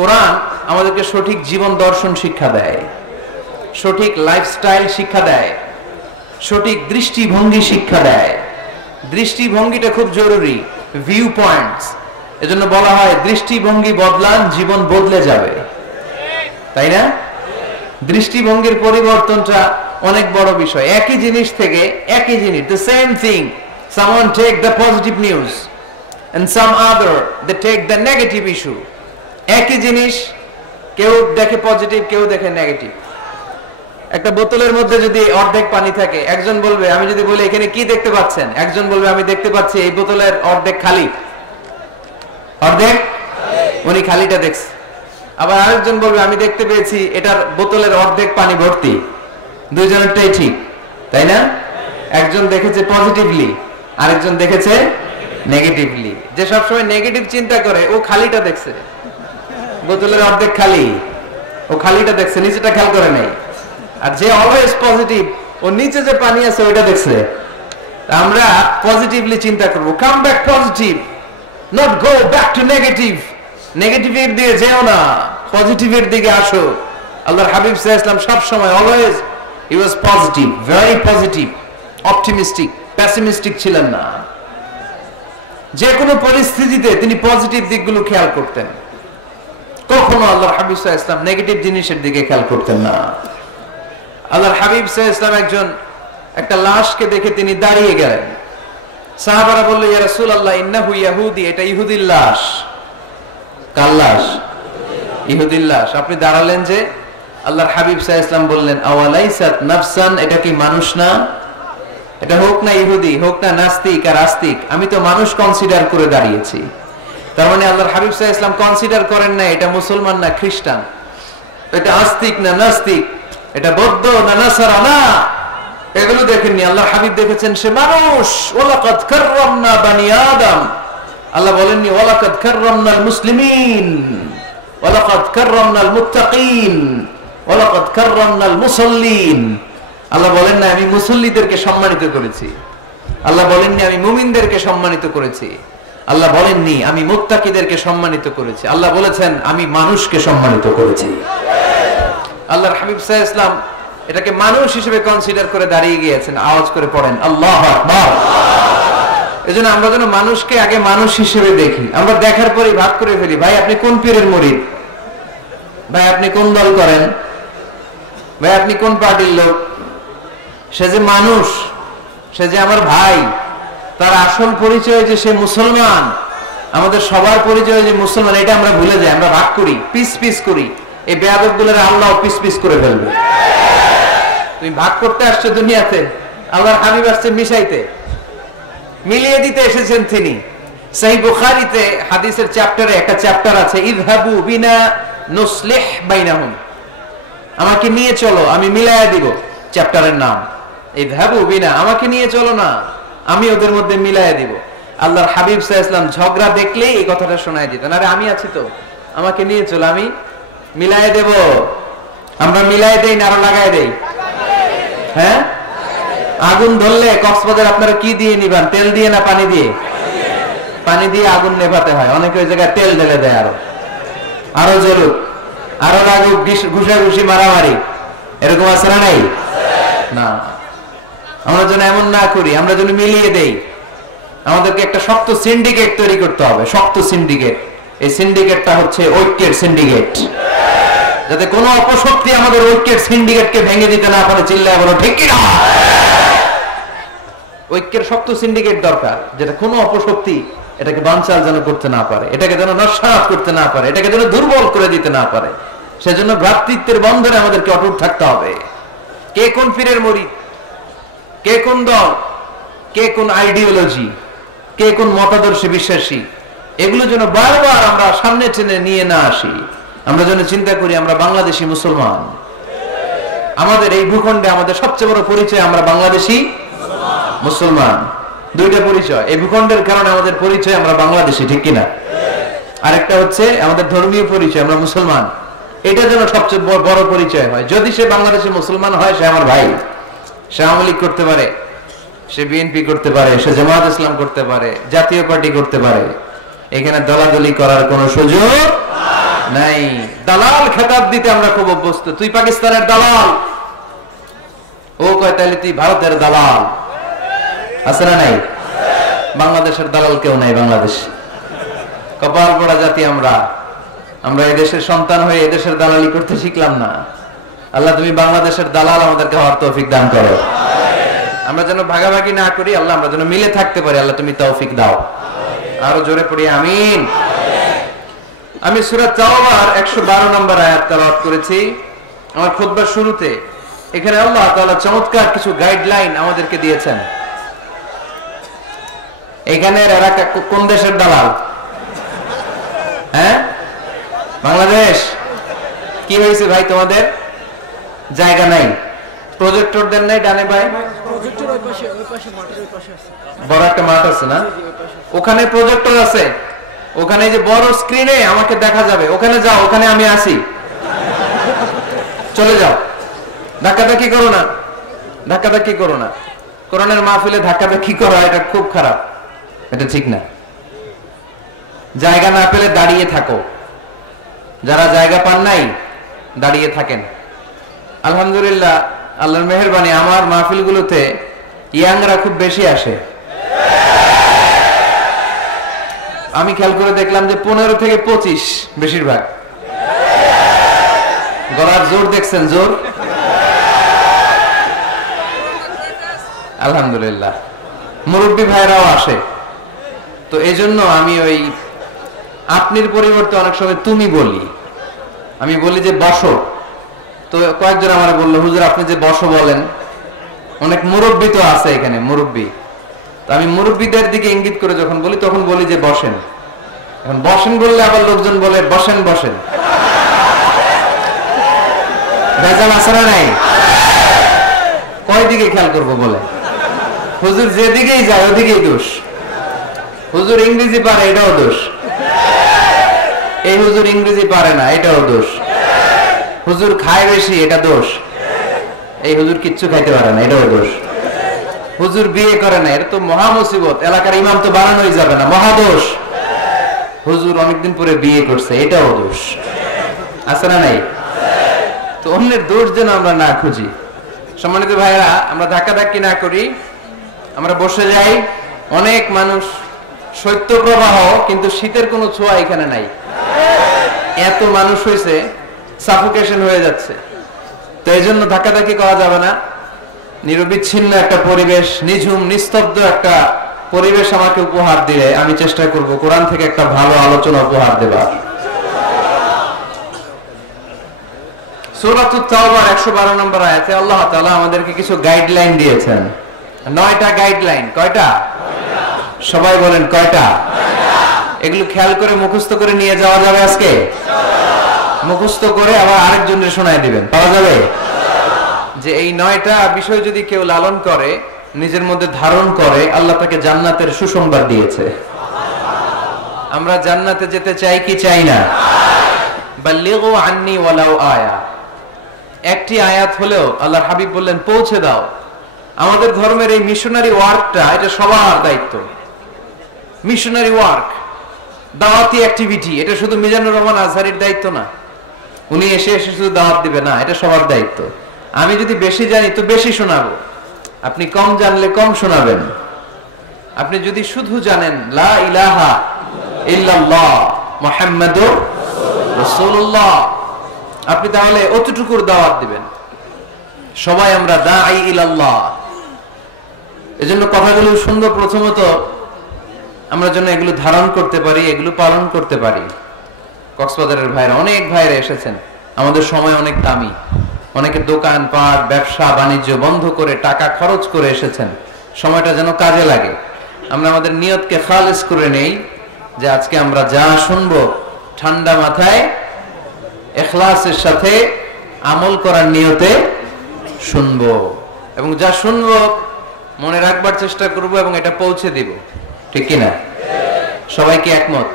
কোরআন আমাদেরকে সঠিক জীবন দর্শন শিক্ষা দেয়, সঠিক লাইফস্টাইল শিক্ষা দেয়, সঠিক দৃষ্টিভঙ্গি শিক্ষা দেয়। দৃষ্টিভঙ্গিটা খুব জরুরি, ভিউ পয়েন্টস। এজন্য বলা হয় দৃষ্টিভঙ্গি বদলান জীবন বদলে যাবে, তাই না? দৃষ্টিভঙ্গির পরিবর্তনটা অনেক বড় বিষয়। একই জিনিস থেকে একই জিনিস, the same thing, someone take the positive news and some other they take the negative issue. একই জিনিস কেউ দেখে পজিটিভ, কেউ দেখে নেগেটিভ। একটা বোতলের মধ্যে যদি অর্ধেক পানি থাকে, একজন বলবে, আমি যদি বলি এখানে কি দেখতে পাচ্ছেন, একজন বলবে আমি দেখতে পাচ্ছি এই বোতলের অর্ধেক খালি, অর্ধেক উনি খালিটা দেখছে। আবার আরেকজন বলবে আমি দেখতে পেয়েছি এটার বোতলের অর্ধেক পানি ভর্তি। দুইজনেরটাই ঠিক, তাই না? একজন দেখেছে পজিটিভলি, আরেকজন দেখেছে নেগেটিভলি। যে সবসময় নেগেটিভ চিন্তা করে ও খালিটা দেখছে, বোতলের অর্ধেক খালি, ও খালিটা দেখছে, নিচেটা খেয়াল করে নাই। আর যে অলওয়েজ পজিটিভ, ও নিচে যে পানি আছে ওইটা দেখছে। আমরা পজিটিভলি চিন্তা করব, come back positive, not go back to negative. নেগেটিভের দিকে যেও না, পজিটিভের দিকে আসো। আল্লাহর হাবিব সাল্লাল্লাহু আলাইহি ওয়াসাল্লাম সব সময় অলওয়েজ হি ওয়াজ positive, very positive, optimistic, pessimistic ছিলেন না। যে কোনো পরিস্থিতিতে তিনি পজিটিভ দিকগুলো খেয়াল করতেন। কখনো আল্লাহর হাবিব সাল্লাল্লাহু আলাইহি ওয়াসাল্লাম নেগেটিভ জিনিসের দিকে খেয়াল করতেন না। আল্লাহর হাবিব সাল্লাল্লাহু আলাইহি ওয়াসাল্লাম একজন একটা লাশকে দেখে তিনি দাঁড়িয়ে গেলেন। সাহাবারা বলল, ইয়া রাসূলুল্লাহ ইন্নাহু ইয়াহুদি, এটা ইহুদির লাশ। কার লাশ? ইহুদির লাশ। আপনি দাঁড়ালেন যে? আল্লাহর হাবিব সাল্লাল্লাহু আলাইহি ওয়াসাল্লাম বললেন, আওয়ালাইসাত নাফসান, এটা কি মানুষ না? এটা হোক না ইহুদি, হোক না নাস্তিক আর আস্তিক, আমি তো মানুষ কনসিডার করে দাঁড়িয়েছি। তার মানে আল্লাহর হাবিব সাল্লাল্লাহু আলাইহি ওয়াসাল্লাম কনসিডার করেন না এটা মুসলমান না খ্রিস্টান, এটা আস্তিক না নাস্তিক, এটা বৌদ্ধ না নাসারা, না, এগুলো দেখেননি। আল্লাহর হাবিব দেখেছেন সে মানুষ। ওয়ালাকাদ কাররামনা বানি আদম, আল্লাহ বলেননি ওয়ালাকাদ কাররামনাল মুসলিমিন, ওয়ালাকাদ কাররামনাল মুত্তাকিন, ওয়ালাকাদ কাররামনাল মুসাল্লিন। আল্লাহ বলেন না আমি মুসল্লিদেরকে সম্মানিত করেছি, আল্লাহ বলেননি আমি মুমিনদেরকে সম্মানিত করেছি, আল্লাহ বলেননি আমি মুত্তাকিদেরকে সম্মানিত করেছি, আল্লাহ বলেছেন আমি মানুষকে সম্মানিত করেছি। আল্লাহর হাবিব সাল্লাল্লাহু আলাইহি ওয়াসাল্লাম এটাকে মানুষ হিসেবে কনসিডার করে দাঁড়িয়ে গিয়েছেন। আওয়াজ করে পড়েন আল্লাহু আকবার। এজন্য আমরা যেন মানুষকে আগে মানুষ হিসেবে দেখি। আমরা দেখার পরে ভাগ করে ফেলি, ভাই আপনি কোন পীরের মুরিদ, ভাই আপনি কোন দল করেন, ভাই আপনি কোন পার্টির লোক। সে যে মানুষ, সে যে আমার ভাই, তার আসল পরিচয় যে সে মুসলমান, আমাদের সবার পরিচয় যে মুসলমান, এটা আমরা ভুলে যাই। আমরা ভাগ করি, পিস পিস করি। এই বেয়াদবগুলোর আল্লাহ পিস পিস করে ফেলবে। তুমি ভাগ করতে আসছো দুনিয়াতে, আল্লাহর হাবিব আসছে মিশাইতে, মিলিয়ে দিতে এসেছেন তিনি। সহিহ বুখারীতে হাদিসের চ্যাপ্টারে একটা চ্যাপ্টার আছে, ইযহাবু বিনা নুসলিহ বাইনাহুম, আমাকে নিয়ে চলো আমি মিলায়া দিব। চ্যাপ্টারের নাম ইযহাবু বিনা, আমাকে নিয়ে চলো না আমি ওদের মধ্যে মিলায়া দিব। আল্লাহর হাবিব সাল্লাল্লাহু আলাইহি ওয়াসাল্লাম ঝগড়া দেখলেই এই কথাটা শোনায় দিতেন, আরে আমি আছি তো, আমাকে নিয়ে চলো আমি মিলায়া দেব। আমরা মিলায়া দেই না আরো লাগায় দেই? হ্যাঁ, আগুন ধরলে কক্সবাজার আপনারা কি দিয়ে নিবান, তেল দিয়ে না পানি দিয়ে? পানি দিয়ে আগুন নেভাতে হয়। অনেকে ওই জায়গায় তেল ঢেলে দেয়, আরো জ্বলুক, আরো লাগুক, ঘুষাঘুষি মারামারি, এরকম আছে না নাই? না, আমরা যেন এমন না করি, আমরা যেন মিলিয়ে দেই। আমাদেরকে একটা শক্ত সিন্ডিকেট তৈরি করতে হবে, শক্ত সিন্ডিকেট। এই সিন্ডিকেটটা হচ্ছে ঐক্যের সিন্ডিকেট, যাতে কোনো অপশক্তি আমাদের ঐক্যের সিন্ডিকেটকে ভেঙে দিতে না পারে। চিল্লায় বলো ঠিক কি না? ঐক্যের শক্ত সিন্ডিকেট দরকার, যেটা কোনো অপশক্তি এটাকে বানচাল যেন করতে না পারে, এটাকে যেন নস্যাৎ করতে না পারে, এটাকে যেন দুর্বল করে দিতে না পারে। সেজন্য ভ্রাতৃত্বের বন্ধনে আমাদেরকে অটুট থাকতে হবে। কে কোন পীরের মুরিদ, কে কোন দল, কে কোন আইডিওলজি, কে কোন মতাদর্শে বিশ্বাসী, এগুলো যেন বারবার আমরা সামনে টেনে নিয়ে না আসি। আমরা যেন চিন্তা করি আমরা বাংলাদেশি মুসলমান। আমাদের এই ভূখণ্ডে আমাদের সবচেয়ে বড় পরিচয় আমরা বাংলাদেশি মুসলমান। দুইটা পরিচয় এই ভূখণ্ডের কারণে আমাদের পরিচয় আমরা বাংলাদেশি, ঠিক কিনা? আরেকটা হচ্ছে আমাদের ধর্মীয় পরিচয়, আমরা মুসলমান। এটা যেন সবচেয়ে বড় পরিচয় হয়। যদি সে বাংলাদেশি মুসলমান হয়, সে আমার ভাই, সে আওয়ামী লীগ করতে পারে, সে বিএনপি করতে পারে, সে জামায়াত ইসলাম করতে পারে, জাতীয় পার্টি করতে পারে, এখানে দলাদলি করার কোনো সুযোগ নাই। দালাল খেতাব দিতে আমরা খুব অভ্যস্ত। তুই পাকিস্তানের দালাল, ও কয় তাহলে তুই ভারতের দালাল। আছে না নাই? বাংলাদেশের দালাল কেউ নাই। বাংলাদেশ কপাল পড়া জাতি আমরা। আমরা এদেশের সন্তান হয়ে এদেশের দালালি করতে শিখলাম না। আল্লাহ তুমি বাংলাদেশের দালাল আমাদেরকে হওয়ার তৌফিক দান করো। আমরা যেন ভাগাভাগি না করি আল্লাহ, আমরা যেন মিলে থাকতে পারি আল্লাহ তুমি তৌফিক দাও। আরো জোরে পড়ি আমিন। আমি সূরা তাওবার 112 নম্বর আয়াত তেলাওয়াত করেছি আমার খুতবার শুরুতে। এখানে আল্লাহ তাআলা চমৎকার কিছু গাইডলাইন আমাদেরকে দিয়েছেন। এখানে এরা কোন দেশের দালাল? হ্যাঁ, বাংলাদেশ। কি হয়েছে ভাই তোমাদের? জায়গা নাই, প্রজেক্টর দেন নাই ডানে ভাই? বড় একটা মাঠ আছে না, ওখানে প্রজেক্টর আছে। ওখানে যে বড় স্ক্রিনে আমাকে দেখা যাবে, ওখানে যাও, ওখানে আমি আসি। চলে যাও, ধাক্কাধাক্কি করো না, ধাক্কাধাক্কি করো না। কোরআনের মাহফিলে ধাক্কাধাক্কি করা এটা খুব খারাপ, এটা ঠিক না। জায়গা না পেলে দাঁড়িয়ে থাকো। যারা জায়গা পান নাই দাঁড়িয়ে থাকেন। আলহামদুলিল্লাহ, আল্লাহর মেহেরবানি, আমার মাহফিলগুলোতে ইয়াংরা খুব বেশি আসে। আমি খেয়াল করে দেখলাম যে 15 থেকে 25 বেশিরভাগ। গলার জোর দেখছেন? জোর আলহামদুলিল্লাহ। মুরব্বী ভাইরাও আসে। তো এই জন্য আমি ওই আপনির পরিবর্তে অনেক সময় তুমি বলি। আমি বলি যে বসো। তো কয়েকজন আমার বললো হুজুর আপনি যে বসো বলেন, অনেক মুরব্বী তো আছে এখানে, মুরব্বী। তো আমি মুরব্বীদের দিকে ইঙ্গিত করে যখন বলি তখন বলি যে বসেন। এখন বসেন বললে আবার লোকজন বলে বসেন বসেন। ভেজাল আছে না নাই? কয় দিকে খেয়াল করবো বলে? হুজুর যেদিকেই যায় ওদিকেই দোষ। হুজুর ইংরেজি পারে, এটাও দোষ। এই হুজুর ইংরেজি পারে না, এটাও দোষ। হুজুর খায় বেশি, এটা দোষ। এই হুজুর কিচ্ছু খাইতে পারে না, এটাও দোষ। হুজুর বিয়ে করে না, এটা তো মহা মুসিবত। এলাকার ইমাম তো বাড়ানোই যাবে না, মহাদোষ। হুজুর অনেকদিন পরে বিয়ে করছে, এটাও দোষ। আছে না নাই? তো অন্যের দোষ যেন আমরা না খুঁজি। সম্মানিত ভাইরা, আমরা ধাক্কাধাক্কি না করি, আমরা বসে যাই। অনেক মানুষ, শৈত্য প্রবাহ, কিন্তু শীতের কোনো ছোঁয়া এখানে নাই। এত মানুষ হয়েছে, সাফোকেশন হয়ে যাচ্ছে। তো এই জন্য ধাক্কাধাক্কি করা যাবে না। নিরবিচ্ছিন্ন একটা পরিবেশ, নিঝুম নিস্তব্ধ একটা পরিবেশ আমাকে উপহার দিলে আমি চেষ্টা করব কোরআন থেকে একটা ভালো আলোচনা উপহার দেবার। সূরাতুত তাওবার 112 নম্বর আয়াতে আল্লাহ তাআলা আমাদেরকে কিছু গাইডলাইন দিয়েছেন। 9টা গাইডলাইন। কয়টা? সবাই বলেন কয়টা? এগুলো খেয়াল করে মুখস্থ করে নিয়ে যাওয়া যাবে আজকে? মুখস্থ করে আবার আরেকজনের শোনায় দিবেন, পাওয়া যাবে? যে এই 9টা বিষয় যদি কেউ লালন করে, নিজের মধ্যে ধারণ করে, আল্লাহ তাকে জান্নাতের সুসংবাদ দিয়েছে। আমরা জান্নাতে যেতে চাই কি চাই না? বাল্লিগু আন্নি ওয়ালাউ আয়া। একটি আয়াত হলেও আল্লাহর হাবিব বললেন পৌঁছে দাও। আমাদের ধর্মের এই মিশনারি ওয়ার্কটা, এটা সবার দায়িত্ব। মিশনারি ওয়ার্ক, দাওয়াতি অ্যাক্টিভিটি, এটা শুধু মিজানুর রহমান আজহারির দায়িত্ব না। উনি এসে এসে শুধু দাওয়াত দিবে না, এটা সবার দায়িত্ব। আমি যদি বেশি জানি তো বেশি শোনাবো, আপনি কম জানলে কম শোনাবেন। আপনি যদি শুধু জানেন লা ইলাহা ইল্লাল্লাহ মুহাম্মাদুর রাসূলুল্লাহ, আপনি তাহলে অতটুকুর দাওয়াত দিবেন। সবাই আমরা দাঈ ইলাল্লাহ। এজন্য কথাগুলো সুন্দর। প্রথমত আমরা যেন এগুলো ধারণ করতে পারি, এগুলো পালন করতে পারি। কক্সবাজারের ভাইরা, অনেক ভাইরা এসেছেন। আমাদের সময় অনেক দামি। অনেকে দোকান পাট, ব্যবসা বাণিজ্য বন্ধ করে টাকা খরচ করে এসেছেন। সময়টা যেন কাজে লাগে। আমরা আমাদের নিয়তকে খালেস করে নেই যে আজকে আমরা যা শুনবো ঠান্ডা মাথায় ইখলাসের সাথে আমল করার নিয়তে শুনবো, এবং যা শুনবো মনে রাখবার চেষ্টা করব এবং এটা পৌঁছে দিব। ঠিক কিনা? সবাই কি একমত?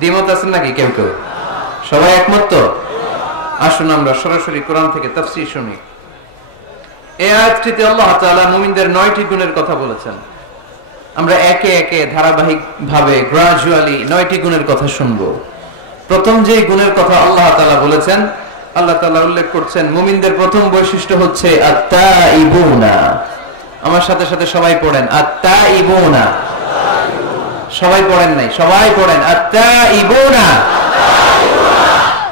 দ্বিমত আছেন নাকি কেউ কেউ? সবাই একমত তো? আসুন আমরা সরাসরি কোরআন থেকে তাফসীর শুনি। এই আয়াতটিতে আল্লাহ তাআলা মুমিনদের 9টি গুণের কথা বলেছেন। আমরা একে একে ধারাবাহিক ভাবে গ্রাজুয়ালি 9টি গুণের কথা শুনবো। প্রথম যে গুণের কথা আল্লাহ তাআলা বলেছেন, আল্লাহ তাআলা উল্লেখ করছেন মুমিনদের প্রথম বৈশিষ্ট্য হচ্ছে আত-তাইবুনা। আমার সাথে সাথে সবাই পড়েন আত-তাইবুনা। সবাই পড়েন নাই, সবাই পড়েন আত-তাইবুনা।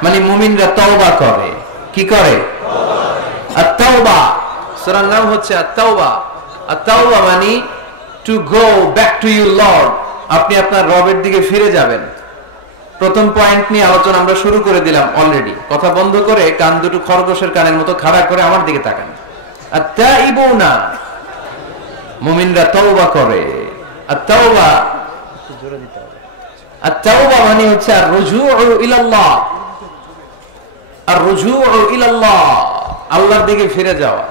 মানে মুমিনরা তওবা করে। কি করে? আত-তাওবা। সূরার নাম হচ্ছে আত-তাওবা। আত-তাওবা মানে to go back to your Lord. আপনি আপনার রবের দিকে ফিরে যাবেন। প্রথম পয়েন্ট নিয়ে আলোচনা আমরা শুরু করে দিলাম অলরেডি। কথা বন্ধ করে কান দুটো খরগোশের কানের মতো খাড়া করে আমার দিকে তাকান। আত-তাইবুনা, মুমিনরা তওবা করে। আত-তাওবা, জোরে দিতে হবে। আত-তাওবা মানে হচ্ছে আর-রুজুউ ইলাল্লাহ। আর-রুজুউ ইলাল্লাহ, আল্লাহর দিকে ফিরে যাওয়া।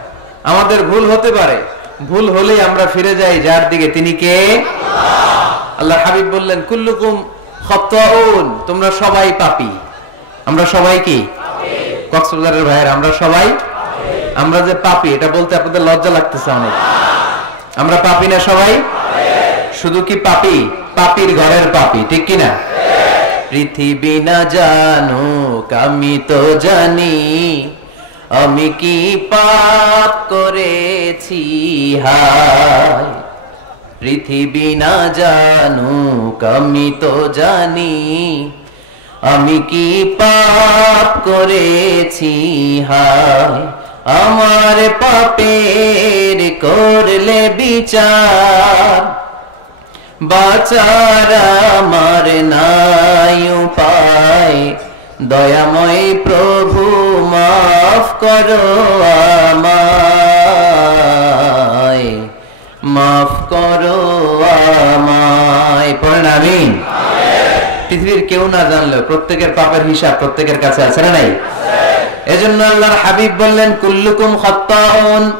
আমাদের ভুল হতে পারে, ভুল হলেই আমরা ফিরে যাই যার দিকে, তিনি কে? আল্লাহ। আল্লাহর হাবিব বললেন কুল্লুকুম খাত্তাউন, তোমরা সবাই পাপী। আমরা সবাই কি পাপী? কক্সবাজারের ভাইয়ের আমরা সবাই পাপী। আমরা যে পাপী এটা বলতে আপনাদের লজ্জা লাগতেছে অনেক। আমরা পাপী না সবাই? শুধু কি পাপী? পাপীর ঘরের পাপী, ঠিক কি না? পৃথিবী না জানুক আমি তো জানি, আমি কি পাপ করেছি হায়। পৃথিবী না জানুক আমি তো জানি, আমি কি পাপ করেছি হায়। আমার পাপের করলে বিচার, বাঁচার আমার নাই উপায়। দয়াময় প্রভু মাফ করো আমায়, মাফ করো আমায়। পড়েন আমিন। পৃথিবীর কেউ না জানলেও প্রত্যেকের পাপের হিসাব প্রত্যেকের কাছে আছে না নাই? এজন্য আল্লাহর হাবিব বললেন কুল্লুকুম খাত্তাউন,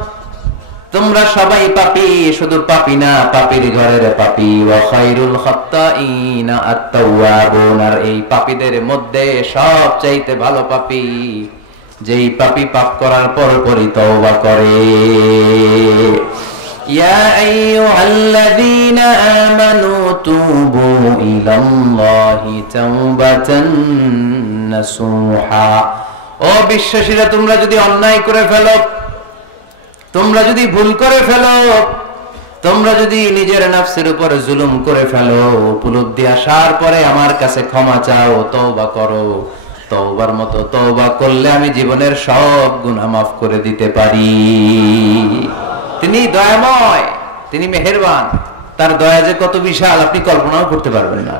তোমরা সবাই পাপী। শুধু পাপী না, পাপীর ঘরের পাপী। ওয়া খায়রুল খাত্তাইনা আত-তাওয়াবুন, আর এই পাপীদের মধ্যে সবচাইতে ভালো পাপী যেই পাপী পাপ করার পরপরই তওবা করে। ইয়া আইয়ুহাল্লাযীনা আমানু তুবু ইলাল্লাহি তাওবাতান নাসুহা। ও বিশ্বাসীরা, তোমরা যদি অন্যায় করে ফেলো, তোমরা যদি ভুল করে ফেলো, তোমরা যদি নিজের নফসের উপর জুলুম করে ফেলো, উপলব্ধি আসার পরে আমার কাছে ক্ষমা চাও, তওবা করো। তওবার মতো তওবা করলে আমি জীবনের সব গুনাহ মাফ করে দিতে পারি। তিনি দয়াময়, তিনি মেহেরবান। তার দয়া যে কত বিশাল আপনি কল্পনাও করতে পারবেন না।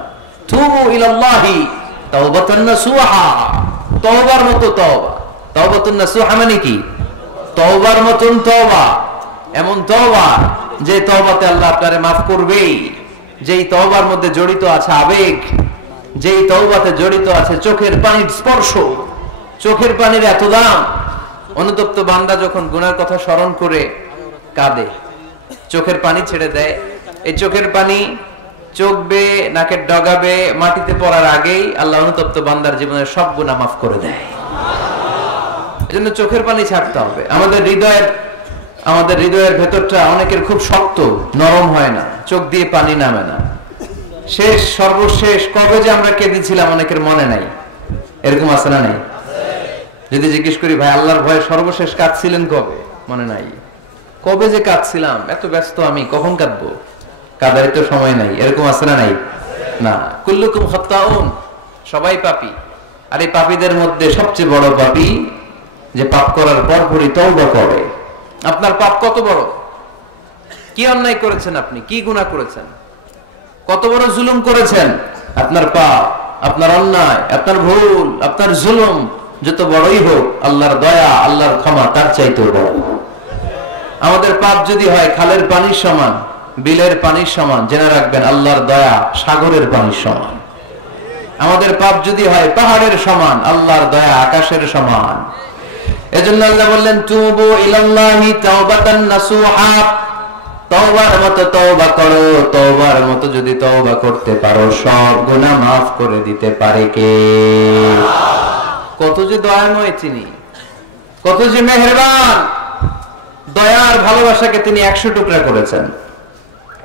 তুবু ইলাল্লাহি তাওবাতান নাসুহা, তওবার মতো তওবা। তাওবাতুন নাসুহা মানে কি? তওবার মতন তওবা, এমন তওবা যে তওবাতে আল্লাহ আপনারে মাফ করবেই। যেই তওবার মধ্যে জড়িত আছে আবেগ, যেই তওবাতে জড়িত আছে চোখের পানির স্পর্শ। চোখের পানির এত দাম। অনুতপ্ত বান্দা যখন গুনার কথা স্মরণ করে কাঁদে, চোখের পানি ছেড়ে দেয়, এই চোখের পানি চোখ বেয়ে নাকের ডগা বেয়ে মাটিতে পড়ার আগেই আল্লাহ অনুতপ্ত বান্দার জীবনের সব গুনাহ মাফ করে দেয়। এজন্য চোখের পানি ছাড়তে হবে। আমাদের হৃদয়ের ভেতরটা অনেকের খুব শক্ত, নরম হয় না, চোখ দিয়ে পানি নামে না। সর্বশেষ কবে যে আমরা কেঁদেছিলাম অনেকের মনে নাই। এরকম আছে না নাই? যদি জিজ্ঞেস করি ভাই আল্লাহর ভয়ে সর্বশেষ কাঁদছিলেন কবে, মনে নাই। কবে যে কাঁদছিলাম, এত ব্যস্ত আমি, কখন কাঁদবো, কাঁদার তো সময় নাই। এরকম আছে না নাই? না। কুল্লুকুম খাত্তাউন, সবাই পাপী। আর এই পাপীদের মধ্যে সবচেয়ে বড় পাপী যে পাপ করার পরপরই তওবা করে। আপনার পাপ কত বড়? কি অন্যায় করেছেন আপনি? কি গুনাহ করেছেন? কত বড় জুলুম করেছেন? আপনার পাপ, আপনার অন্যায়, আপনার ভুল, আপনার জুলুম যত বড়ই হোক, আল্লাহর দয়া, আল্লাহর ক্ষমা তার চাইতেও বড়। আমাদের পাপ যদি হয় খালের পানির সমান, বিলের পানির সমান, জেনে রাখবেন আল্লাহর দয়া সাগরের পানির সমান। আমাদের পাপ যদি হয় পাহাড়ের সমান, আল্লাহর দয়া আকাশের সমান। এজন্য আল্লাহ বললেন তুবু ইলাল্লাহি তাওবাতান নাসুহা, তওবার মতো তওবা করো। তওবার মতো যদি তওবা করতে পারো, সব গুনাহ maaf করে দিতে পারে কে? কত যে দয়াময় তিনি, কত যে মেহেরবান। দয়ার ভালোবাসাকে তিনি 100 টুকরা করেছেন।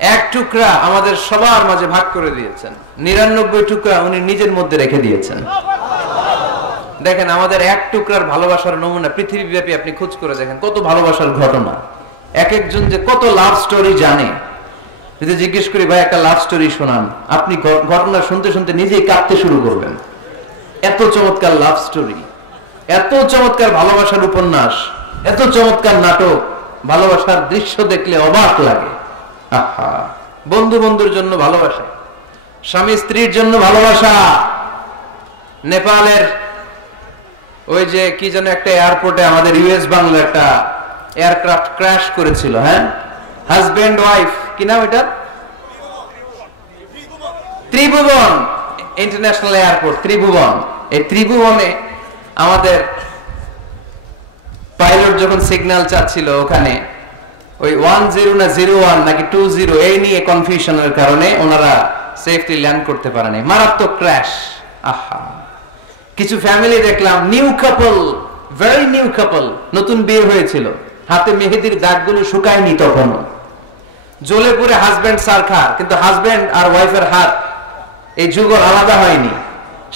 এক টুকরা আমাদের সবার মাঝে ভাগ করে দিয়েছেন, 99 টুকরা উনি নিজের মধ্যে রেখে দিয়েছেন। দেখেন আমাদের এক টুকরার ভালোবাসার নমুনা পৃথিবীব্যাপী আপনি খোঁজ করে দেখেন, কত ভালোবাসার ঘটনা, এক একজন যে কত লাভ স্টোরি জানে। যদি জিজ্ঞেস করি ভাই একটা লাভ স্টোরি শোনান, আপনি ঘটনা শুনতে শুনতে নিজেই কাঁদতে শুরু করবেন। এত চমৎকার লাভ স্টোরি, এত চমৎকার ভালোবাসার উপন্যাস, এত চমৎকার নাটক, ভালোবাসার দৃশ্য দেখলে অবাক লাগে। আহা, বন্ধু বন্ধুর জন্য ভালোবাসা, স্বামী স্ত্রীর জন্য ভালোবাসা। নেপালের ওই যে কি যেন একটা এয়ারপোর্টে আমাদের ইউএস বাংলা একটা এয়ারক্রাফট ক্র্যাশ করেছিল, হ্যাঁ, হাজবেন্ড ওয়াইফ, কি নাম এটা, ত্রিভুবন ইন্টারন্যাশনাল এয়ারপোর্ট, ত্রিভুবন। এই ত্রিভুবনে আমাদের পাইলট যখন সিগন্যাল চাচ্ছিল, ওখানে ওই 10 না 01 নাকি 20 এই নিয়ে কনফিউশনের কারণে ওনারা সেফলি ল্যান্ড করতে পারেনি, মারাত্মক ক্র্যাশ। আহা, কিছু ফ্যামিলি দেখলাম, নিউ কাপল, ভেরি নিউ কাপল, নতুন বিয়ে হয়েছিল, হাতে মেহেদির দাগগুলো শুকায়নি তখনও, জ্বলে পুরে হাজবেন্ড সারখার, কিন্তু হাজবেন্ড আর ওয়াইফের হাত এই যুগল আলাদা হয়নি।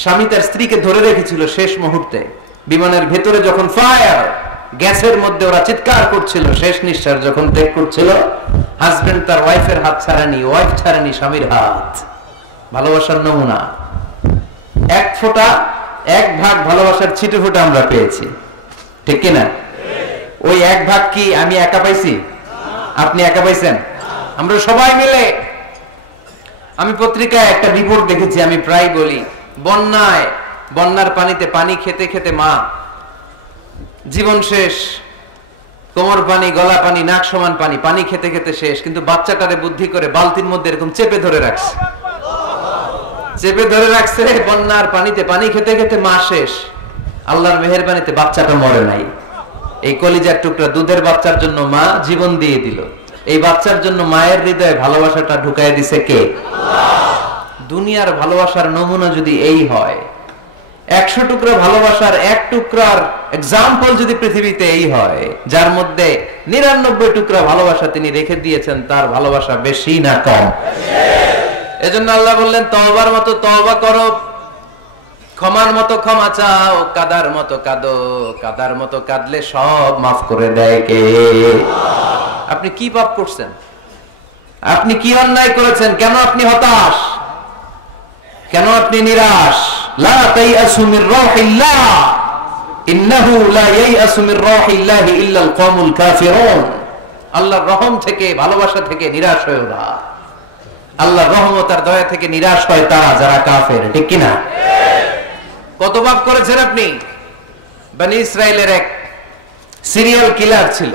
স্বামী তার স্ত্রীকে ধরে রেখেছিল শেষ মুহূর্তে, বিমানের ভেতরে যখন ফায়ার, গ্যাসের মধ্যে ওরা চিৎকার করছিল, শেষ নিঃশ্বাস যখন ত্যাগ করছিল, হাজবেন্ড তার ওয়াইফের হাত ছাড়েনি, ওয়াইফ ছাড়েনি স্বামীর হাত। ভালোবাসার নমুনা। এক ফোঁটা, এক ভাগ ভালোবাসার ছিটে ফোঁটা আমরা পেয়েছি, ঠিক কিনা? ওই এক ভাগ কি আমি একা পাইছি? আপনি একা পাইছেন? আমরা সবাই মিলে। আমি পত্রিকায় একটা রিপোর্ট দেখেছি, আমি প্রায় বলি, বন্যার পানিতে পানি খেতে খেতে মা জীবন শেষ, কোমর পানি, গলা পানি, নাক সমান পানি, পানি খেতে খেতে শেষ, কিন্তু বাচ্চাটারে বুদ্ধি করে বালতির মধ্যে এরকম চেপে ধরে রাখছে, বন্যার পানিতে পানি খেতে খেতে মা শেষ। আল্লাহর মেহেরবানিতে বাচ্চাটা মরে নাই। এই কলিজার টুকরা দুধের বাচ্চার জন্য মা জীবন দিয়ে দিল। এই বাচ্চার জন্য মায়ের হৃদয়ে ভালোবাসাটা ঢুকায় দিছে কে? দুনিয়ার ভালোবাসার নমুনা যদি এই হয়, 100 টুকরা ভালোবাসার এক টুকরার এক্সাম্পল যদি পৃথিবীতে এই হয়, যার মধ্যে 99 টুকরা ভালোবাসা তিনি রেখে দিয়েছেন, তার ভালোবাসা বেশি না কম? এজন্য আল্লাহ বললেন, তওবার মতো তওবা করো, ক্ষমার মতো ক্ষমা চাও, কাদার মতো কাঁদো, কাদার মতো কাঁদলে সব মাফ করে দেয় কে? আপনি কি পাপ করছেন? আপনি কি অন্যায় করেছেন? কেন আপনি হতাশ? কেন আপনি নিরাশ? লা তাইয়াসু মির রাহিল্লাহ, ইন্নাহু লা ইয়াইয়াসু মির রাহিল্লাহি ইল্লাল কওমুল কাফিরুন। আল্লাহর রহম থেকে, ভালোবাসা থেকে নিরাশ হয়ো না। আল্লাহর রহমত আর দয়া থেকে নিরাশ হয় তারা যারা কাফের, ঠিক কি না? কত পাপ করেছেন আপনি? বনি ইসরাইলের এক সিরিয়াল কিলার ছিল,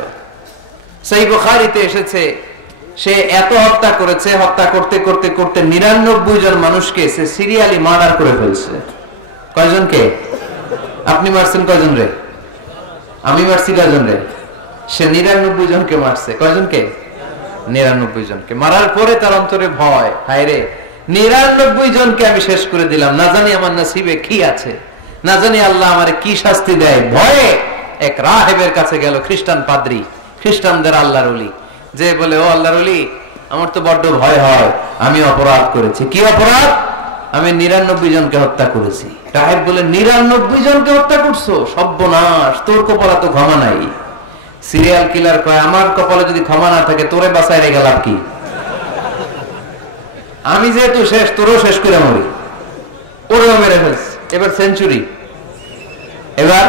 সহিহ বুখারীতে এসেছে, সে এত হত্যা করেছে, হত্যা করতে করতে করতে 99 জন মানুষকে সে সিরিয়ালি মার্ডার করে ফেলছে। কয়জনকে? আপনি মারছেন কয়জন রে? আমি মারছি কয়জন রে? সে 99 জনকে মারছে। কয়জনকে? 99 জনকে। মারার পরে তার অন্তরে ভয়, হায় রে, 99 জনকে আমি শেষ করে দিলাম, না জানি আমার নসিবে কি আছে, না জানি আল্লাহ আমারে কি শাস্তি দেয়। ভয়ে এক রাহেবের কাছে গেল, খ্রিস্টান পাদ্রী, খ্রিস্টানদের আল্লাহর ওলি, যে বলে, ও আল্লাহর ওলি, আমার তো বড্ড ভয় হয়, আমি অপরাধ করেছি। কি অপরাধ? আমি 99 জনকে হত্যা করেছি। রাহেব বলে, 99 জনকে হত্যা করছো? সর্বনাশ, তোর কপালে তো ক্ষমা নাই। সিরিয়াল কিলার কয়, আমার কপালে যদি ক্ষমা না থাকে, তোরে বাঁচায় রেখে লাভ কি? আমি যেহেতু শেষ, তোরও শেষ করে মরি। ওরেও মেরে ফেলছে। এবার সেঞ্চুরি, এবার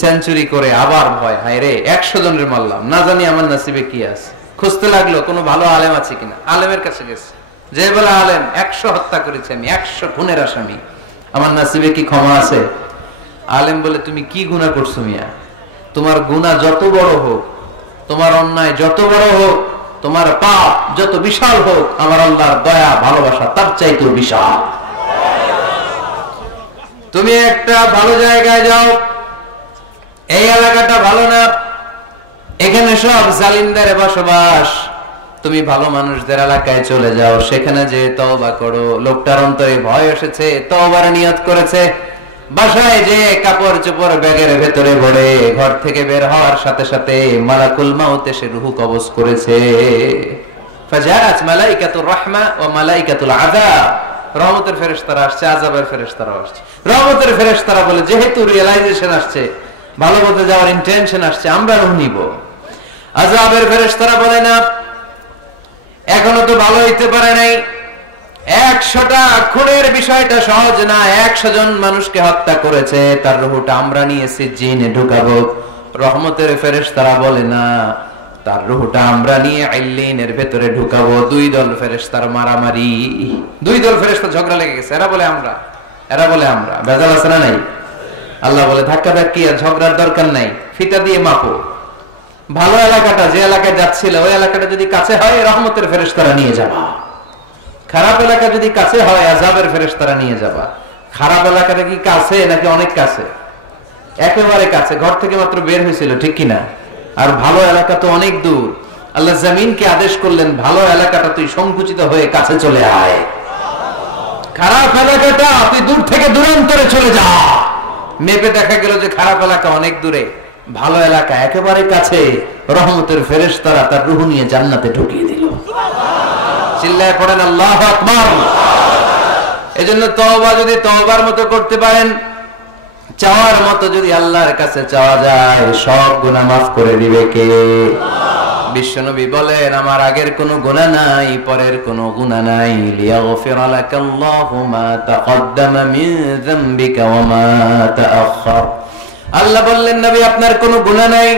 সেঞ্চুরি করে আবার ভয়, হায় রে, 100 জনের মারলাম, না জানি আমার নসিবে কি আছে। খুঁজতে লাগলো কোনো ভালো আলেম আছে কিনা। আলেমের কাছে গেছে, যে বলে, আলেম, 100 হত্যা করেছি আমি, 100 খুনের আসামি, আমার নসিবে কি ক্ষমা আছে? আলেম বলে, তুমি কি গুনাহ করছো মিয়া? তোমার গুনাহ যত বড় হোক, তোমার অন্যায় যত বড় হোক, তোমার পাপ যত বিশাল হোক, আমার আল্লাহর দয়া ভালোবাসা তার চাইতেও বিশাল। তুমি একটা ভালো জায়গায় যাও, এই এলাকাটা ভালো না, এখানে সব জালিমদের বসবাস, তুমি ভালো মানুষদের এলাকায় চলে যাও, সেখানে যে তওবা করো। লোকটার অন্তরে ভয় এসেছে, তওবার নিয়ত করেছে। বাসায় যে কাপড় চোপড় ব্যাগের ভেতরে ভরে ঘর থেকে বের হওয়ার সাথে সাথে মালাকুল মাউত এসে রূহ কবজ করেছে। ফাজাআত মালাইকাতুর রাহমা ওয়া মালাইকাতুল আযাব। রহমতের ফেরেশতারা আসছে, আযাবের ফেরেশতারা আসছে। রহমতের ফেরেশতারা বলে যেহেতু রিয়েলাইজেশন আসছে, ভালো পথে যাওয়ার ইন্টেনশন আসছে, আমরা রুহ নিব। আযাবের ফেরেশতারা বলে না, এখনো তো ভালো হইতে পারে নাই, 100টা খুনের বিষয়টা সহজ না, 100 জন মানুষকে হত্যা করেছে, তার রূহটা আমরা নিয়েছি জিনে ঢুকাবো। রহমতের ফেরেশতারা বলে না, তার রূহটা আমরা নিয়ে আইলিনের ভেতরে ঢুকাবো। 2 দল ফেরেশতার মারামারি, 2 দল ফেরেশতা ঝগড়া লেগে গেছে, এরা বলে আমরা, এরা বলে আমরা। ভেজাল আছে না নাই? আল্লাহ বলে ধাক্কা ধাক্কি আর ঝগড়ার দরকার নাই, ফিতা দিয়ে মাপো। ভালো এলাকাটা যে এলাকায় যাচ্ছিল ওই এলাকাটা যদি কাছে হয় রহমতের ফেরেশতারা নিয়ে যাবা, খারাপ এলাকা যদি কাছে হয় আযাবের ফেরেশতারা নিয়ে যাবা। খারাপ এলাকাটা কি কাছে নাকি অনেক কাছে? একেবারে কাছে, ঘর থেকে মাত্র বের হয়েছিল, ঠিক কিনা? আর ভালো এলাকা তো অনেক দূর। আল্লাহ জমিনকে আদেশ করলেন, ভালো এলাকাটা তুই সংকুচিত হয়ে কাছে চলে আয়, খারাপ এলাকাটা তুই দূর থেকে দূরান্তরে চলে যা। মেপে দেখা গেল যে খারাপ এলাকা অনেক দূরে, ভালো এলাকা একেবারে কাছে। রহমতের ফেরেশতারা তার রূহ নিয়ে জান্নাতে ঢুকিয়ে দিল। চিল্লায় পড়েন আল্লাহু আকবার। এজন্য তওবা যদি তওবার মতো করতে পারেন, চাওয়ার মতো যদি আল্লাহর কাছে চাওয়া যায়, সব গুনাহ মাফ করে দিবে কে? বিশ্বনবী বলেন, আমার আগের কোনো গুনাহ নাই, পরের কোনো গুনাহ নাই। লিয়াগফিরা লাকাল্লাহু মা তাকদ্দামা মিন যামবিকা ওয়া মা তাআখার। আল্লাহ বললেন, নবী আপনার কোনো গুনাহ নাই,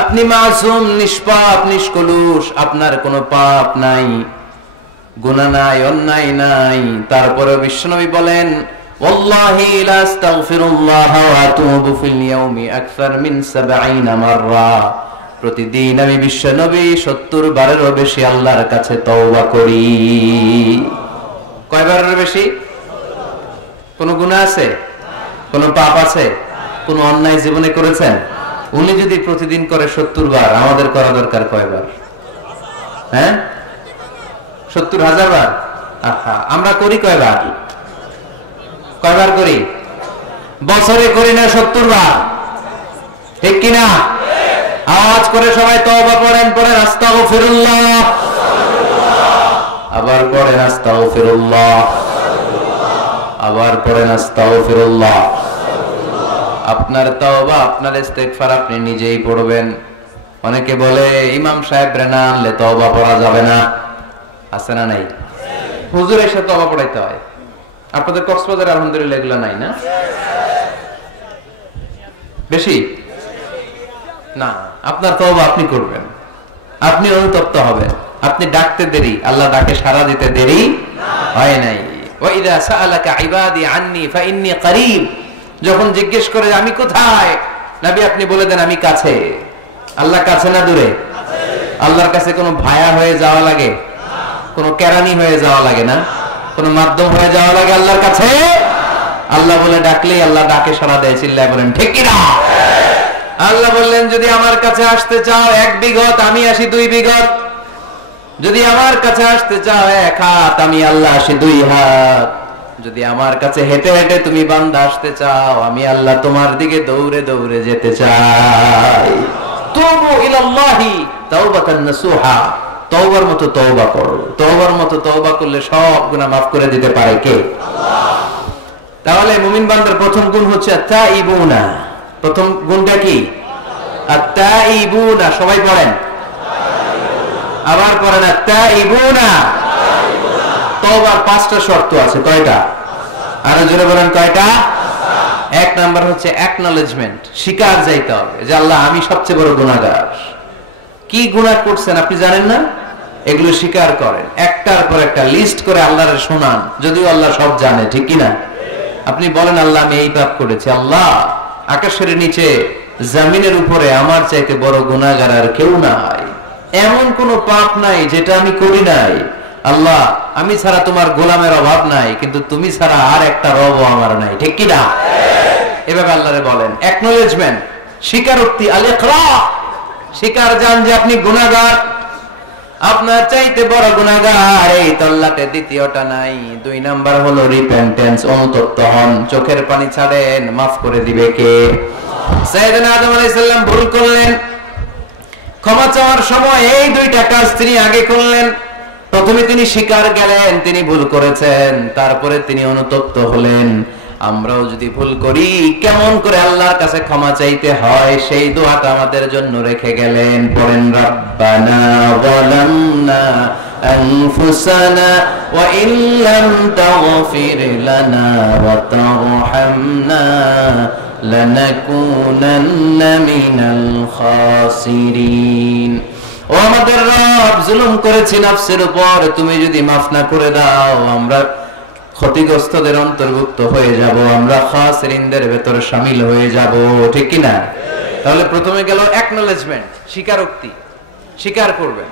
আপনি মাসুম, নিষ্পাপ, নিষ্কলুষ, আপনার কোনো পাপ নাই, গুনাহ নাই, অন্যায় নাই। তারপরে বিশ্বনবী বলেন, ওয়াল্লাহি লা আস্তাগফিরুল্লাহ ওয়া আতুবু ফিল ইয়াউমি আকসার মিন 70 মাররা। প্রতিদিন আমি বিশ্বনবী 70 বারেরও বেশি আল্লাহর কাছে তওবা করি। কয়বারের বেশি? কোন গুনাহ আছে? কোন পাপ আছে? কোন অন্যায় জীবনে করেছেন? উনি যদি প্রতিদিন করে 70 বার, আমাদের করা দরকার কয়বার? হ্যাঁ, 70,000 বার। আহা, আমরা করি কয়বার? কয়বার করি? বছরে করি না 70 বার, ঠিক কিনা? আওয়াজ করে সবাই তওবা পড়েন, পড়েন আস্তাগফিরুল্লাহ, আবার পড়েন আস্তাগফিরুল্লাহ, আবার পড়েন আস্তাগফিরুল্লাহ। আপনার তওবা, আপনার ইস্তেগফার আপনি নিজেই পড়বেন। অনেকে বলে ইমাম সাহেব না আনলে তওবা পড়া যাবে না, আছে না নাই? হুজুর এসে তওবা পড়াইতে হয়। আপনাদের কক্সবাজার আলহামদুলিল্লাহ এগুলো নাই না? বেশি না, আপনার তওবা আপনি করবেন, আপনি অনুতপ্ত হবেন। আপনি ডাকতে দেরি, আল্লাহ ডাকে সাড়া দিতে দেরি হয় নাই। ওয়া ইযা সাআলাকা ইবাদি আন্নী ফাইন্নী করিব, যখন জিজ্ঞেস করে আমি কোথায়, নবী আপনি বলে দেন আমি কাছে। আল্লাহ কাছে না দূরে? আল্লাহর কাছে কোনো ভায়া হয়ে যাওয়া লাগে? কোনো কেরানি হয়ে যাওয়া লাগে না? কোনো মাধ্যম হয়ে যাওয়া লাগে আল্লাহর কাছে? আল্লাহ বলে ডাকলেই আল্লাহ ডাকে সাড়া দেয়। চিল্লায় বলেন ঠিক কি না? আল্লাহ বললেন, যদি আমার কাছে আসতে চাও 1 বিঘত, আমি আসি 2 বিঘত। যদি আমার কাছে আসতে চাও 1 হাত, আমি আল্লাহ আসি 2 হাত। যদি আমার কাছে হেঁটে হেঁটে তুমি বান্দা আসতে চাও, আমি আল্লাহ তোমার দিকে দৌড়ে দৌড়ে যেতে চাই। তুবু ইলাল্লাহি তাওবাতান নাসুহা, তওবার মতো তওবা করো। তওবার মতো তওবা করলে সব গুনাহ মাফ করে দিতে পারে কে? আল্লাহ। তাহলে মুমিন বান্দার প্রথম গুণ হচ্ছে আত-তাইবুনা। প্রথম গুণটা কি? আত-তাইবুনা। সবাই পড়েন, আবার পড়েন আত-তাইবুনা। তওবার 5টা শর্ত আছে। কয়টা? আরো জোরে বলেন কয়টা? 1 নাম্বার হচ্ছে অ্যাকনলেজমেন্ট, স্বীকার যাইতে হবে যে আল্লাহ আমি সবচেয়ে বড় গুনাহগার। কি গুনাহ করছেন আপনি জানেন না, এগুলো স্বীকার করেন। একটার পর একটা লিস্ট করে আল্লাহর শোনান, যদিও আল্লাহ সব জানে, ঠিক কি না? আপনি বলেন আল্লাহ আমি এই পাপ করেছি, আল্লাহ আকাশের নিচে জমিনের উপরে আমার চাইতে বড় গুনাহগার আর কেউ নাই, এমন কোন পাপ নাই যেটা আমি করি নাই। আল্লাহ আমি ছাড়া তোমার গোলামের অভাব নাই, কিন্তু তুমি ছাড়া আর একটা রবও আমার নাই, ঠিক কি না? এভাবে আল্লাহরে বলেন। অ্যাকনলেজমেন্ট, স্বীকারোক্তি, আল ইকরার, স্বীকার জান যে আপনি গুনাহগার, আপনার চাইতে বড় গুনাহগার এই তল্লাতে দ্বিতীয়টা নাই। 2 নাম্বার হলো রিপেন্টেন্স, অনুতপ্ত হন, চোখের পানি ছাড়েন, মাফ করে দিবে কে? সাইয়েদনা আদম আলাইহিস সালাম ভুল করলেন, ক্ষমা চাওয়ার সময় এই 2টা কাজ তিনি আগে করলেন। প্রথমে তিনি স্বীকার গেলেন তিনি ভুল করেছেন, তারপরে তিনি অনুতপ্ত হলেন। আমরাও যদি ভুল করি কেমন করে আল্লাহর কাছে ক্ষমা চাইতে হয় সেই দোয়াটা আমাদের জন্য রেখে গেলেন। পড়েন, রাব্বানা যালামনা আনফুসানা ওয়া ইল্লাম তাগফির লানা ওয়া তারহামনা লানাকুনান্না মিনাল খাসিরিন। ও আমাদের রব, জুলুম করেছি নফসের উপর, তুমি যদি মাফ না করে দাও আমরা ক্ষতিগ্রস্তদের অন্তর্ভুক্ত হয়ে যাব, আমরা খাসিরিনদের ভেতরে শামিল হয়ে যাব, ঠিক কি না? তাহলে প্রথমে গেল অ্যাকনলেজমেন্ট, স্বীকারোক্তি, স্বীকার করবেন।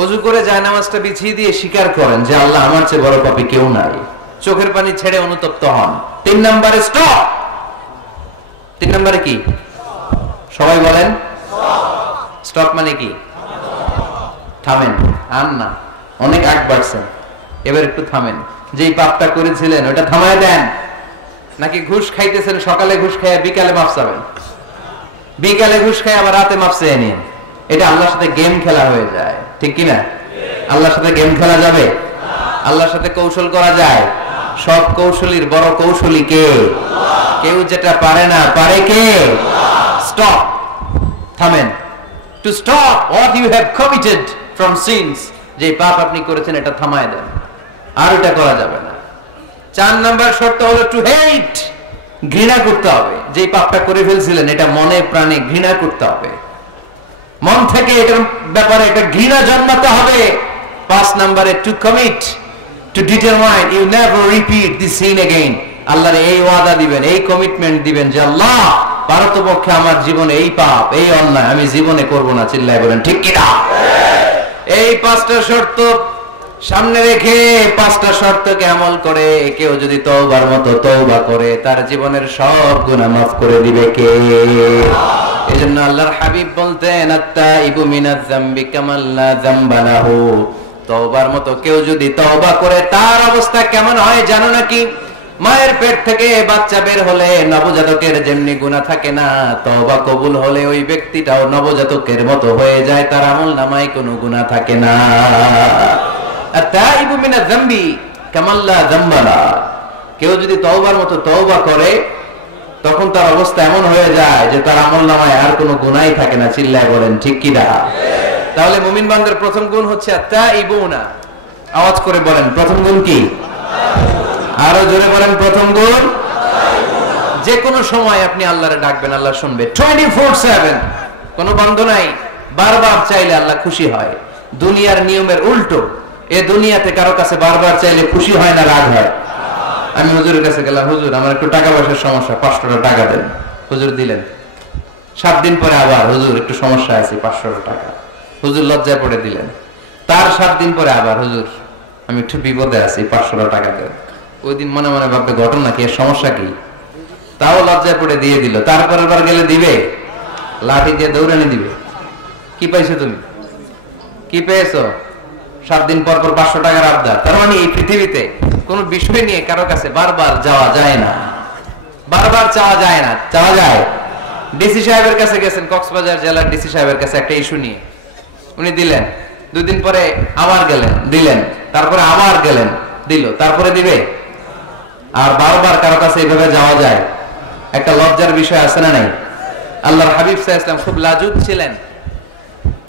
ওযু করে জায়নামাজটা বিছিয়ে দিয়ে স্বীকার করেন যে আল্লাহ আমার চেয়ে বড় পাপী কেউ নাই, চোখের পানি ছেড়ে অনুতপ্ত হন। 3 নম্বরে স্টপ। 3 নম্বরে কি? সবাই বলেন স্টপ মানে কি? থামেন। আর না, অনেক আগ বাড়ছেন, এবার একটু থামেন। যেই পাপটা করেছিলেন ওটা থামায় দেন। নাকি ঘুষ খাইতেছেন, সকালে ঘুষ খাইয়া বিকালে মাফ চাবেন, বিকালে ঘুষ খাই আবার রাতে মাফ চেয়ে নিন। এটা আল্লাহর সাথে গেম খেলা হয়ে যায়, ঠিক কিনা? আল্লাহর সাথে গেম খেলা যাবে? আল্লাহর সাথে কৌশল করা যায়? সব কৌশলীর বড় কৌশলী কে? কেউ যেটা পারে না, পারে কে? স্টপ, থামেন। To stop what you have committed from sins, যে পাপ আপনি করেছেন এটা থামায় দেন, আর এটা করা যাবে না। 4 নাম্বার শর্ত হলো টু হেট, ঘৃণা করতে হবে। যে পাপটা করে ফেলছিলেন এটা মনে প্রাণে ঘৃণা করতে হবে, মন থেকে এটার ব্যাপারে এটা ঘৃণা জন্মাতে হবে। 5 নাম্বারে to commit, to determine you never repeat this sin again. আল্লাহর এই ওয়াদা দিবেন, এই কমিটমেন্ট দিবেন যে আল্লাহ পারতপক্ষে আমার জীবনে এই পাপ, এই অন্যায় আমি জীবনে করব না। চিল্লায় বলেন ঠিক কিনা? এই 5টা শর্ত সামনে রেখে 5টা শর্তকে আমল করে কেউ যদি তওবার মতো তওবা করে তার জীবনের সব গুনাহ মাফ করে দিবে কে? এজন্য আল্লাহর হাবিব বলতেন, আত্তাইবু মিনাজ যামবি কামাল লা যামবা লাহু। তওবার মতো কেউ যদি তওবা করে তার অবস্থা কেমন হয় জানো নাকি? মায়ের পেট থেকে বাচ্চা বের হলে নবজাতকের যেমনি গুনাহ থাকে না, তওবা কবুল হলে ওই ব্যক্তিটাও নবজাতকের মতো হয়ে যায়, তার আমলনামায় কোনো গুনাহ থাকে না। আত্তাইবু মিনাজ যামবি কামাল লা যামবা লাহু। কেউ যদি তওবার মতো তওবা করে তখন তার অবস্থা এমন হয়ে যায় যে তার আমলনামায় আর কোনো গুনাহই থাকে না। চিল্লায় বলেন ঠিক কি না? তাহলে মুমিন বান্দার প্রথম গুণ হচ্ছে আত্তাইবুনা। আওয়াজ করে বলেন প্রথম গুণ কি? আরো জোরে বলেন প্রথম গুণ। যে কোনো সময় আপনি আল্লাহরে ডাকবেন, আল্লাহ শুনবে 24/7, কোনো বন্ধ নাই। বারবার চাইলে আল্লাহ খুশি হয়। দুনিয়ার নিয়মের উল্টো, এ দুনিয়াতে কারো কাছে বারবার চাইলে খুশি হয় না, রাগ হয়। আমি হুজুরের কাছে গেলাম, হুজুর আমার একটু টাকা পয়সার সমস্যা, 500 টাকা দেন। হুজুর দিলেন। 7 দিন পরে আবার, হুজুর একটু সমস্যা আছে, 500 টাকা। হুজুর লজ্জায় পড়ে দিলেন। তার 7 দিন পরে আবার, হুজুর আমি একটু বিপদে আছি, 500 টাকা দেন। ওই দিন মনে মনে ভাববে ঘটনা কি, এর সমস্যা কি? তাও লজ্জায় পড়ে দিয়ে দিল। তারপরের বার গেলে দিবে, লাঠি দিয়ে দৌড়ানি দিবে। কি পাইছো তুমি? কি পেয়েছো? 7 দিন পর পর 500 টাকার আবদার। তার মানে এই পৃথিবীতে কোন বিষয় নিয়ে কারো কাছে বারবার যাওয়া যায় না, বারবার চাওয়া যায় না। চাওয়া যায়? ডিসি সাহেবের কাছে গেছেন, কক্সবাজার জেলার ডিসি সাহেবের কাছে একটা ইস্যু নিয়ে, উনি দিলেন। 2 দিন পরে আবার গেলেন, দিলেন। তারপরে আবার গেলেন, দিল। তারপরে দিবে? আর বারবার কারো কাছে এইভাবে যাওয়া যায়? একটা লজ্জার বিষয় আছে না নাই? আল্লাহর হাবিব সাল্লাল্লাহু আলাইহি ওয়াসাল্লাম খুব লাজুক ছিলেন।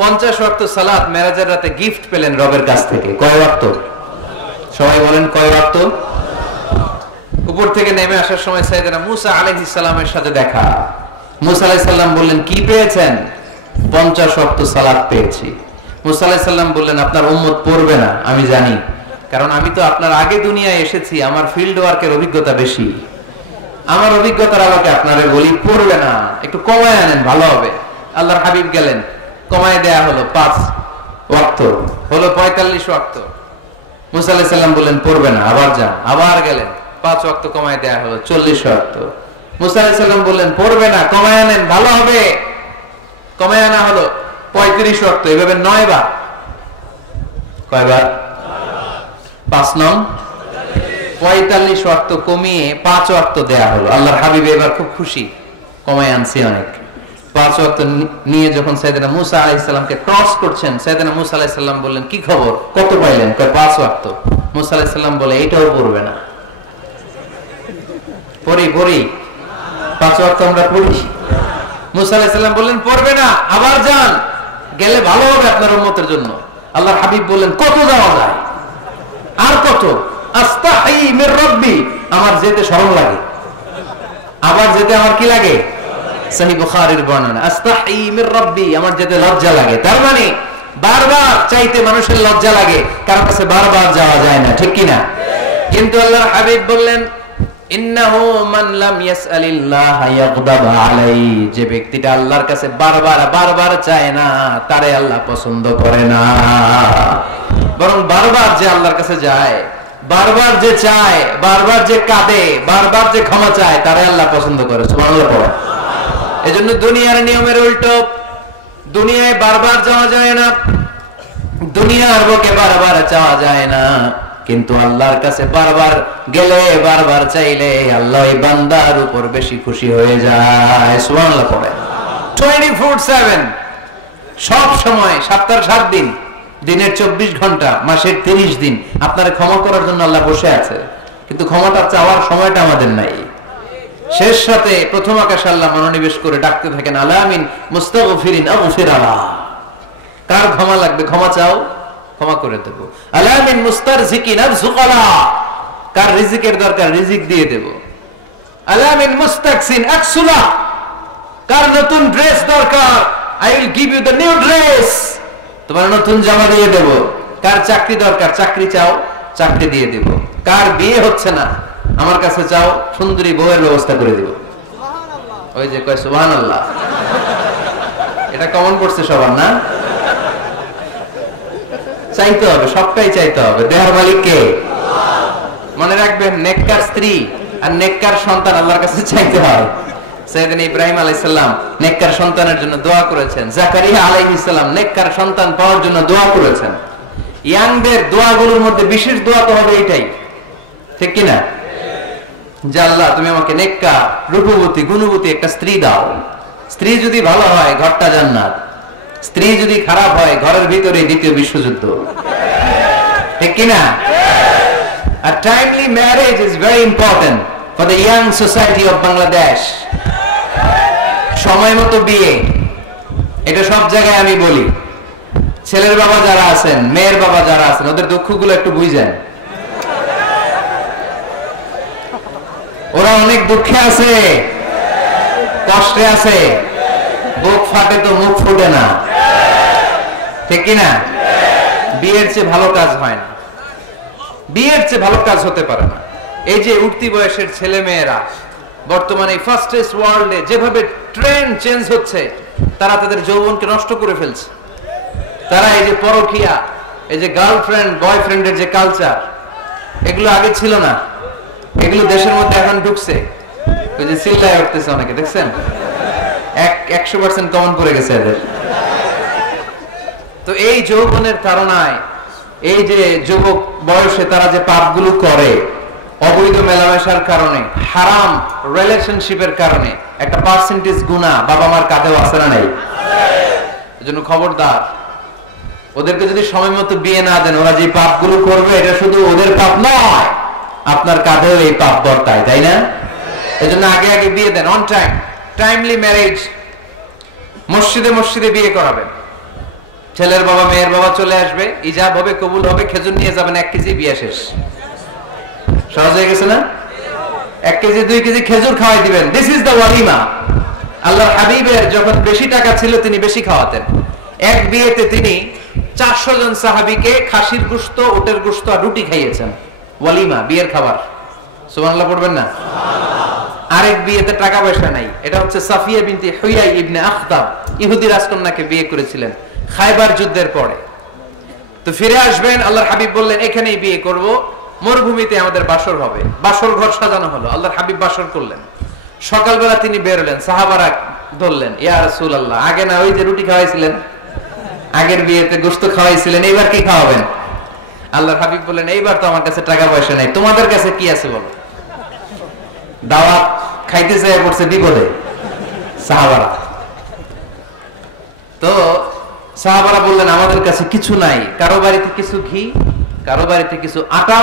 50 ওয়াক্ত সালাত মেরাজের রাতে গিফট পেলেন রবের কাছ থেকে। কয় ওয়াক্ত? সবাই বলেন কয় ওয়াক্ত? উপর থেকে নেমে আসার সময় সাইয়েদনা মুসা আলাইহিস সালামের সাথে দেখা। মুসা আলাইহিস সালাম বললেন, কি পেয়েছেন? 50 ওয়াক্ত সালাত পেয়েছি। মুসা আলাইহিস সালাম বললেন, আপনার উম্মত পড়বে না, আমি জানি, কারণ আমি তো আপনার আগে দুনিয়ায় এসেছি, আমার ফিল্ড ওয়ার্কের অভিজ্ঞতা বেশি। আমার অভিজ্ঞতার আলোকে আপনারে বলি, পড়বে না, একটু কমায় আনেন ভালো হবে। আল্লাহর হাবিব গেলেন, কমায় দেয়া হলো 5 ওয়াক্ত, হলো 45 ওয়াক্ত। মুসা আলাইহিস সালাম বললেন পড়বে না, আবার যান। আবার গেলেন, 5 ওয়াক্ত কমায় দেয়া হলো 40 ওয়াক্ত। মুসা আলাইহিস সালাম বললেন পড়বে না, কমায় আনেন ভালো হবে। কমায় আনা হলো 35 ওয়াক্ত। এভাবে 9 বার। কয়বার? 5 নং 45 ওয়াক্ত কমিয়ে 5 ওয়াক্ত দেয়া হলো। আল্লাহর হাবিব এবার খুব খুশি, কমায় আনছি অনেক। 5 ওয়াক্ত নিয়ে যখন সাইয়েদনা মুসা আলাইহিস সালামকে ক্রস করছেন, সাইয়েদনা মুসা আলাইহিস সালাম বললেন, কি খবর, কত পাইলেন? কয় 5 ওয়াক্ত। মুসা আলাইহিস সালাম বলে, এইটাও পড়বে না। পড়ি 5 ওয়াক্ত আমরা পড়ি। মুসা আলাইহিস সালাম বললেন, পড়বে না, আবার যান, গেলে ভালো হবে আপনার উম্মতের জন্য। আল্লাহর হাবিব বললেন, কত যাওয়া যায়, আর কত? আস্তাহি মির রাব্বি, আমার যেতে শরম লাগে, আবার যেতে আমার কি লাগে? সহিহ বুখারীর বর্ণনা, আস্তাহি মির রাব্বি, আমার যেতে লজ্জা লাগে। তার মানে বারবার চাইতে মানুষের লজ্জা লাগে, কারণ কাছে বারবার যাওয়া যায় না, ঠিক কি না? কিন্তু আল্লাহর হাবিব বললেন, ইন্নাহু মান লাম ইয়াসআলিল্লাহ ইয়াগদাব আলাইহি, যে ব্যক্তিটা আল্লাহর কাছে বারবার চায় না, তারে আল্লাহ পছন্দ করে না। বরং বারবার যে আল্লাহর কাছে যায়, বারবার যে চায়, বারবার যে কাঁদে, বারবার যে ক্ষমা চায়, তারে আল্লাহ পছন্দ করে। সুবহানাল্লাহ পড়ে। এজন্য দুনিয়ার নিয়মের উল্টো, দুনিয়ায় বারবার যাওয়া যায় না, দুনিয়ার বুকে বারবার চাওয়া যায় না, কিন্তু আল্লাহর কাছে বারবার গেলে, বারবার চাইলে আল্লাহ এই বান্দার উপর বেশি খুশি হয়ে যায়। সুবহানাল্লাহ পড়ে। 24/7, সব সময়, সপ্তাহের 7 দিন, দিনের 24 ঘন্টা, মাসের 30 দিন আপনারা ক্ষমা করার জন্য আল্লাহ বসে আছে, কিন্তু ক্ষমাটা চাওয়ার সময়টা আমাদের নাই। শেষ রাতে প্রথম আকাশে আল্লাহ মনোনিবেশ করে ডাকতে থাকেন, আলামিন মুস্তাগফিরিন আগফির আলা, কার ক্ষমা লাগবে ক্ষমা চাও, ক্ষমা করে দেব। আলামিন মুস্তারজিকিন আরযুকালা, কার রিজিকের দরকার রিজিক দিয়ে দেব। আলামিন মুস্তাকসিন আকসুলা, কার নতুন ড্রেস দরকার, I will give you the new dress, তোমার নতুন জামা দিয়ে দেব। কার চাকরি দরকার, চাকরি চাও, চাকরি দিয়ে দেব। কার বিয়ে হচ্ছে না, আমার কাছে চাও, সুন্দরী বউয়ের ব্যবস্থা করে দেব। ওই যে কয় সুবহানাল্লাহ, এটা কমন পড়ছে সবার না? চাইতে হবে, সবটাই চাইতে হবে। দেহের মালিক কে? মনে রাখবেন, নেককার স্ত্রী আর নেককার সন্তান আল্লাহর কাছে চাইতে হয়। সাইয়েদনা ইব্রাহিম আলাইহিস সালাম নেককার সন্তানের জন্য দোয়া করেছেন, জাকারিয়া আলাইহিস সালাম নেককার সন্তান পাওয়ার জন্য দোয়া করেছেন। ইয়াংদের দোয়াগুলোর মধ্যে বিশেষ দোয়া তো হবে এইটাই, ঠিক কি না? যে আল্লাহ তুমি আমাকে নেককার, রূপবতী, গুণবতী একটা স্ত্রী দাও। স্ত্রী যদি ভালো হয় ঘরটা জান্নাত, স্ত্রী যদি খারাপ হয় ঘরের ভিতরে দ্বিতীয় বিশ্বযুদ্ধ, ঠিক কি না? A timely marriage is very important for the young society of Bangladesh. সময় মতো বিয়ে, এটা সব জায়গায় আমি বলি। ছেলের বাবা যারা আছেন, মেয়ের বাবা যারা আছেন, ওদের দুঃখগুলো একটু বুঝেন। ওরা অনেক দুঃখে আছে, কষ্টে আছে, বুক ফাটে তো মুখ ফুটে না, ঠিক কি না? বিয়ের চেয়ে ভালো কাজ হয় না, বিয়ের চেয়ে ভালো কাজ হতে পারে না। এই যে উঠতি বয়সের ছেলে মেয়েরা বর্তমানে ফাস্টেস্ট ওয়ার্ল্ডে যেভাবে ট্রেন্ড চেঞ্জ হচ্ছে, তারা তাদের যৌবনকে নষ্ট করে ফেলছে। তারা এই যে পরকীয়া, এই যে গার্লফ্রেন্ড বয়ফ্রেন্ডের যে কালচার, এগুলো আগে ছিল না, এগুলো দেশের মধ্যে এখন ঢুকছে। ওই যে চিল্লায় উঠতেছে অনেকে, দেখছেন? 100% কমন করে গেছে এদের। তো এই যৌবনের তাড়নায়, এই যে যুবক বয়সে তারা যে পাপগুলো করে, অবৈধ মেলামেশার কারণে, হারাম রিলেশনশিপের কারণে একটা পার্সেন্টেজ গুনাহ বাবা মার কাঁধেও আছে না নাই? এজন্য খবরদার, ওদেরকে যদি সময় মতো বিয়ে না দেন, ওরা যে পাপগুলো করবে এটা শুধু ওদের পাপ নয়, আপনার কাঁধেও এই পাপ বর্তায়, তাই না? এজন্য আগে আগে বিয়ে দেন, অন টাইম, টাইমলি ম্যারেজ। মসজিদে মসজিদে বিয়ে করাবেন, ছেলের বাবা মেয়ের বাবা চলে আসবে, ইজাব হবে, কবুল হবে, খেজুর নিয়ে যাবেন, 1 কেজি, বিয়ে শেষ। সহজ হয়ে গেছে না? 1 কেজি 2 কেজি খেজুর খাওয়াই দিবেন। দিস ইজ দ্য ওয়ালিমা। আল্লাহর হাবিবের যখন বেশি টাকা ছিল তিনি বেশি খাওয়াতেন। এক বিয়েতে তিনি 400 জন সাহাবীকে খাসির গোশত, উটের গোশত আর রুটি খাইয়েছেন। ওয়ালিমা, বিয়ের খাবার। সুবহানাল্লাহ পড়বেন না? আরেক বিয়েতে টাকা পয়সা নাই, এটা হচ্ছে সাফিয়া বিনতে হুয়াই ইবনে আখতাব, ইহুদি রাজকন্যাকে বিয়ে করেছিলেন খায়বার যুদ্ধের পরে। তো ফিরে আসবেন, আল্লাহর হাবিব বললেন এখানেই বিয়ে করব, মরুভূমিতে আমাদের বাসর হবে। বাসর ঘর সাজানো হলো, আল্লাহর হাবিব বাসর করলেন। সকালবেলা তিনি বের হলেন, সাহাবারা ধরলেন, ইয়া রাসূলুল্লাহ, আগে না ওই যে রুটি খাওয়াইছিলেন, আগের বিয়েতে গোশত খাওয়াইছিলেন, এইবার কি খাওয়াবেন? আল্লাহর হাবিব বললেন, এইবার তো আমার কাছে টাকা পয়সা নাই, তোমাদের কাছে কি আছে বলো? দাওয়াত খাইতে চাই পড়ছে বিপদে সাহাবারা। তো সাহাবারা বললেন আমাদের কাছে কিছু নাই, কারো বাড়িতে কিছু ঘি, কারো বাড়িতে কিছু আটা,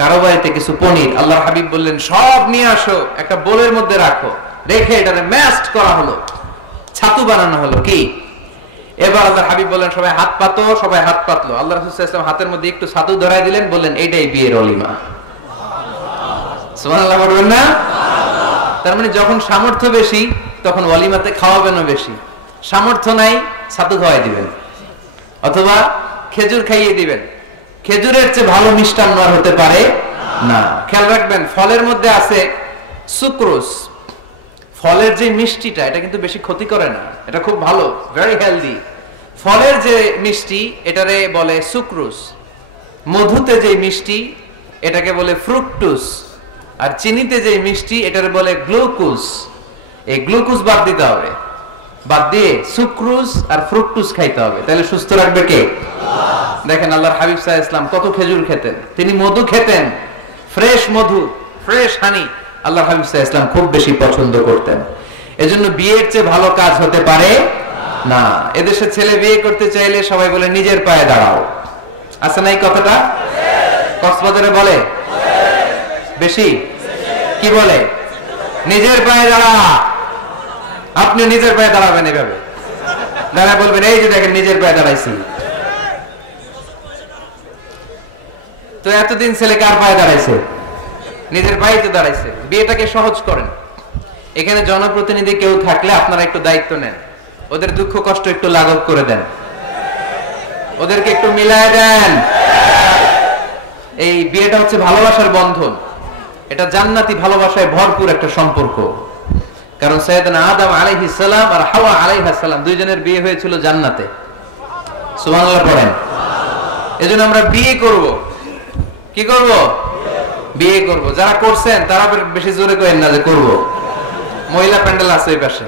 কারো বাড়িতে কিছু পনির। আল্লাহর হাবিব বললেন সব নিয়ে আসো, একটা বোলের মধ্যে রাখো, রেখে এটারে ম্যাশড করা হলো, ছাতু বানানো হলো। কি এবার আল্লাহর হাবিব বললেন সবাই হাত পাতো, সবাই হাত পাতলো। আল্লাহ রাসূল সাল্লাল্লাহু আলাইহি ওয়াসাল্লাম হাতের মধ্যে একটু ছাতু ধরায় দিলেন, বললেন এইটাই বিয়ের অলিমা। সুবহানাল্লাহ বলবেন না? তার মানে যখন সামর্থ্য বেশি তখন ওয়ালিমাতে খাওয়াবেনও বেশি, সামর্থ্য নাই ছাতু খাওয়াই দিবেন অথবা খেজুর খাইয়ে দিবেন। খেজুরের চেয়ে ভালো মিষ্টান্ন আর হতে পারে না। খেয়াল রাখবেন ফলের মধ্যে আছে সুক্রোজ। ফলের যে মিষ্টিটা এটা কিন্তু বেশি ক্ষতি করে না, এটা খুব ভালো, ভেরি হেলদি। ফলের যে মিষ্টি এটারে বলে সুক্রোজ। মধুতে যে মিষ্টি এটাকে বলে ফ্রুকটুস, আর চিনিতে যে মিষ্টি এটারে বলে গ্লুকোজ। এই গ্লুকোজ বাদ দিতে হবে, বাদ দিয়ে সুক্রোজ আর ফ্রুকটুস খাইতে হবে, তাহলে সুস্থ রাখবে কে? দেখেন আল্লাহর হাবিব সাল্লাল্লাহু আলাইহি ওয়াসাল্লাম কত খেজুর খেতেন, তিনি মধু খেতেন, ফ্রেশ মধু, ফ্রেশ হানি আল্লাহর হাবিব সাল্লাল্লাহু আলাইহি ওয়াসাল্লাম খুব বেশি পছন্দ করতেন। এজন্য বিয়ের চেয়ে ভালো কাজ হতে পারে না। এদেশে ছেলে বিয়ে করতে চাইলে সবাই বলে নিজের পায়ে দাঁড়াও, আছে না এই কথাটা? কক্সবাজারে বলে বেশি, কি বলে? নিজের পায়ে দাঁড়া। আপনি নিজের পায়ে দাঁড়াবেন, এভাবে দাঁড়ায় বলবেন এই যে দেখেন নিজের পায়ে দাঁড়াইছি। তো এতদিন ছেলে কার পায়ে দাঁড়াইছে? নিজের পায়ে তো দাঁড়াইছে। বিয়েটাকে সহজ করেন। এখানে জনপ্রতিনিধি কেউ থাকলে আপনারা একটু দায়িত্ব নেন, ওদের দুঃখ কষ্ট একটু লাঘব করে দেন, ওদেরকে একটু মিলায় দেন। এই বিয়েটা হচ্ছে ভালোবাসার বন্ধন, এটা জান্নাতি ভালোবাসায় ভরপুর একটা সম্পর্ক। কারণ সাইয়েদনা আদম আলাইহিস সালাম আর হাওয়া আলাইহাস সালাম দুইজনের বিয়ে হয়েছিল জান্নাতে। সুবহানাল্লাহ পড়েন। এজন্য আমরা বিয়ে করব। কি করব? বিয়ে করব। যারা করছেন তারা বেশি জোরে করেন না যে করব। মহিলা প্যান্ডেল আছে এই পাশে,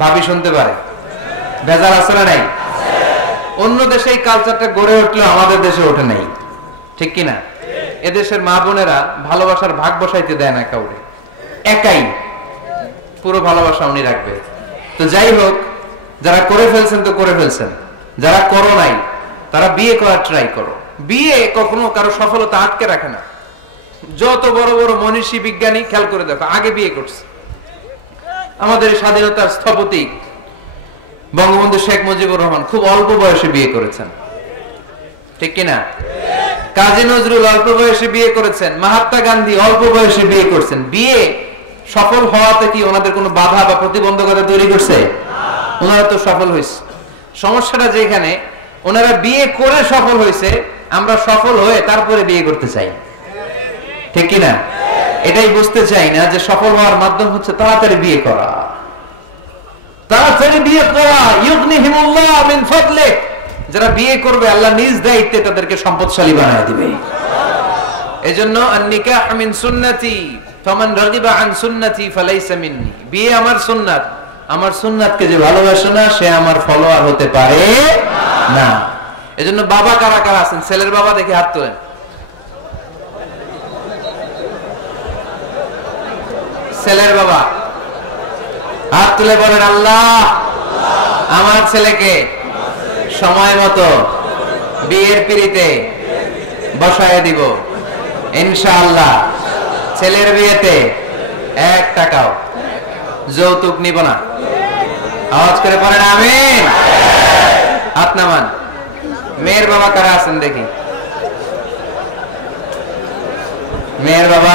ভাবি শুনতে পারে, ভেজাল আছে না নাই? অন্য দেশে এই কালচারটা গড়ে উঠলো, আমাদের দেশে ওঠে নাই, ঠিক কি না? এদেশের মা বোনেরা ভালোবাসার ভাগ বসাইতে দেয় না কাউরে, একাই পুরো ভালোবাসা উনি রাখবে। তো যাই হোক, যারা করে ফেলছেন তো করে ফেলছেন, যারা করো নাই তারা বিয়ে করার ট্রাই করো। বিয়ে কখনো কারো সফলতা আটকে রাখে না। যত বড় বড় মনীষী বিজ্ঞানী খেয়াল করে দেখো আগে বিয়ে করছে। আমাদের স্বাধীনতার স্থপতি বঙ্গবন্ধু শেখ মুজিবুর রহমান খুব অল্প বয়সে বিয়ে করেছেন, ঠিক কিনা? কাজী নজরুল অল্প বয়সে বিয়ে করেছেন, মহাত্মা গান্ধী অল্প বয়সে বিয়ে করছেন। বিয়ে সফল হওয়াতে কি ওনাদের কোনো বাধা বা প্রতিবন্ধকতা তৈরি করছে? ওনারা তো সফল হয়েছে। সমস্যাটা যেখানে ওনারা বিয়ে করে সফল হয়েছে, আমরা সফল হয়ে তারপরে বিয়ে করতে চাই, ঠিক কিনা? এটাই বুঝতে চাই না যে সফল হওয়ার মাধ্যম হচ্ছে তাড়াতাড়ি বিয়ে করা, তাড়াতাড়ি বিয়ে করা। ইউগনিহিমুল্লাহ মিন ফাদলিহ। যারা বিয়ে করবে আল্লাহ নিজ দায়িত্বে তাদেরকে সম্পদশালী বানায় দিবে। এজন্য আন-নিকাহ মিন সুন্নতি ফামান রাগিবা আন সুন্নতি ফালাইসা মিন্নি। বিয়ে আমার সুন্নাত, আমার সুন্নাতকে যে ভালোবাসে না সে আমার ফলোয়ার হতে পারে না। এজন্য বাবা কারা কারা আছেন? ছেলের বাবা দেখে হাত তোলেন। ছেলের বাবা হাত তুলে বলেন আল্লাহ আমার ছেলেকে সময় মতো বিয়ের পিঁড়িতে বসায় দিব ইনশাআল্লাহ। ছেলের বিয়েতে 1 টাকাও যৌতুক নিব না। আওয়াজ করে পড়েন আমিন। হাত নামান। মেয়ের বাবা কারা আছেন দেখি? মেয়ের বাবা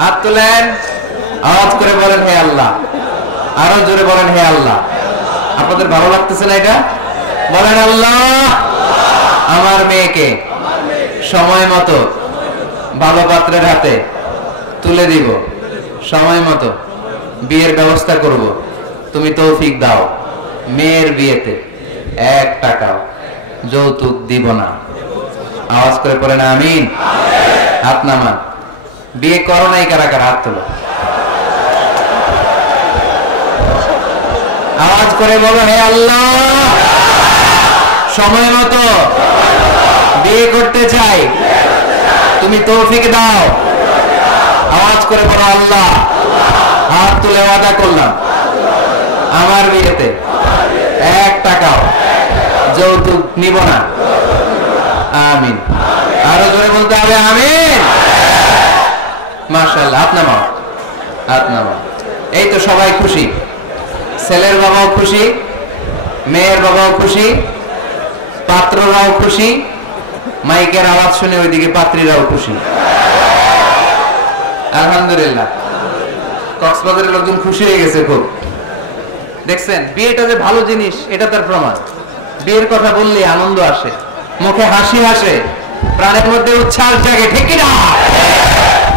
হাত তুলেন, আওয়াজ করে বলেন হে আল্লাহ। আরো জোরে বলেন হে আল্লাহ। আপনাদের ভালো লাগতেছে না এটা? বলেন আল্লাহ আমার মেয়েকে সময় মতো ভালো পাত্রের হাতে তুলে দিব, সময় মতো বিয়ের ব্যবস্থা করব, তুমি তৌফিক দাও। মেয়ের বিয়েতে 1 টাকাও যৌতুক দিব না। আওয়াজ করে পড়েন আমিন। হাত নামান। বিয়ে করো নাই কারা কারা? হাত তোলো। আওয়াজ করে বলো হে আল্লাহ সময় মতো বিয়ে করতে চাই, তুমি তৌফিক দাও। আওয়াজ করে বলো আল্লাহ। হাত তুলে ওয়াদা করলাম আমার বিয়েতে 1 টাকাও যৌতুক নিব না। আমিন। আরো জোরে বলতে হবে আমিন। মাশাআল্লাহ। আপনার এই তো সবাই খুশি, ছেলের বাবাও খুশি, মেয়ের বাবাও খুশি, পাত্ররাও খুশি, মাইকের আওয়াজ শুনে ওইদিকে পাত্রীরাও খুশি। আলহামদুলিল্লাহ। কক্সবাজারের লোকজন খুশি হয়ে গেছে খুব। দেখছেন বিয়েটা যে ভালো জিনিস এটা তার প্রমাণ। বিয়ের কথা বললে আনন্দ আসে, মুখে হাসি আসে, প্রাণের মধ্যে উচ্ছ্বাস জাগে, ঠিক কি না?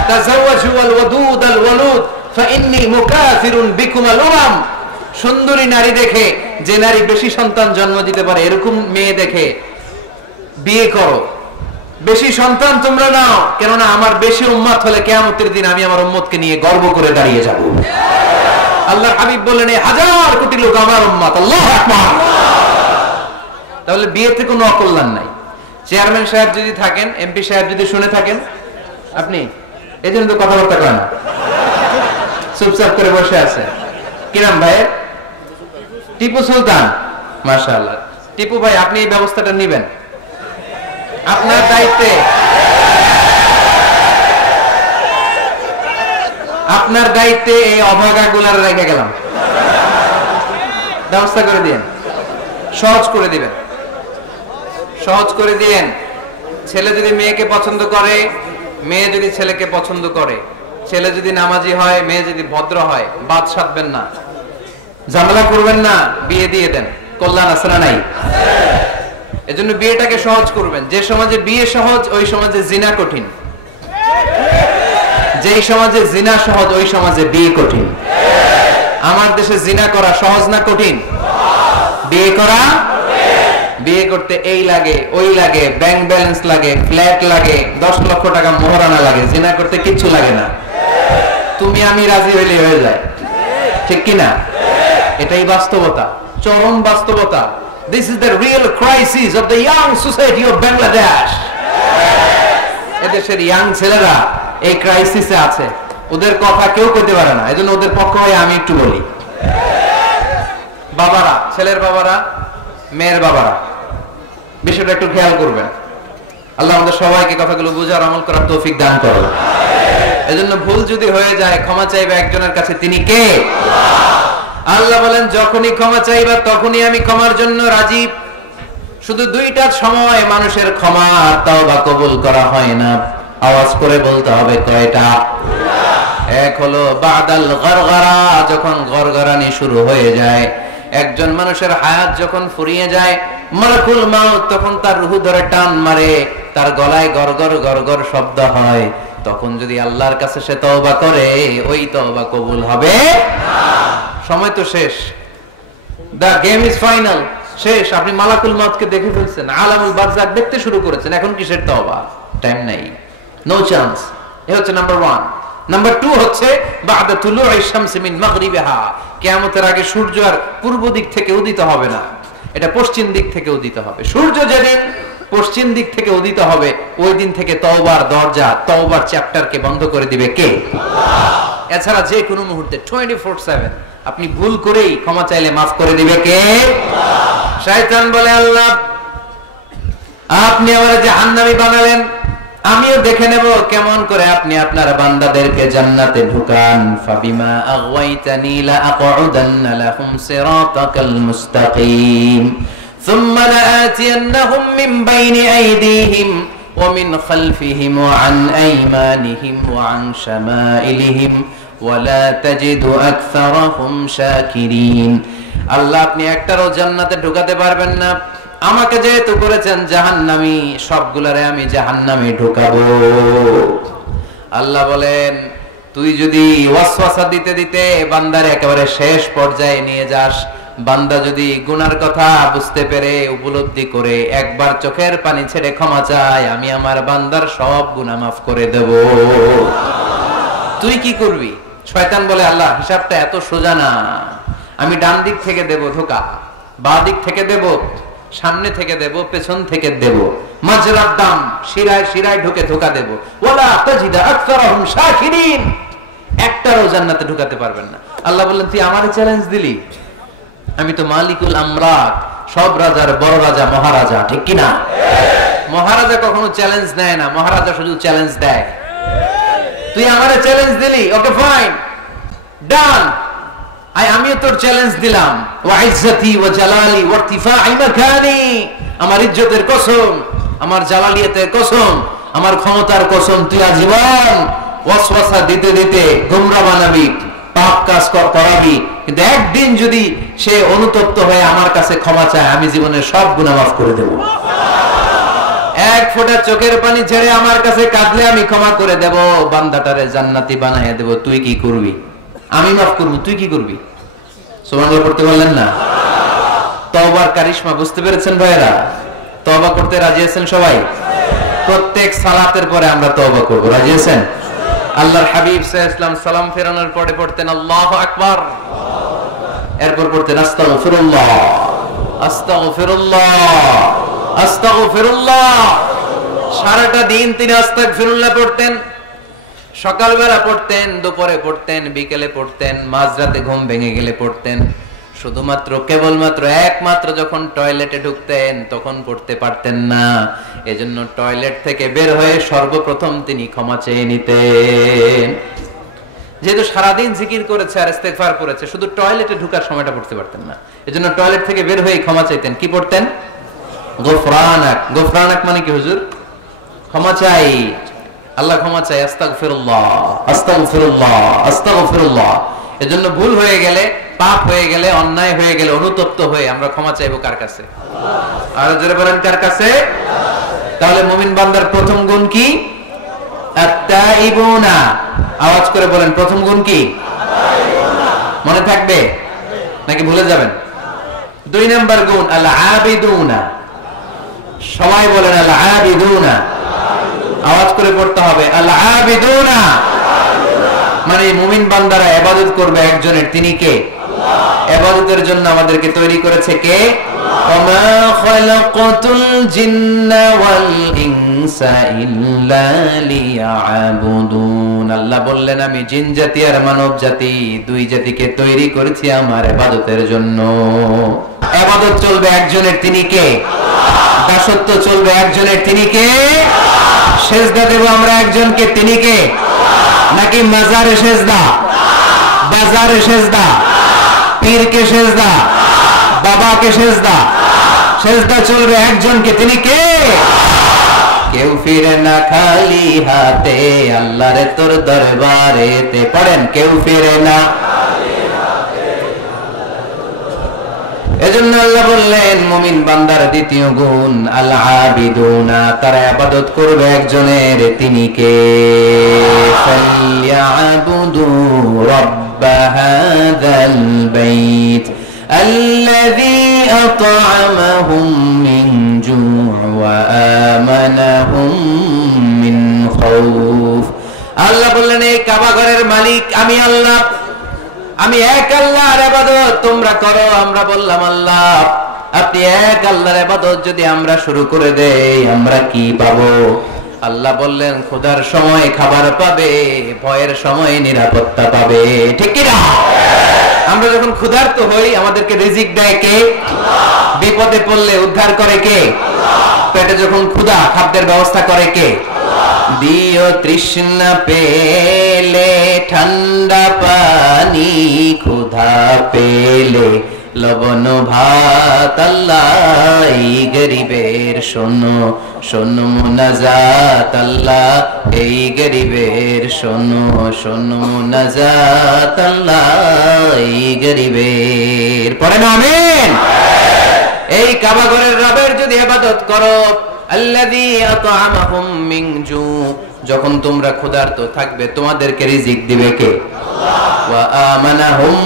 তাযাওয়াজু আল ওয়াদুদ আল ওয়ালুদ ফাইন্নী মুকাসিরুন বিকুমাল উমাম। সুন্দরী নারী দেখে, যে নারী বেশি সন্তান জন্ম দিতে পারে এরকম মেয়ে দেখে বিয়ে করো, বেশি সন্তান তোমরা নাও, কেননা আমার বেশি উম্মত হলে কিয়ামতের দিন আমি আমার উম্মতকে নিয়ে গর্ব করে দাঁড়িয়ে যাব। আল্লাহর হাবিব বলেন 1000 কোটি লোক আমার উম্মত। আল্লাহু আকবার। তাহলে বিয়েতে কোনো অকল্যাণ নাই। চেয়ারম্যান সাহেব যদি থাকেন, এমপি সাহেব যদি শুনে থাকেন, আপনি এই জন্য তো কথাবার্তা করেন না, চুপচাপ করে বসে আছে। কি নাম ভাই? টিপু সুলতান। মাশাআল্লাহ। টিপু ভাই আপনি এই ব্যবস্থাটা নেবেন, আপনার দায়িত্বে, আপনার দায়িত্বে এই অভাগাগুলার রেখে গেলাম, ব্যবস্থা করে দিয়েন, সহজ করে দিবেন, সহজ করে দিয়েন। ছেলে যদি মেয়েকে পছন্দ করে, মেয়ে যদি ছেলেকে পছন্দ করে, ছেলে যদি নামাজি হয়, মেয়ে যদি ভদ্র হয়, বাদ সাধবেন না, ঝামেলা করবেন না, বিয়ে দিয়ে দেন। কল্যাণ আছে না নাই? এজন্য বিয়েটাকে সহজ করবেন। যে সমাজে বিয়ে সহজ ওই সমাজে জিনা কঠিন, যেই সমাজে জিনা সহজ ওই সমাজে বিয়ে কঠিন। আমার দেশে জিনা করা সহজ না কঠিন? বিয়ে করা, বিয়ে করতে এই লাগে ওই লাগে, ব্যাংক ব্যালেন্স লাগে, ফ্ল্যাট লাগে, 10 লক্ষ টাকা মোহরানা লাগে। জিনা করতে কিচ্ছু লাগে না, তুমি আমি রাজি হইলে হয়ে যায়, ঠিক কি না? এটাই বাস্তবতা, চরম বাস্তবতা। This is the real crisis of the young society of Bangladesh. এদেশের ইয়াং ছেলেরা এই ক্রাইসিসে আছে, ওদের কথা কেউ কইতে পারে না, এজন্য ওদের পক্ষ হয়ে আমি একটু বলি। বাবারা, ছেলের বাবারা, মেয়ের বাবারা, বিষয়টা একটু খেয়াল করবেন। আল্লাহ আমাদের সবাইকে কথাগুলো বুঝার, আমল করার তৌফিক দান করুন। এজন্য ভুল যদি হয়ে যায় ক্ষমা চাইবে একজনের কাছে, তিনি কে? আল্লাহ বলেন যখনই ক্ষমা চাইবা তখনই আমি ক্ষমার জন্য রাজি। শুধু 2টা সময় মানুষের ক্ষমা আর তাওবা কবুল করা হয় না। আওয়াজ করে বলতে হবে কয়টা? এক হলো বাদাল গরগরা, যখন গরগরানি শুরু হয়ে যায়, একজন মানুষের হায়াত যখন ফুরিয়ে যায়, মালাকুল মাউত তখন তার রূহ ধরে টান মারে, তার গলায় গরগর গরগর শব্দ হয়, তখন যদি আল্লাহর কাছে সে তওবা করে, ওই তওবা কবুল হবে না। সময় তো শেষ, দা গেম ইজ ফাইনাল, শেষ। আপনি মালাকুল মাউতকে দেখে ফেলছেন, আলামুল বারজাক দেখতে শুরু করেছেন, এখন কিসের তওবা? টাইম নাই, নো চান্স। এ হচ্ছে নাম্বার 1। নাম্বার 2 হচ্ছে বাদা তুলুই শামসি মিন মাগরিবিহা, কিয়ামতের আগে সূর্য আর পূর্ব দিক থেকে উদিত হবে না, এটা পশ্চিম দিক থেকে উদিত হবে। সূর্য যেদিন পশ্চিম দিক থেকে উদিত হবে, ওই দিন থেকে তওবার দরজা, তওবার চ্যাপ্টারকে বন্ধ করে দিবে কে? আল্লাহ। এছাড়া যে কোনো মুহূর্তে 24/7 আপনি ভুল করেই ক্ষমা চাইলে মাফ করে দিবে কে? আল্লাহ। শয়তান বলে, আল্লাহ আপনি আমারে জাহান্নামী বানালেন, আমিও দেখে নেব কেমন করে আপনি আপনার বান্দাদেরকে জান্নাতে ঢুকান। ফাবিমা আগওয়াইতানি লা আকউদান্না লাহুম সিরাতাকাল মুস্তাকিম সুম্মা লাআতিয়ান্নাহুম মিন বাইনি আইদিহিম ওয়া মিন খালফিহিম ওয়া আন আইমানিহিম ওয়া আন শামাইলিহিম ওয়া লা তাজিদু আকসারাহুম শাকিরিন। আল্লাহ আপনি একটারও জান্নাতে ঢুকাতে পারবেন না, আমাকে যেহেতু করেছেন জাহান্নামী, সবগুলারে আমি জাহান্নামে ঢুকাবো। আল্লাহ বলেন তুই যদি ওয়াসওয়াসা দিতে দিতে বান্দারে একেবারে শেষ পর্যায়ে নিয়ে যাস, বান্দা যদি গুনার কথা বুঝতে পেরে উপলব্ধি করে একবার চোখের পানি ছেড়ে ক্ষমা চায়, আমি আমার বান্দার সব গুনাহ মাফ করে দেব। তুই কি করবি? শয়তান বলে, আল্লাহ হিসাবটা এত সোজা না, আমি ডান দিক থেকে দেব ধোঁকা, বাঁ দিক থেকে দেব, সামনে থেকে দেব, পেছন থেকে দেব, মাজরার দাম শিরায় শিরায় ঢুকে ধোঁকা দেব। ওয়ালা তাজিদা আকসারহুম শাকিরিন, একটারও জান্নাতে ঢুকাতে পারবেন না। আল্লাহ বললেন তুই আমারে চ্যালেঞ্জ দিলি, আমি তো মালিকুল আমলাক, সব রাজার বড় রাজা, মহারাজা, ঠিক কি না? মহারাজা কখনো চ্যালেঞ্জ নেয় না, মহারাজা শুধু চ্যালেঞ্জ দেয়। তুই আমারে চ্যালেঞ্জ দিলি, ওকে ফাইন, ডান, আমিও তোর চ্যালেঞ্জ দিলাম। ওয়া ইজ্জতি ওয়া জালালি ওয়া ইরতিফা'i মাকানি, আমার ইজ্জতের কসম, আমার জালালিয়াতের কসম, আমার ক্ষমতার কসম, তুই আজীবন ওয়াসওয়াসা দিতে দিতে গোমরা বানাবি, পাপ কাজ করাবি, কিন্তু একদিন যদি সে অনুতপ্ত হয়ে আমার কাছে ক্ষমা চায়, আমি জীবনের সব গুনাহ মাফ করে দেব। এক ফোঁটা চোখের পানি ছেড়ে আমার কাছে কাঁদলে আমি ক্ষমা করে দেব, বান্দাটারে জান্নাতি বানাইয়া দেব। তুই কি করবি? আমি মাফ করব, তুই কি করবি? সুবহানাল্লাহ পড়তে বললেন না? তওবার কারিশমা বুঝতে পেরেছেন ভাইরা? তওবা করতে রাজি আছেন সবাই? প্রত্যেক সালাতের পরে আমরা তওবা করব, রাজি আছেন? আল্লাহর হাবিব সাল্লাল্লাহু আলাইহি ওয়াসাল্লাম সালাম ফেরানোর পরে পড়তেন আল্লাহু আকবার, এরপর পড়তেন আস্তাগফিরুল্লাহ, আস্তাগফিরুল্লাহ, আস্তাগফিরুল্লাহ। সারাটা দিন তিনি আস্তাগফিরুল্লাহ পড়তেন। সকালবেলা পড়তেন, দুপুরে পড়তেন, বিকেলে পড়তেন, মাঝরাতে ঘুম ভেঙে গেলে পড়তেন। শুধুমাত্র কেবলমাত্র একমাত্র যখন টয়লেটে ঢুকতেন তখন পড়তে পারতেন না, এজন্য টয়লেট থেকে বের হয়ে সর্বপ্রথম তিনি ক্ষমা চেয়ে নিতেন। যেহেতু সারাদিন জিকির করেছে আর ইস্তেগফার করেছে, শুধু টয়লেটে ঢোকার সময়টা পড়তে পারতেন না, এজন্য টয়লেট থেকে বের হয়ে ক্ষমা চাইতেন। কি পড়তেন? গফরানাক। গফরানাক মানে কি হুজুর? ক্ষমা চাই, আল্লাহ ক্ষমা চাই, আস্তাগফিরুল্লাহ, আস্তাগফিরুল্লাহ, আস্তাগফিরুল্লাহ। এজন্য ভুল হয়ে গেলে, পাপ হয়ে গেলে, অন্যায় হয়ে গেলে, অনুতপ্ত হয়ে আমরা ক্ষমা চাইবো কার কাছে? আর জোরে বলেন কার কাছে? তাহলে মুমিন বান্দার প্রথম গুণ কি? আত-তাইবুনা। আওয়াজ করে বলেন, প্রথম গুণ কি? মনে থাকবে নাকি ভুলে যাবেন? 2 নাম্বার গুণ আল-আবিদুনা। সবাই বলেন আল-আবিদুনা। আওয়াজ করে পড়তে হবে আল-আবিদুনা। মানে মুমিন বান্দারা ইবাদত করবে একজনের, তিনি কে? আল্লাহ। ইবাদতের জন্য আমাদেরকে তৈরি করেছে কে? ওমা খালাকাতুল জিন্না ওয়াল ইনসা ইল্লা লিয়াবুদুন। আল্লাহ বললেন, আমি জিন জাতি আর মানব জাতি, দুই জাতিকে তৈরি করেছি আমার ইবাদতের জন্য। ইবাদত চলবে একজনের, তিনি কে? আল্লাহ। দাসত্ব চলবে একজনের, তিনি কে? আল্লাহ। সিজদা দেব আমরা একজনকে, তিনি কে? নাকি মাজারে সেজদা, বাজারে সেজদা, পীরকে সেজদা, বাবাকে সেজদা? সেজদা চলবে একজনকে, তিনি কে? কেউ ফিরে না খালি হাতে আল্লাহরে তোর দরবারেতে। পড়েন, কেউ ফিরে না। এজন্য আল্লাহ বললেন মুমিন বান্দার দ্বিতীয় গুণ আল-আবিদুনা, তারা ইবাদত করবে একজনের, তিনি কে? ফালইয়াবুদু রাব্ব হাযাল বাইত আল্লাযী আত'আমাহুম মিন জু' ওয়া আমানাহুম মিন খাউফ। আল্লাহ বললেন, এই কাবা ঘরের মালিক আমি আল্লাহ, আমি এক আল্লাহর ইবাদত তোমরা করো। আমরা বললাম, আল্লাহ আপনি এক আল্লাহর ইবাদত যদি আমরা শুরু করে দেই আমরা কি পাবো? আল্লাহ বললেন, ক্ষুধার সময় খাবার পাবে, ভয়ের সময় নিরাপত্তা পাবে, ঠিক কি না? আমরা যখন ক্ষুধার্ত হই আমাদেরকে রিজিক দেয় কে? আল্লাহ। বিপদে পড়লে উদ্ধার করে কে? আল্লাহ। পেটে যখন ক্ষুধা, খাদ্যের ব্যবস্থা করে কে? আল্লাহ। দিও তৃষ্ণা পেলে ঠান্ডা পানি, ক্ষুধা পেলে লবণ ভাত। আল্লাহ এই গরিবের শোনো শোনো মুনাজাত, আল্লাহ এই গরিবের শোনো শোনো মুনাজাত, আল্লাহ এই গরিবের। পড়েন আমিন। এই কাবা ঘরের রবের যদি ইবাদত করো, আল্লাযী আত'আমাহুম মিন জু', যখন তোমরা ক্ষুধার্ত থাকবে তোমাদেরকে রিজিক দিবে কে? আল্লাহ। ওয়া আমানাহুম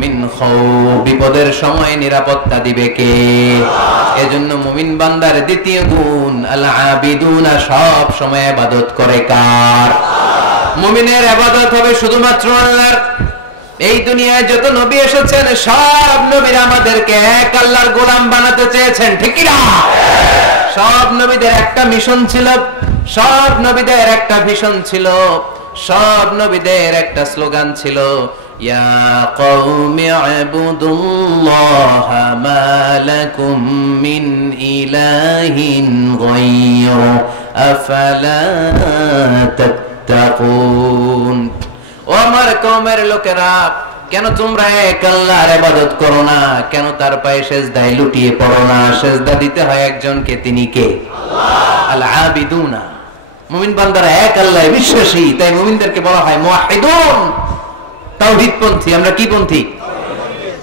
মিন খাউফ, বিপদের সময় নিরাপত্তা দিবে কে? আল্লাহ। এজন্য মুমিন বান্দার দ্বিতীয় গুণ আল-আবিদুনা, সব সময় ইবাদত করে কার? আল্লাহ। মুমিনের ইবাদত হবে শুধুমাত্র আল্লাহর। এই দুনিয়ায় যত নবী এসেছেন সব নবীরা আমাদেরকে এক আল্লাহর গোলাম বানাতে চেয়েছেন, ঠিক কি না? সব নবীদের একটা মিশন ছিল, সব নবীদের একটা ভিশন ছিল, সব নবীদের একটা স্লোগান ছিল, ইয়া কওমি ইবুদুল্লাহা মা লাকুম মিন ইলাহিন গায়রু আফালা তাত্তাকুন। ও আমার কওমের লোকেরা, কেন তোমরা এক আল্লাহর ইবাদত করো না? কেন তার পায়ে সিজদায় লুটিয়ে পড়ো না? সিজদা দিতে হয় একজনকে, তিনি কে? আল্লাহ। আল আবিদুনা, মুমিন বান্দারা এক আল্লাহে বিশ্বাসী, তাই মুমিনদেরকে বলা হয় মুওয়াহিদুন, তাওহীদপন্থী। আমরা কি পন্থী?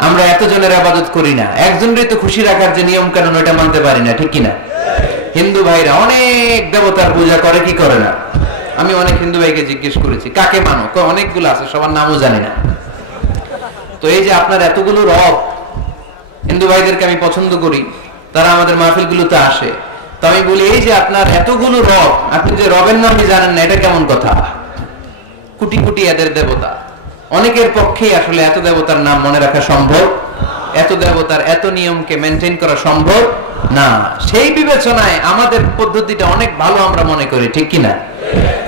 আমরা এতজনের ইবাদত করি না, একজনেরই তো খুশি রাখার যে নিয়ম কানুন ওটা মানতে পারি না, ঠিক কি না? হিন্দু ভাইরা অনেক দেবতার পূজা করে, কি করে না? আমি অনেক হিন্দু ভাইকে জিজ্ঞেস করেছি কাকে মানো, অনেকগুলো আছে, সবার নামও জানি না। তো এই যে আপনার এতগুলো রব, হিন্দু ভাইদেরকে আমি পছন্দ করি, তারা আমাদের মাহফিলগুলোতে আসে, তো আমি বলি এই যে আপনার এতগুলো রব, আপনি যে রবের নামই জানেন না, এটা কেমন কথা? কোটি কোটি এদের দেবতা, অনেকের পক্ষে আসলে এত দেবতার নাম মনে রাখা সম্ভব, এত দেবতার এত নিয়মকে মেনটেন করা সম্ভব না। সেই বিবেচনায় আমাদের পদ্ধতিটা অনেক ভালো আমরা মনে করি, ঠিক কিনা?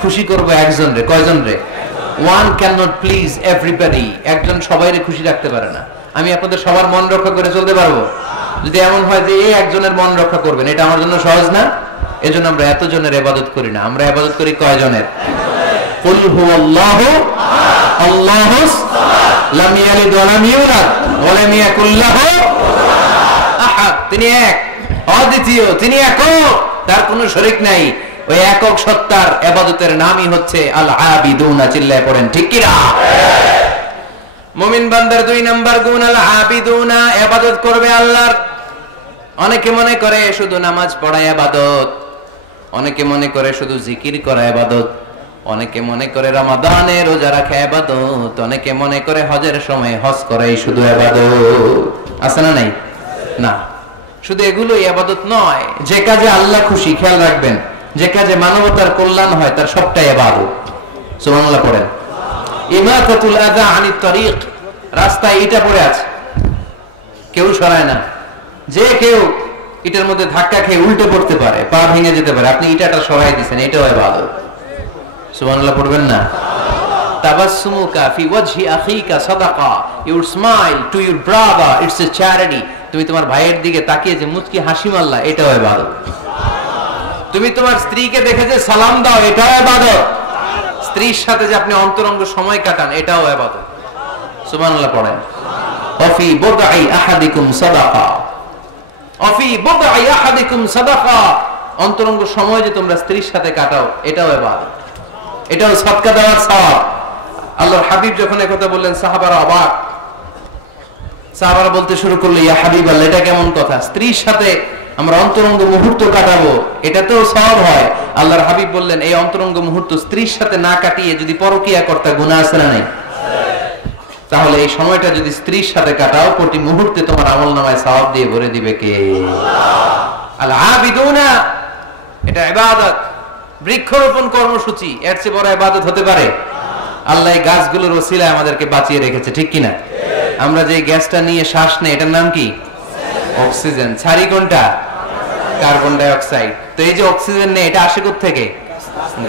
খুশি করব একজন রে, কয়জন রে? One can not please everybody, একজন সবাইরে খুশি রাখতে পারে না। আমি আপনাদের সবার মন রক্ষা করে চলতে পারবো? যদি এমন হয় যে এই একজনের মন রক্ষা করবেন, এটা আমার জন্য সহজ না। এজন্য আমরা এতজনের ইবাদত করি না, আমরা ইবাদত করি কয়জনের? কুল হুয়াল্লাহু আল্লাহুস লাম ইয়ালিদ ওয়া লাম ইউলাদ ওয়া লাম ইয়াকুল লাহু আহাদ। তিনি এক, অদ্বিতীয়, তিনি একক, তার কোনো শরীক নাই। ওই একক সত্তার ইবাদতের নামই হচ্ছে আল আবিদুনা। চিল্লায় পড়েন ঠিক কি না? মুমিন বান্দার 2 নাম্বার গুণ আল আবিদুনা, ইবাদত করবে আল্লাহর। অনেকে মনে করে শুধু নামাজ পড়া ইবাদত, অনেকে মনে করে শুধু জিকির করা ইবাদত, অনেকে মনে করে রমাদানে রোজা রাখা ইবাদত, অনেকে মনে করে হজের সময় হজ করাই শুধু ইবাদত। আছে না নাই? না, শুধু এগুলো ইবাদত নয়। যে কাজে আল্লাহ খুশি, খেয়াল রাখবেন, যে কাজে মানবতার কল্যাণ হয় তার সবটাই ইবাদত। সুবহানাল্লাহ পড়েন। ইমাতাতুল আযা আনিত তারিক, রাস্তায় ইটা পড়ে আছে, কেউ সরায় না, যে কেউ ইটার মধ্যে ধাক্কা খেয়ে উল্টে পড়তে পারে, পা ভেঙে যেতে পারে, আপনি ইটাটা সরাই দিয়েছেন, এটাও ইবাদত। সুবহানাল্লাহ পড়বেন না? তাবাসসুমুকা ফি ওয়াজহি আখিকা সাদাকা, your smile to your brother, it's a charity. তুমি তোমার ভাইয়ের দিকে তাকিয়ে যে মুচকি হাসি মারলা, এটাও ইবাদত। তুমি তোমার স্ত্রীকে দেখে যে সালাম দাও, এটাও ইবাদত। স্ত্রীর সাথে যে আপনি অন্তরঙ্গ সময় কাটান, এটাও ইবাদত। সুবহানাল্লাহ পড়েন। ওয়াফি বুদআই আহাদিকুম সাদাকা, ওয়াফি বুদআই আহাদিকুম সাদাকা, অন্তরঙ্গ সময় যে তোমরা স্ত্রীর সাথে কাটাও, এটাও ইবাদত, এটাও সদকা দেওয়ার সওয়াব। আল্লাহর হাবিব যখন একথা বললেন, সাহাবারা অবাক। সাহাবারা বলতে শুরু করলো, ইয়া হাবিবাল্লাহ, এটা কেমন কথা? স্ত্রীর সাথে আমরা অন্তরঙ্গ মুহূর্ত কাটাবো, এটাতেও সওয়াব হয়। আল্লাহর হাবিব বললেন, এই অন্তরঙ্গ মুহূর্ত স্ত্রীর সাথে না কাটিয়ে যদি পরকীয়া করতে, গুনাহ আছে না নাই? তাহলে এই সময়টা যদি স্ত্রীর সাথে কাটাও, প্রতি মুহূর্তে তোমার আমলনামায় সওয়াব দিয়ে ভরে দিবে কে? আল আবিদুনা, এটা ইবাদত। বৃক্ষরোপণ কর্মসূচি, এর চেয়ে বড় ইবাদত হতে পারে? আল্লাহ এই গাছগুলোর ওসিলায় আমাদেরকে বাঁচিয়ে রেখেছে, ঠিক কিনা? আমরা যে গ্যাসটা নিয়ে শ্বাস নেই, এটার নাম কি? অক্সিজেন। ছাড়ি কোনটা? Carbon die oxide. তো এই যে অক্সিজেন নেই, এটা আসে কোথা থেকে?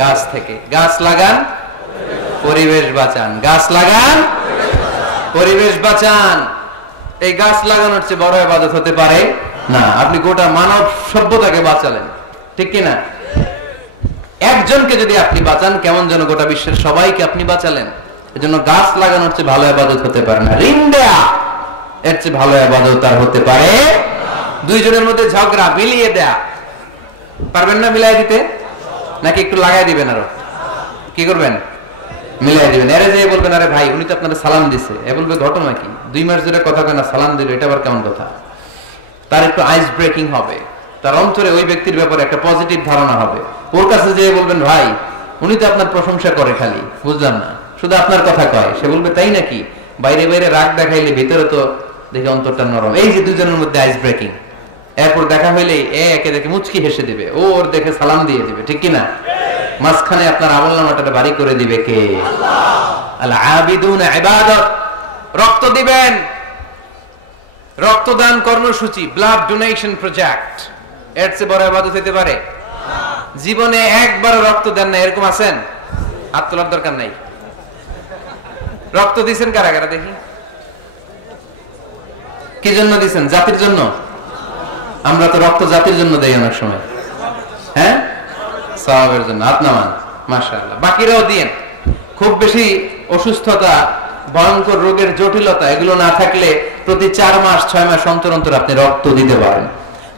গাছ থেকে। গাছ লাগান, পরিবেশ বাঁচান। গাছ লাগান, পরিবেশ বাঁচান। এই গাছ লাগানোর চেয়ে বড় ইবাদত হতে পারে না। আপনি গোটা মানব সভ্যতাকে বাঁচালেন, ঠিক কিনা? একজনকে যদি আপনি বাঁচান, কেমন যেন গোটা বিশ্বের সবাইকে আপনি বাঁচালেন। এজন্য গাছ লাগানোর চেয়ে ভালো ইবাদত হতে পারে না। ঋণ দেয়া, এর চেয়ে ভালো ইবাদত আর হতে পারে না। দুইজনের মধ্যে ঝগড়া, মিলিয়ে দেয়া, পারবেন না মিলাই দিতে? নাকি একটু লাগাই দিবেন? আরো কি করবেন? মিলাই দিবেন। এরে যে বলবেন, আরে ভাই উনি তো আপনাদের সালাম দিছে, এ বলবে ঘটনা কি? 2 মাস ধরে কথা কয় না, সালাম দিল, এটা আবার কেমন কথা? তার একটু আইস ব্রেকিং হবে, তার অন্তরে ওই ব্যক্তির ব্যাপারে একটা পজিটিভ ধারণা হবে। ওর কাছে যে বলবেন, ভাই উনি তো আপনার প্রশংসা করে খালি, বুঝলাম না, শুধু আপনার কথা কয়। সে বলবে, তাই নাকি? বাইরে বাইরে রাগ দেখাইলে ভিতরে তো দেখে অন্তরটা নরম। এই যে দুজনের মধ্যে আইস ব্রেকিং। এরপর দেখা হইলে একে দেখে মুচকি হেসে দিবে, ও ওর দেখে সালাম দিয়ে দিবে, ঠিক কিনা? মাঝখানে আপনার আমলনামাটা ভারী করে দিবে কে? আল্লাহ। আল আবিদুনা ইবাদত। রক্ত দিবেন, রক্তদান কর্মসূচি, ব্লাড ডোনেশন প্রজেক্ট, এর চেয়ে বড় ইবাদত হতে পারে? জীবনে একবার রক্ত দেন না, এরকম আছেন? হাত তোলার দরকার নাই। রক্ত দিয়েছেন কারা কারা দেখি? কি জন্য দিয়েছেন? জাতির জন্য? আমরা তো রক্ত জাতির জন্য দেই অনেক সময়, হ্যাঁ, সওয়াবের জন্য। হাত নামান, মাশাআল্লাহ। বাকিরাও দিয়েন। খুব বেশি অসুস্থতা, ভয়ঙ্কর রোগের জটিলতা এগুলো না থাকলে প্রতি 4 মাস 6 মাস অন্তর অন্তর আপনি রক্ত দিতে পারেন।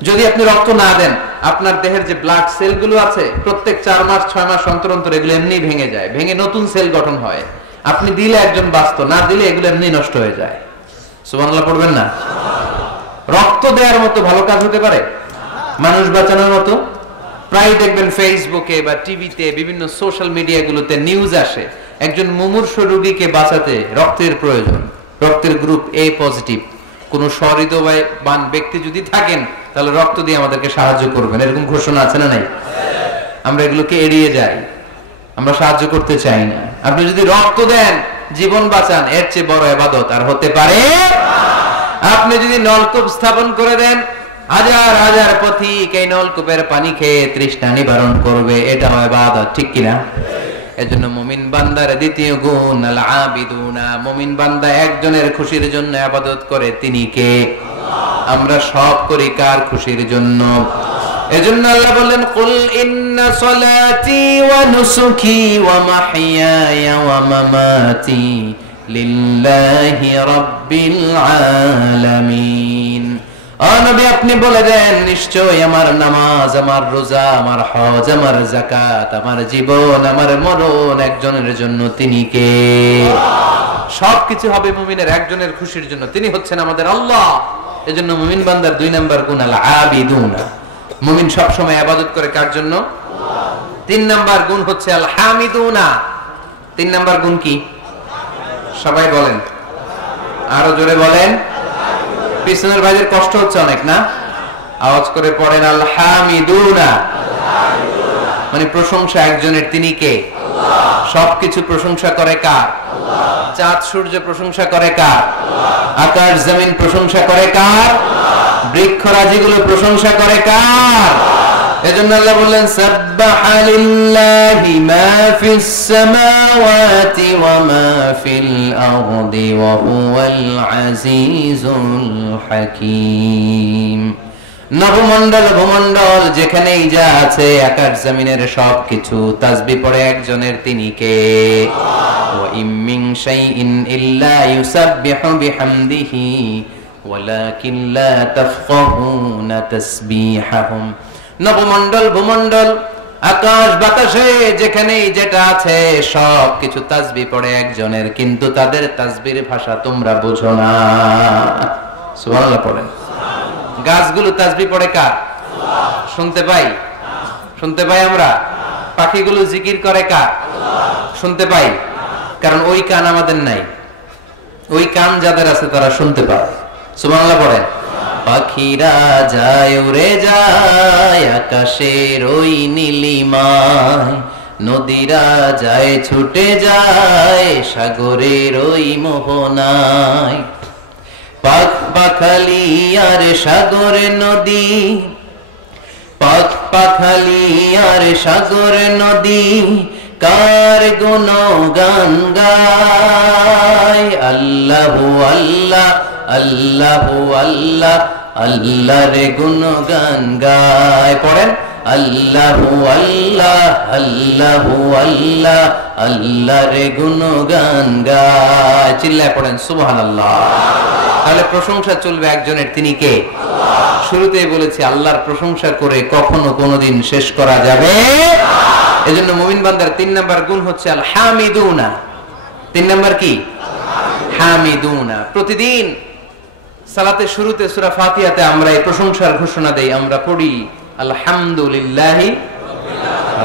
যদি আপনি রক্ত না দেন, আপনার দেহের যে ব্লাড সেলগুলো আছে প্রত্যেক 4 মাস 6 মাস অন্তর অন্তর এগুলো এমনি ভেঙে যায়, ভেঙে নতুন সেল গঠন হয়। আপনি দিলে একজন বাঁচত, না দিলে এগুলো এমনি নষ্ট হয়ে যায়। সুবহানাল্লাহ পড়বেন না? রক্ত দেওয়ার মতো ভালো কাজ হতে পারে? মানুষ বাঁচানোর মতো? প্রায় দেখবেন ফেসবুকে বা টিভিতে বিভিন্ন সোশ্যাল মিডিয়াগুলোতে নিউজ আসে, একজন মুমূর্ষু রোগীকে বাঁচাতে রক্তের প্রয়োজন, রক্তের গ্রুপ এ পজিটিভ। কোন সহৃদয়বান ব্যক্তি যদি থাকেন তাহলে রক্ত দিয়ে আমাদেরকে সাহায্য করবেন, এরকম ঘোষণা আছে না নাই? আমরা এগুলোকে এড়িয়ে যাই, আমরা সাহায্য করতে চাই না। আপনি যদি রক্ত দেন, জীবন বাঁচান, এর চেয়ে বড় ইবাদত আর হতে পারে? আপনি যদি নলকূপ স্থাপন করে দেন, হাজার হাজার পথিক এই নলকূপের পানি খেয়ে তৃষ্ণা নিবারণ করবে, এটাও ইবাদত, ঠিক কিনা? এজন্য মুমিন বান্দার দ্বিতীয় গুণ আল আবিদুনা। মুমিন বান্দা একজনের খুশির জন্য ইবাদত করে, তিনি কে? আমরা সব করি কার খুশির জন্য? এজন্য আল্লাহ বললেন, কুল ইন্না সলাতি ওয়া নুসুকি ওয়া মাহইয়ায়া ওয়া মামাতি লিল্লাহি রাব্বিল আলামিন। ও নবী, আপনি বলে দেন, নিশ্চয় আমার নামাজ, আমার রোজা, আমার হজ, আমার যাকাত, আমার জীবন, আমার মরণ একজনের জন্য, তিনি কে? সবকিছু হবে মুমিনের একজনের খুশির জন্য, তিনি হচ্ছেন আমাদের আল্লাহ। এজন্য মুমিন বান্দার 2 নাম্বার গুণ আল আবিদুনা। মুমিন সব সময় ইবাদত করে কার জন্য? 3 নাম্বার গুণ হচ্ছে আল হামিদুনা। 3 নাম্বার গুণ কি? সবাই বলেন, আরো জোরে বলেন। পিছনের ভাইদের কষ্ট হচ্ছে অনেক না? আওয়াজ করে পড়েন, আল হামিদুনা। মানে প্রশংসা একজনের, তিনি কে? আল্লাহ। সবকিছু প্রশংসা করে কার? আল্লাহ। চাঁদ সূর্য প্রশংসা করে কার? আল্লাহ। আকাশ জমিন প্রশংসা করে কার? আল্লাহ। বৃক্ষরাজিগুলো প্রশংসা করে কার? আল্লাহ। এজন্য আল্লাহ বললেন, সাব্বাহা লিল্লাহি মা ফিস সামাওয়াতি ওয়া মা ফিল আরদি ওয়া হুয়াল আজিজুল হাকীম। নবমণ্ডল ভূমণ্ডল যেখানেই যা আছে, আকাশ জমিনের সবকিছু তাসবিহ পড়ে একজনের, তিনি কে? ওয়া ইম মিন শাইইন ইল্লা ইউসাব্বিহু বিহামদিহি ওয়ালাকিন লা তাফকাহুনা তাসবিহাহুম। নবমণ্ডল ভূমণ্ডল আকাশ বাতাসে যেখানেই যেটা আছে সবকিছু তাসবিহ পড়ে একজনের, কিন্তু তাদের তাসবিহর ভাষা তোমরা বুঝো না। সুবহানাল্লাহ পড়েন। গাছগুলো তাসবিহ পড়ে কার? আল্লাহ। শুনতে পাই? শুনতে পাই আমরা? পাখিগুলো জিকির করে কার? আল্লাহ। শুনতে পাই? কারণ ওই কান আমাদের নাই, ওই কান যাদের আছে তারা শুনতে পায়। সুবহানাল্লাহ পড়েন। পাখিরা যায় উড়ে যায় আকাশের ওই নীলিমায়, নদীরা যায় ছুটে যায় সাগরের ওই মোহনায়। পাখ পাখালি আর সাগর নদী, পাখ পাখালি আর সাগর নদী, কার গুণগান গায়। আল্লাহু আল্লাহ, আল্লাহু আল্লাহ, আল্লাহর গুণগান গায়। পড়েন, আল্লাহু আল্লাহ, আল্লাহু আল্লাহ, আল্লাহর গুণগান গায়। চিল্লায় পড়েন সুবহানাল্লাহ। তাহলে প্রশংসা চলবে একজনের, তিনি কে? আল্লাহ। শুরুতেই বলেছি, আল্লাহর প্রশংসা করে কখনো কোনোদিন শেষ করা যাবে না। এজন্য মুমিন বান্দার 3 নাম্বার গুণ হচ্ছে আল হামিদুনা। 3 নাম্বার কি? হামিদুনা। প্রতিদিন সালাতের শুরুতে সূরা ফাতিহাতে আমরা এই প্রশংসার ঘোষণা দেই, আমরা পড়ি আলহামদুলিল্লাহি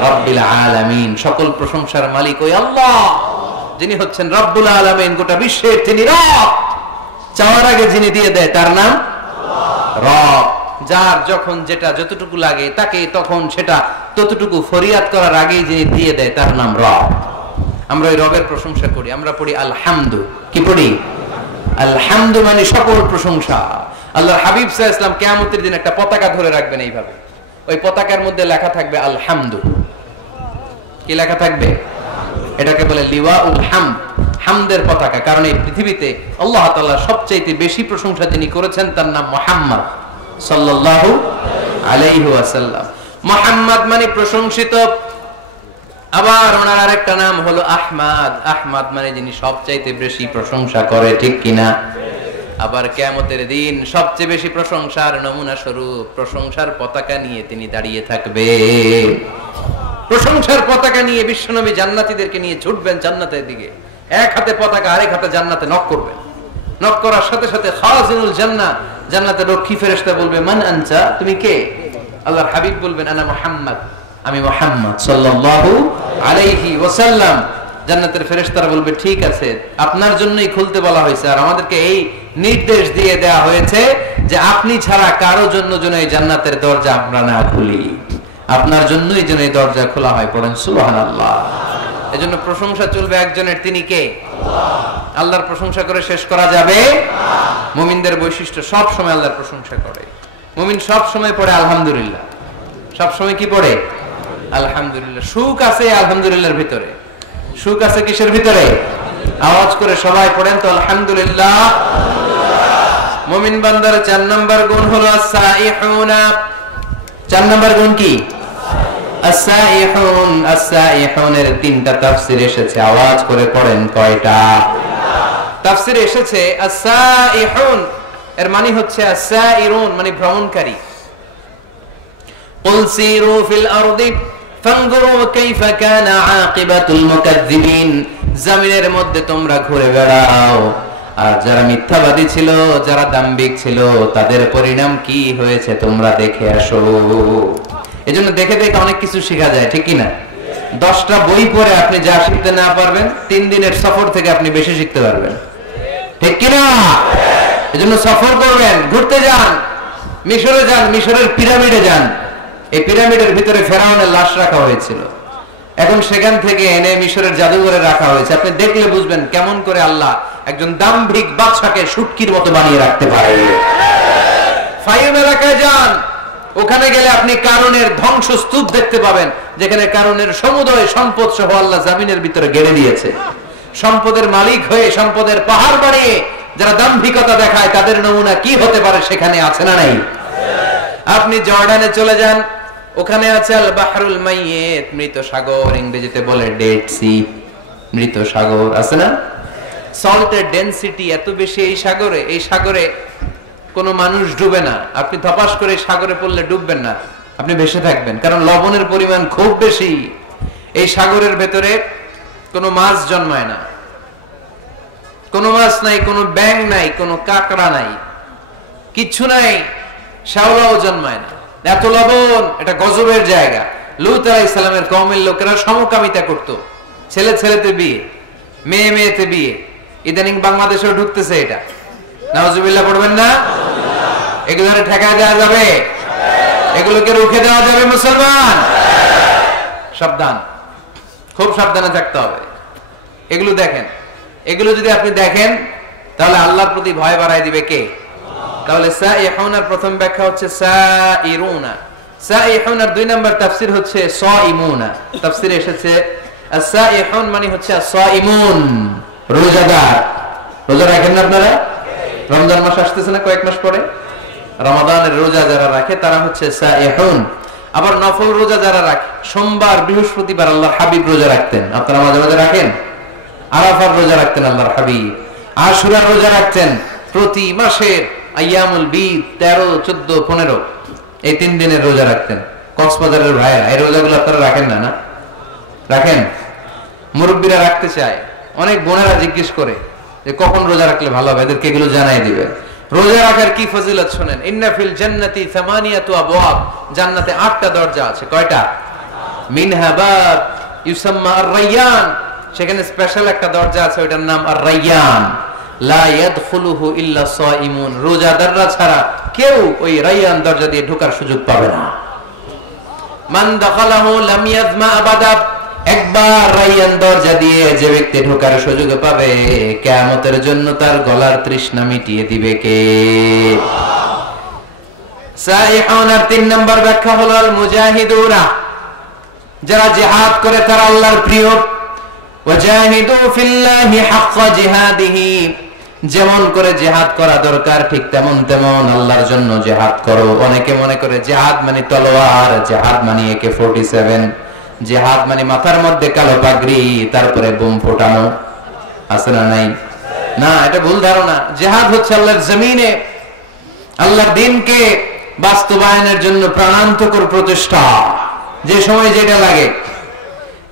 রাব্বিল আলামিন। সকল প্রশংসার মালিক ওই আল্লাহ, যিনি হচ্ছেন রব্বুল আলামিন, গোটা বিশ্বের তিনি রব। চাওয়ার আগে যিনি দিয়ে দেয় তার নাম রব। যার যখন যেটা যতটুকু লাগে তাকে তখন সেটা ততটুকু ফরিয়াদ করার আগেই যিনি দিয়ে দেয় তার নাম রব। আমরা ওই রবের প্রশংসা করি, আমরা পড়ি আলহামদু। কি পড়ি? আলহামদু মানে সকল প্রশংসা। আল্লাহর হাবিব সাল্লাল্লাহু আলাইহি ওয়াসাল্লাম কিয়ামতের দিন একটা পতাকা ধরে রাখবেন এইভাবে, ওই পতাকার মধ্যে লেখা থাকবে আলহামদু। কি লেখা থাকবে? এটাকে বলে লিওয়াউল হামদ। হামদের পতাকা, কারণ এই পৃথিবীতে আল্লাহ তাআলা সবচাইতে বেশি প্রশংসা যিনি করেছেন তার নাম মুহাম্মদ সাল্লাল্লাহু আলাইহি ওয়াসাল্লাম। মুহাম্মদ মানে প্রশংসিত। আবার ওনার আরেকটা নাম হলো আহমদ। আহমদ মানে যিনি সবচাইতে বেশি প্রশংসা করে, ঠিক কিনা? আবার কিয়ামতের দিন সবচেয়ে বেশি প্রশংসার নমুনা স্বরূপ প্রশংসার পতাকা নিয়ে তিনি দাঁড়িয়ে থাকবেন। প্রশংসার পতাকা নিয়ে বিশ্বনবী জান্নাতীদেরকে নিয়ে ছুটবেন জান্নাতের দিকে। এক হাতে পতাকা, আরেক হাতে জান্নাতে নক করবেন। নক করার সাথে সাথে খাজিনুল জান্নাহ, জান্নাতের রক্ষী ফেরেশতা বলবে, মান আনতা, তুমি কে? আল্লাহর হাবিব বলবেন, আনা মুহাম্মদ, আমি মুহাম্মদ সাল্লাল্লাহু আলাইহি ওয়াসাল্লাম। জান্নাতের ফেরেশতারা বলবে, ঠিক আছে, আপনার জন্যই খুলতে বলা হয়েছে, আর আমাদেরকে এই নির্দেশ দিয়ে দেয়া হয়েছে যে আপনি ছাড়া কারো জন্য যেন এই জান্নাতের দরজা আমরা না খুলি, আপনার জন্যই যেন এই দরজা খোলা হয়। পড়েন সুবহানাল্লাহ। এজন্য প্রশংসা চলবে একজনের, তিনি কে? আল্লাহ। আল্লাহর প্রশংসা করে শেষ করা যাবে? মুমিনদের বৈশিষ্ট্য, সব সময় আল্লাহর প্রশংসা করে। মুমিন সব সময় পড়ে আলহামদুলিল্লাহ। সব সময় কি পড়ে? আলহামদুলিল্লাহ। সুখ আছে আলহামদুলিল্লাহর ভিতরে। সুখ আছে কিসের ভিতরে? আওয়াজ করে সবাই পড়েন তো আলহামদুলিল্লাহ। মুমিন বান্দার 4 নাম্বার গুণ হলো আস-সাইহুনা। 4 নাম্বার গুণ কি? আস-সাইহুন। আস-সাইহুনের 3টা তাফসীর এসেছে, আওয়াজ করে পড়েন কয়টা? তাফসীরে এসেছে আস-সাইহুন এর মানে হচ্ছে আস-সাইরুন মানে ভ্রমণকারী। কুল সিরু ফিল আরদি ফানজুরু কাইফা কানা আকিবাতুল মুকাজ্জিবিন। জমিনের মধ্যে তোমরা ঘুরে বেড়াও, আর যারা মিথ্যাবাদী ছিল, যারা দাম্ভিক ছিল, তাদের পরিণাম কি হয়েছে তোমরা দেখে আসো। এজন্য দেখে দেখে অনেক কিছু শেখা যায়, ঠিক কি না? 10টা বই পড়ে আপনি যা শিখতে না পারবেন, 3 দিনের সফর থেকে আপনি বেশি শিখতে পারবেন, ঠিক কি না? এজন্য সফর করবেন, ঘুরতে যান, মিশরে যান, মিশরের পিরামিডে যান। এই পিরামিডের ভিতরে ফেরাউনের লাশ রাখা হয়েছিল, এখন সেখান থেকে এনে মিশরের জাদুঘরে রাখা হয়েছে। আপনি দেখলে বুঝবেন কেমন করে আল্লাহ একজন দাম্ভিক বাদশাকে শুটকির মতো বানিয়ে রাখতে পারে। ফাইম এলাকায় যান, ওখানে গেলে আপনি কারুনের ধ্বংসস্তূপ দেখতে পাবেন, যেখানে কারুনের সমুদয় সম্পদ সহ আল্লাহ জামিনের ভিতরে গেড়ে দিয়েছে। সম্পদের মালিক হয়ে সম্পদের পাহাড় বানিয়ে যারা দাম্ভিকতা দেখায়, তাদের নমুনা কি হতে পারে সেখানে আছে না নাই? আপনি জর্ডানে চলে যান, ওখানে আছে আল বাহরুল মাইয়িত, মৃত সাগর, ইংরেজিতে বলে ডেড সি, মৃত সাগর আছে না? সল্টের ডেনসিটি এত বেশি এই সাগরে, এই সাগরে কোনো মানুষ ডুবে না। আপনি ধপাস করে সাগরে পড়লে ডুববেন না, আপনি ভেসে থাকবেন, কারণ লবণের পরিমাণ খুব বেশি। এই সাগরের ভেতরে কোনো মাছ জন্মায় না, কোনো মাছ নাই, কোনো ব্যাঙ নাই, কোনো কাঁকড়া নাই, কিচ্ছু নাই, শ্যাওলাও জন্মায় না। এত লবণ, এটা গজবের জায়গা। লূত আলাইহিস সালামের কওমের লোকেরা সমকামিতা করত, ছেলে ছেলেতে বিয়ে, মেয়ে মেয়েতে বিয়ে। ইদানিং বাংলাদেশেও ঢুকতেছে এটা, নাউজুবিল্লাহ পড়বেন না? এগুলো ঠেকায় দেওয়া যাবে? এগুলোকে রুখে দেওয়া যাবে? মুসলমান সাবধান, খুব সাবধানে থাকতে হবে। এগুলো দেখেন, এগুলো যদি আপনি দেখেন তাহলে আল্লাহর প্রতি ভয় বাড়ায় দিবে কে? তাহলে সাইহুনার প্রথম ব্যাখ্যা হচ্ছে সাইরুনা। সাইহুনার 2 নাম্বার তাফসীর হচ্ছে সাইমুনা। তাফসীরে এসেছে as-সাইহুন মানে হচ্ছে as-সাইমুন, রোজাদার। রোজা রাখেন না আপনারা? রমজান মাস আসতেছে না কয়েক মাস পরে, রমাদানের রোজা যারা রাখে তারা হচ্ছে সাইহুন। আবার নফল রোজা যারা রাখে, সোমবার বৃহস্পতিবার আল্লাহর হাবিব রোজা রাখতেন, আপনারা মাঝে মাঝে রাখেন। আরাফার রোজা রাখতেন আল্লাহর হাবিব, আশুরার রোজা রাখতেন। প্রতি মাসের আইয়ামুল বীদ 13, 14, 15 এই 3 দিনের রোজা রাখতেন। কক্সবাজারের ভাইরা এই রোজাগুলো আপনারা রাখেন না? না রাখেন? মুরব্বীরা রাখতে চায়, অনেক বোনেরা জিজ্ঞেস করে যে কখন রোজা রাখলে ভালো হবে, এদেরকে এগুলো জানাই দিবে। রোজা রাখার কি ফজিলত শুনেন। ইন্না ফিল জান্নাতি 8 আবওয়াব, জান্নাতে 8টা দরজা আছে। কয়টা? মিনহা বাব ইউসাম্মা আর-রায়্যান, সেখানে স্পেশাল একটা দরজা আছে, ওটার নাম আর-রায়্যান। লা ইয়াদখুলুহু ইল্লা সাইমুন, রোজাদাররা ছাড়া কেউ ওই রায়্যান দরজা দিয়ে ঢোকার সুযোগ পাবে না। মান দাখালাহু লাম ইয়াজমা আবাদা, একবার রায়্যান দরজা দিয়ে যে ব্যক্তি ঢোকার সুযোগ পাবে, কিয়ামতের জন্য তার গলার তৃষ্ণা মিটিয়ে দিবে কে? সাইহুনার 3 নাম্বার ব্যাখ্যা হলো আল মুজাহিদুনা, যারা জিহাদ করে তারা আল্লাহর প্রিয়। ওয়াজাহিদু ফিল্লাহি হাক্কা জিহাদিহি, যেমন করে জিহাদ করা দরকার ঠিক তেমন তেমন আল্লাহর জন্য জিহাদ করো। অনেকে মনে করে জিহাদ মানে তলোয়ার, জিহাদ মানে AK-47, জিহাদ মানে মাথার মধ্যে কালো পাগড়ি তারপরে বোম ফোটানো, আছে না নাই? না, এটা ভুল ধারণা। জিহাদ হচ্ছে আল্লাহর জমিনে আল্লাহর দ্বীনকে বাস্তবায়নের জন্য প্রাণান্তকর প্রচেষ্টা, যে সময় যেটা লাগে।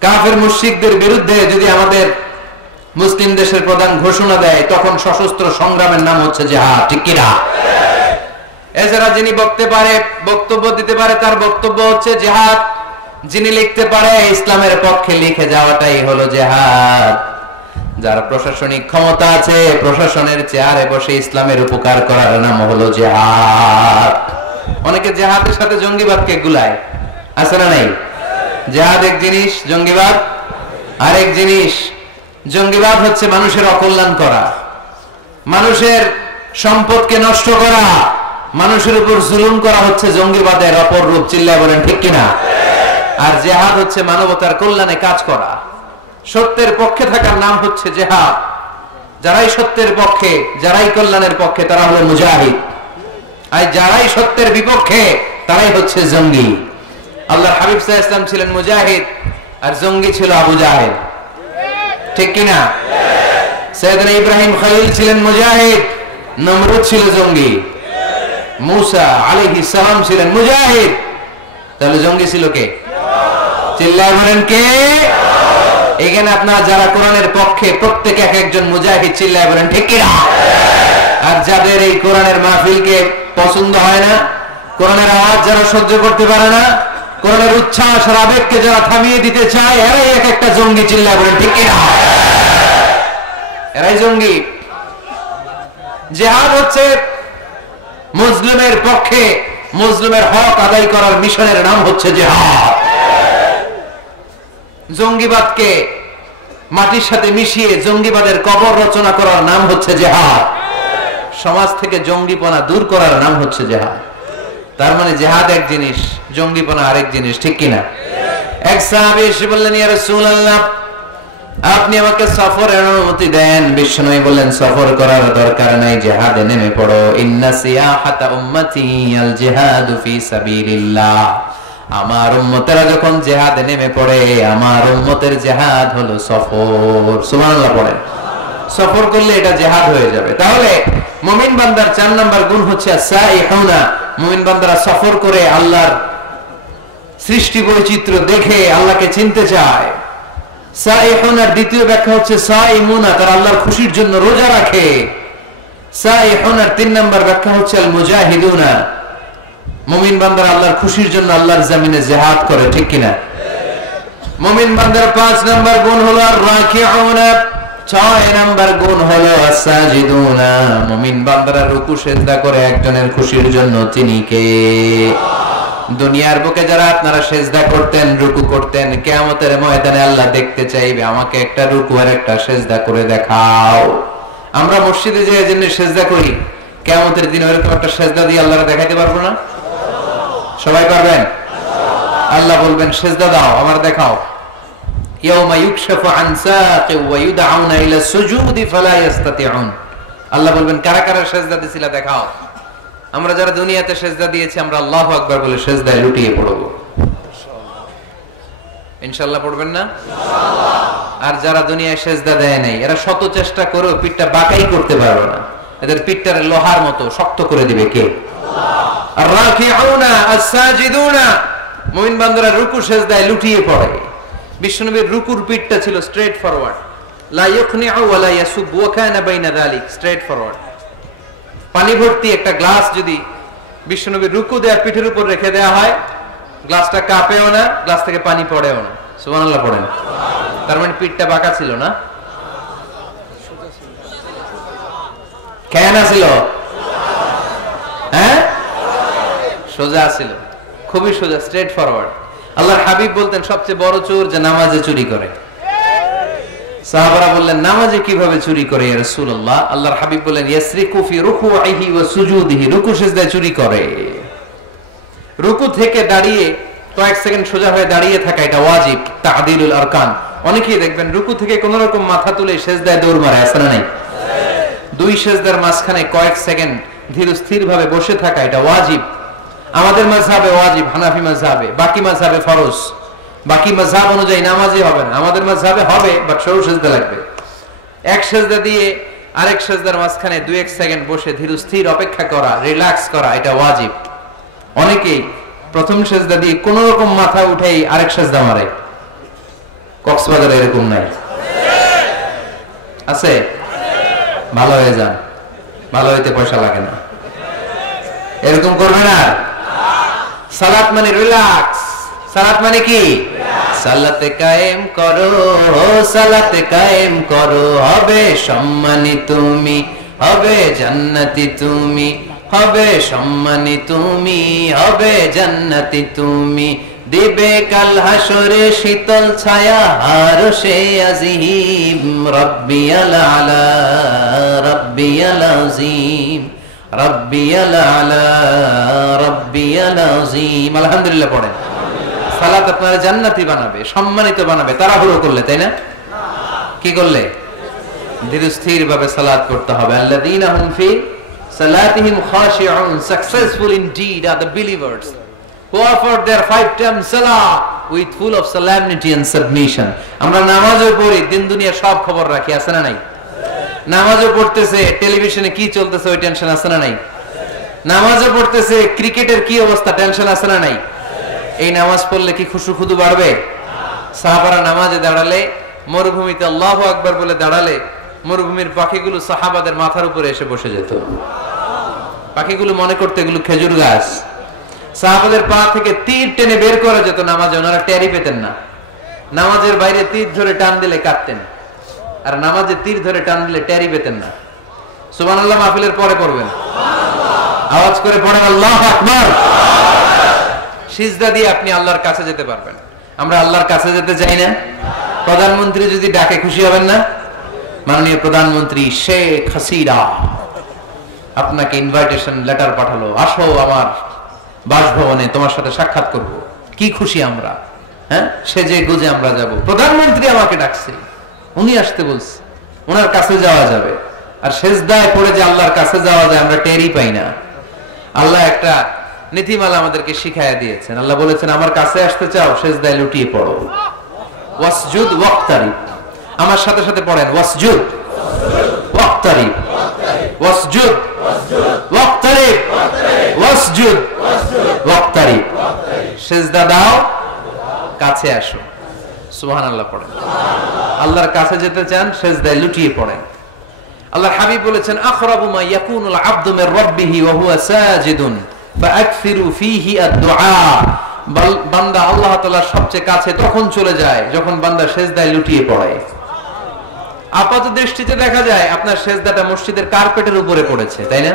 কাফের মুশরিকদের বিরুদ্ধে যদি আমাদের মুসলিম দেশের প্রধান ঘোষণা দেয়, তখন সশস্ত্র সংগ্রামের নাম হচ্ছে জিহাদ, ঠিক কি না? এছাড়া যিনি বক্তব্য দিতে পারে তার বক্তব্য হচ্ছে জিহাদ, যিনি লিখতে পারে ইসলামের পক্ষে লিখে যাওয়াটাই হলো জিহাদ। যার প্রশাসনিক ক্ষমতা আছে, প্রশাসনের চেয়ারে বসে ইসলামের উপকার করার নাম হলো জিহাদ। অনেকে জিহাদের সাথে জঙ্গিবাদকে গুলায়, আছে না নাই? জিহাদ এক জিনিস, জঙ্গিবাদ আরেক জিনিস। জঙ্গিবাদ হচ্ছে মানুষের অকল্যাণ করা, মানুষের সম্পদকে নষ্ট করা, মানুষের উপর জুলুম করা হচ্ছে জঙ্গিবাদের অপর রূপ। চিল্লায় বলেন ঠিক কিনা? আর জিহাদ হচ্ছে মানবতার কল্যাণে কাজ করা, সত্যের পক্ষে থাকার নাম হচ্ছে জিহাদ। যারাই সত্যের পক্ষে, যারাই কল্যাণের পক্ষে, তারা হলো মুজাহিদ। আর যারাই সত্যের বিপক্ষে, তারাই হচ্ছে জঙ্গি। আল্লাহর হাবিব সাল্লাল্লাহু আলাইহি ওয়াসাল্লাম ছিলেন মুজাহিদ, আর জঙ্গি ছিল আবু জাহেল, ঠিক কিনা? সাইয়েদনা ইব্রাহিম খলিল ছিলেন মুজাহিদ, নমরুদ ছিল জঙ্গি। মুসা আলাইহিস সালাম ছিলেন মুজাহিদ, তাহলে জঙ্গি ছিল কে? চিল্লায় বলেন কে? এখানে আপনারা যারা কোরআনের পক্ষে, প্রত্যেকে এক একজন মুজাহিদ। চিল্লায় বলেন ঠিক কিনা? আর যাদের এই কোরআনের মাহফিলকে পছন্দ হয় না, কোরআনের আওয়াজ যারা সহ্য করতে পারে না, কোরআনের উচ্ছ্বাস আর আবেগকে যারা থামিয়ে দিতে চায়, এরাই এক একটা জঙ্গি। চিল্লায় বলেন ঠিক কিনা? এরাই জঙ্গি। জিহাদ হচ্ছে মুসলিমের পক্ষে মুসলিমের হক আদায় করার মিশনের নাম হচ্ছে জিহাদ। জঙ্গিবাদকে মাটির সাথে মিশিয়ে জঙ্গিবাদের কবর রচনা করার নাম হচ্ছে জিহাদ। সমাজ থেকে জঙ্গিপনা দূর করার নাম হচ্ছে জিহাদ। তার মানে জিহাদ এক জিনিস, জঙ্গিপনা আরেক জিনিস, ঠিক কিনা? এক সাহাবী এসে বললেন, ইয়া রাসূলুল্লাহ, আপনি আমাকে সফরের অনুমতি দেন। বিশ্বনবী বললেন, সফর করার দরকার নাই, জিহাদে নেমে পড়ো। ইন্না সিয়াহাতা উম্মতি আল জিহাদু ফি সাবিলিল্লাহ। আমার উম্মতেরা যখন জিহাদে নেমে পড়ে, আমার উম্মতের জিহাদ হলো সফর। সুবহানাল্লাহ পড়েন। সফর করলে এটা জিহাদ হয়ে যাবে। তাহলে মুমিন বান্দার 4 নাম্বার গুণ হচ্ছে সাইহুনা। মুমিন বান্দারা সফর করে আল্লাহর সৃষ্টি বৈচিত্র্য দেখে আল্লাহকে চিনতে চায়। সাইহুনার দ্বিতীয় ব্যাখ্যা হচ্ছে সাইমুনা, তারা আল্লাহর খুশির জন্য রোজা রাখে। সাইহুনার 3 নাম্বার ব্যাখ্যা হচ্ছে আল মুজাহিদুনা। মুমিন বান্দারা আল্লাহর খুশির জন্য আল্লাহর জমিনে জিহাদ করে, ঠিক কিনা? মুমিন বান্দার 5 নাম্বার গুণ হলো আর রাকিউনা। 6 নাম্বার গুণ হলো আস-সাজিদুনা। মুমিন বান্দারা রুকু সিজদা করে একজনের খুশির জন্য। তিনি কে? দুনিয়ার বুকে যারা আপনারা সিজদা করতেন, রুকু করতেন, কিয়ামতের ময়দানে আল্লাহ দেখতে চাইবে, আমাকে একটা রুকু আর একটা সিজদা করে দেখাও। আমরা মসজিদে যে জন্য সিজদা করি, কিয়ামতের দিন ওরকম একটা সিজদা দিয়ে আল্লাহকে দেখাইতে পারবো না? সবাই পারবেন? আল্লাহ বলবেন, সিজদা দাও, আমার দেখাও। ইয়াউমা ইউকশাফু আন সাaqi ওয়া ইউদআউনা ইলা সুজুদি ফালা ইস্তাতিউন। আল্লাহ বলবেন, কারা কারা সিজদা দিছিলা দেখাও। আমরা যারা দুনিয়াতে সিজদা দিয়েছি, আমরা আল্লাহু আকবার বলে সিজদায় লুটিয়ে পড়ব। ইনশাআল্লাহ পড়বেন না? ইনশাআল্লাহ। আর যারা দুনিয়ায় সিজদা দেয় নাই, এরা শত চেষ্টা করেও পিঠটা বাঁকাই করতে পারবে না। এদের পিঠটারে লোহার মতো শক্ত করে দিবে কে? আল্লাহ। আর রাকিউনা আস-সাজিদুনা, মুমিন বান্দারা রুকু সিজদায় লুটিয়ে পড়ে। বিশ্বনবীর রুকুর পিঠটা ছিল স্ট্রেট ফরওয়ার্ড, লা ইয়াকনিউ ওয়া লা ইয়াসুব ওয়া কানা বাইনা যালিক, স্ট্রেট ফরওয়ার্ড। পানি ভর্তি একটা গ্লাস যদি বিশ্বনবীর রুকু দেওয়া পিঠের উপর রেখে দেওয়া হয়, গ্লাসটা কাঁপেও না, গ্লাস থেকে পানি পড়েও না। সুবহানাল্লাহ পড়েন। তার মানে পিঠটা বাঁকা ছিল না, কেন ছিল? হ্যাঁ, সোজা ছিল, খুবই সোজা, স্ট্রেট ফরওয়ার্ড। আল্লাহর হাবিব বলতেন, সবচেয়ে বড় চোর যে নামাজে চুরি করে। সাহাবারা বললেন, নামাজে কিভাবে চুরি করে ইয়া রাসূলুল্লাহ? আল্লাহর হাবিব বললেন, ইয়াসরিকু ফি রুকুইহি ওয়া সুজুদিহি, রুকু সিজদায় চুরি করে। রুকু থেকে দাঁড়িয়ে কয়েক সেকেন্ড সোজা হয়ে দাঁড়িয়ে থাকা, এটা ওয়াজিব, তা'দিলুল আরকান। অনেকেই দেখবেন রুকু থেকে কোন রকম মাথা তুলে সেজদায় দৌড় মারে, আছে না নাই? দুই সেজদার মাঝখানে কয়েক সেকেন্ড ধীর স্থির ভাবে বসে থাকা এটা ওয়াজিব। আমাদের মাযহাবে ওয়াজিব, হানাফি মাযহাবে, বাকি মাযহাবে ফরজ। বাকি মাযহাব অনুযায়ী নামাজই হবে না, আমাদের মাযহাবে হবে, বাট সরু সেজদা লাগবে। এক সেজদা দিয়ে আরেক সেজদার মাঝখানে 2-1 সেকেন্ড বসে ধীর স্থির অপেক্ষা করা, রিল্যাক্স করা, এটা ওয়াজিব। অনেকেই প্রথম সেজদা দিয়ে কোন রকম মাথা উঠেই আরেক সেজদা মারে। কক্সবাজারে এরকম নাই? আছে? ভালো হয়ে যান, ভালো হইতে পয়সা লাগে না, এরকম করবে না। সালাত মানে রিল্যাক্স। সালাত মানে কি? সালাতে কায়েম করো, সালাতে কায়েম করো, হবে সম্মানী তুমি, হবে জান্নাতি তুমি, হবে সম্মানী তুমি, হবে জান্নাতি তুমি, দিবে কাল হাসরে শীতল ছায়া আরশে আজিম, রব্বিয়াল আলা রব্বিয়াল আযীম, রব্বিয়াল আলা রব্বিয়াল আযীম। আলহামদুলিল্লাহ পড়েন। সালাত আপনারা জান্নাতি বানাবে, সম্মানিত বানাবে। তাড়াহুড়ো করলে, তাই না? কি করলে? ধীর স্থির ভাবে সালাত করতে হবে। আল্লাযীনা হুম ফি সালাতিহিম খাশিউন, successful indeed are the believers who offer their 5 times salah with full of solemnity and submission. আমরা নামাজও পড়ি, দিন দুনিয়া সব খবর রাখি, আছে না নাই? নামাজও পড়তেছে, টেলিভিশনে কি চলতেছে ওই টেনশন আছে না নাই? নামাজও পড়তেছে, ক্রিকেটের কি অবস্থা, টেনশন আছে না নাই? এই নামাজ পড়লে কি খুশু খুদু বাড়বে? সাহাবারা নামাজে দাঁড়ালে, মরুভূমিতে আল্লাহু আকবার বলে দাঁড়ালে, মরুভূমির পাখিগুলো সাহাবাদের মাথার উপরে এসে বসে যেত। পাখিগুলো মনে করতে এগুলো খেজুর গাছ। সাহাবাদের পা থেকে তীর টেনে বের করা যেত নামাজে, ওনারা টেরি পেতেন না। নামাজের বাইরে তীর ধরে টান দিলে কাঁদতেন, আর নামাজে তীর ধরে টান দিলে টেরি পেতেন না। সুবহানাল্লাহ মাহফিলের পরে পড়বেন, আওয়াজ করে পড়েন আল্লাহু আকবার। সিজদা দিয়ে আপনি আল্লাহর কাছে যেতে পারবেন। আমরা আল্লাহর কাছে যেতে চাই না? প্রধানমন্ত্রী যদি ডাকে খুশি হবেন না? মাননীয় প্রধানমন্ত্রী শেখ হাসিনা আপনাকে ইনভাইটেশন লেটার পাঠালো, আসো আমার বাসভবনে, তোমার সাথে সাক্ষাৎ করব। কি খুশি আমরা, হ্যাঁ? সেজে গুজে আমরা যাব। প্রধানমন্ত্রী আমাকে ডাকছে, উনি আসতে বলছে, ওনার কাছে যাওয়া যাবে। আর সেজদায় পড়ে যে আল্লাহর কাছে যাওয়া যায় আমরা টেরই পাই না। আল্লাহ একটা নীতিমালা আমাদেরকে শিখাইয়া দিয়েছেন। আল্লাহ বলেছেন, আমার কাছে আসতে চাও, সেজদায় লুটিয়ে পড়ো। ওয়াসজুদ ওয়াক্তারিব। আমার সাথে সাথে পড়েন, ওয়াসজুদ ওয়াক্তারিব, ওয়াসজুদ ওয়াক্তারিব, ওয়াসজুদ ওয়াক্তারিব। সেজদা দাও, কাছে আসো। সুবহানাল্লাহ পড়েন। আল্লাহর কাছে যেতে চান, সেজদায় লুটিয়ে পড়েন। আল্লাহর হাবিব বলেছেন, আখরাবু মা ইয়াকুনুল আবদু মির রাব্বিহি ওয়া হুয়া সাজিদুন ফাআকসিরু ফীহি আদ-দুআ। বান্দা আল্লাহ তাআলার সবচেয়ে কাছে তখন চলে যায় যখন বান্দা সেজদায় লুটিয়ে পড়ে। আপাত দৃষ্টিতে দেখা যায় আপনার সেজদাটা মসজিদের কার্পেটের উপরে পড়েছে, তাই না?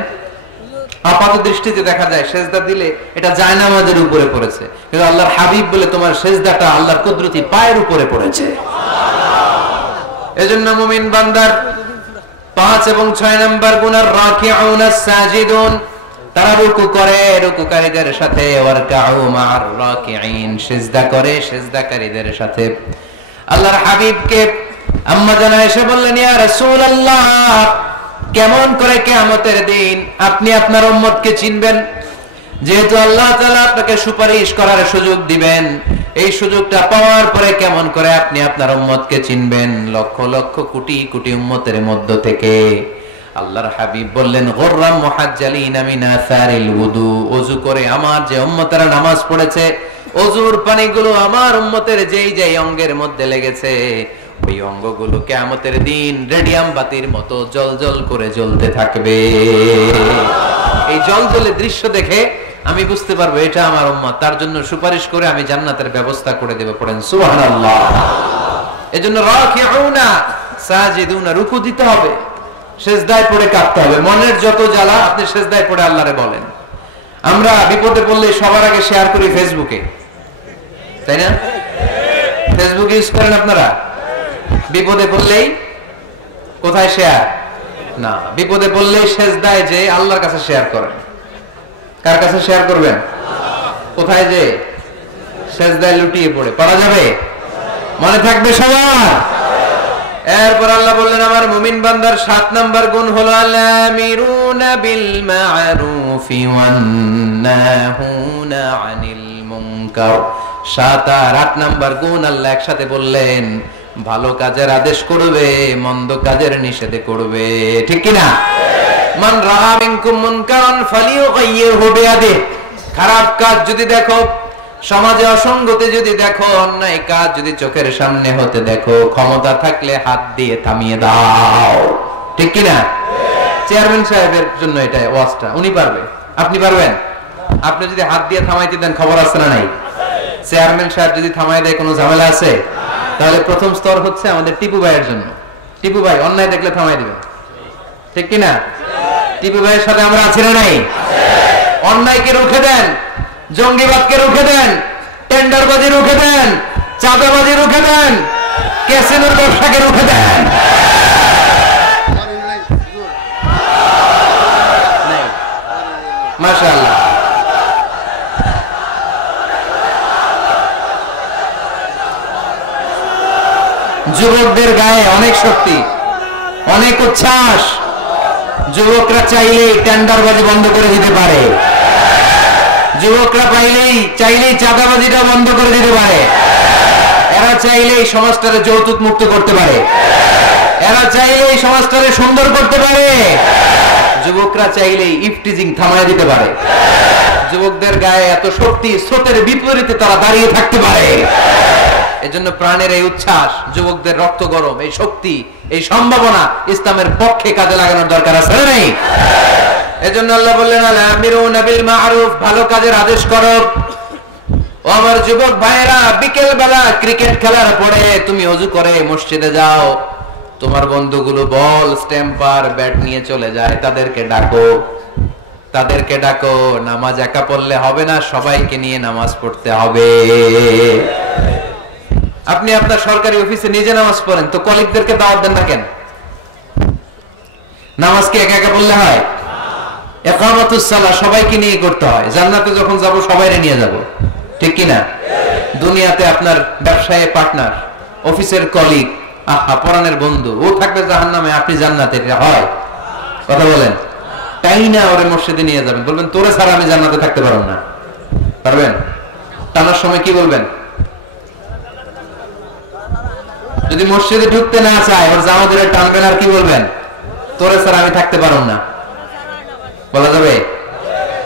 আপাত দৃষ্টিতে দেখা যায় সেজদা দিলে এটা জায়নামাজের উপরে পড়েছে, কিন্তু আল্লাহর হাবিব বলে তোমার সেজদাটা আল্লাহর কুদরতি পায়ের উপরে পড়েছে। এজন্য মুমিন বান্দার 5 এবং 6 নাম্বার গুণ রাকিউন সাজিদুন, তারা রুকু করে রুকুকারীদের সাথে, ওয়ারকাউ মা'আর রাকিঈন, সিজদা করে সিজদাকারীদের সাথে। আল্লাহর হাবিবকে আম্মা জানা এসে বললেন, ইয়া রাসূলুল্লাহ, কেমন করে কিয়ামতের দিন আপনি আপনার উম্মতকে চিনবেন? যেহেতু আল্লাহ তাআলা আপনাকে সুপারিশ করার সুযোগ দিবেন, এই সুযোগটা পাওয়ার পরে কেমন করে আপনি আপনার উম্মতকে চিনবেন লক্ষ লক্ষ কোটি কোটি উম্মতের মধ্য থেকে? আল্লাহর হাবিব বললেন, গুররাম মুহাজ্জালিনা মিন আসারিল wudu, ওযু করে আমার যে উম্মতেরা নামাজ পড়েছে, ওযুর পানিগুলো আমার উম্মতের যেই যেই অঙ্গের মধ্যে লেগেছে, ওই অঙ্গগুলো কিয়ামতের দিন রেডিয়াম বাতির মতো জ্বলজ্বল করে জ্বলতে থাকবে। এই জ্বলজ্বলে দৃশ্য দেখে আমি বুঝতে পারবো এটা আমার উম্মত, তার জন্য সুপারিশ করে আমি জান্নাতের ব্যবস্থা করে দেব। পড়েন সুবহানাল্লাহ। এজন্য রাকিউনা সাজিদুনা, রুকু দিতে হবে, সেজদায় পড়ে কাঁদতে হবে। মনের যত জ্বালা আপনি সেজদায় পড়ে আল্লাহরে বলেন। আমরা বিপদে পড়লে সবার আগে শেয়ার করি ফেসবুকে, তাই না? ফেসবুকে ইউজ করেন আপনারা? বিপদে পড়লেই কোথায় শেয়ার? না, বিপদে পড়লেই সেজদায় যে আল্লাহর কাছে শেয়ার করেন। কার কাছে শেয়ার করবেন? কোথায় যে? সেজদায় লুটিয়ে পড়ে। পড়া যাবে? মনে থাকবে সবার? এরপর আল্লাহ বললেন আমার মুমিন বান্দার 7 নাম্বার গুণ হলো আলামিরুনা বিল মা'রুফি ওয়ান নাহুনা আনিল মুনকার। 7 আর 8 নাম্বার গুণ আল্লাহ একসাথে বললেন, ভালো কাজের আদেশ করবে, মন্দ কাজের নিষেধ করবে, ঠিক কি না? মান রাআ মিনকুম মুনকারান ফালিয়ুগাইয়িরহু বিয়াদিহি। খারাপ কাজ যদি দেখো, সমাজে অসঙ্গতি যদি দেখো, অন্যায় কাজ যদি চোখের সামনে হতে দেখো, ক্ষমতা থাকলে হাত দিয়ে থামিয়ে দাও, ঠিক কি না? চেয়ারম্যান সাহেবের জন্য এটা ওয়াজটা, উনি পারবে, আপনি পারবেন? আপনি যদি হাত দিয়ে থামাইতে দেন, খবর আছে না নাই? চেয়ারম্যান সাহেব যদি থামাই দেয়, কোনো ঝামেলা আছে? তাহলে প্রথম স্তর হচ্ছে আমাদের টিপু ভাইয়ের জন্য। টিপু ভাই অন্যায় দেখলে থামাই দিবেন, ঠিক কি না? টিপু ভাইয়ের সাথে আমরা আছি না নাই? অন্যায়কে রুখে দেন, জঙ্গিবাদকে রুখে দেন, টেন্ডারবাজি রুখে দেন, চাঁদাবাজি রুখে দেন, ক্যাসিনোর ব্যবসাকে রুখে দেন। মাশাআল্লাহ। যুবকদের গায়ে অনেক শক্তি, অনেক উচ্ছ্বাস। যুবকরা চাইলেই টেন্ডারবাজি বন্ধ করে দিতে পারে, যুবকরা চাইলেই চাঁদাবাজিটা বন্ধ করে দিতে পারে, এরা চাইলেই সমাজটারে যৌতুক মুক্ত করতে পারে, এরা চাইলেই সমাজটারে সুন্দর করতে পারে, যুবকরা চাইলেই ইফটিজিং থামায় দিতে পারে। যুবকদের গায়ে এত শক্তি, স্রোতের বিপরীতে তারা দাঁড়িয়ে থাকতে পারে। এজন্য প্রাণের এই উচ্ছ্বাস, যুবকদের রক্ত গরম, এই শক্তি, এই সম্ভাবনা ইসলামের পক্ষে কাজে লাগানোর দরকার আছে না নাই? এজন্য আল্লাহ বললেন আলামিরুনা বিল মা'রুফ, ভালো কাজের আদেশ করো। ও আমার যুবক ভাইয়েরা, বিকেল বেলা ক্রিকেট খেলার পরে তুমি ওযু করে মসজিদে যাও, তোমার বন্ধুগুলো বল, স্ট্যাম্পার, ব্যাট নিয়ে চলে যায়, তাদেরকে ডাকো, তাদেরকে ডাকো। নামাজ একা পড়লে হবে না, সবাইকে নিয়ে নামাজ পড়তে হবে। আপনি আপনার সরকারি অফিসে নিজে নামাজ পড়েন, তো কলিগদেরকে দাওয়াত দেন না কেন? নামাজ কি একা একা পড়লে হয়? ইকামাতুস সালাহ সবাইকে নিয়ে করতে হয়। জান্নাতে যখন যাব সবাইকে নিয়ে যাব, ঠিক কি না? দুনিয়াতে আপনার ব্যবসায়ে পার্টনার, অফিসের কলিগ, আহা পরাণের বন্ধু, ও থাকবে জাহান্নামে, আপনি জান্নাতে, এটা হয়? কথা বলেন। তাই না ওরে মসজিদে নিয়ে যাবেন, বলবেন তোরে ছাড়া আমি জান্নাতে থাকতে পারব না, পারবেন? টানার সময় কি বলবেন? যদি মসজিদে ঢুকতে না চায়, ওর জামা ধরে টানবেন, আর কি বলবেন? তোরে ছাড়া আমি থাকতে পারব না। বলা যাবে?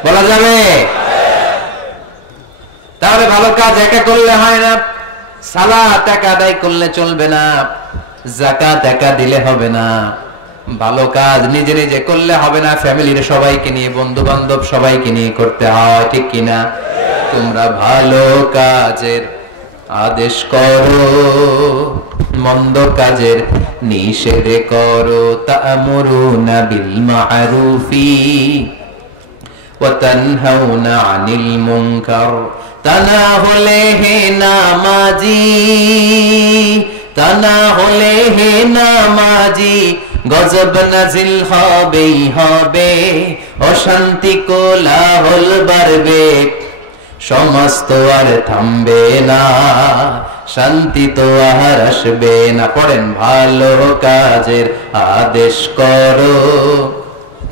বলা যাবে? তাহলে ভালো কাজ একা করলে হয় না, সালাত একা আদায় করলে চলবে না, যাকাত একা দিলে হবে না, ভালো কাজ নিজে নিজে করলে হবে না, ফ্যামিলির সবাইকে নিয়ে, বন্ধু বান্ধব সবাইকে নিয়ে করতে হয়, ঠিক কিনা? তোমরা ভালো কাজের আদেশ করো, মন্দ কাজের নিষেধ করো। তা'মুরুনা বিল মা'রুফি ওয়া তানহাউনা আনিল মুনকার। তা না হলে হে নামাজি, তা না হলে হে নামাজি, গজব নাজিল হবেই হবে, অশান্তি কোলাহল বাড়বে, সমাজ তো আর থামবে না, শান্তি তো আর আসবে না। পড়েন, ভালো কাজের আদেশ করো,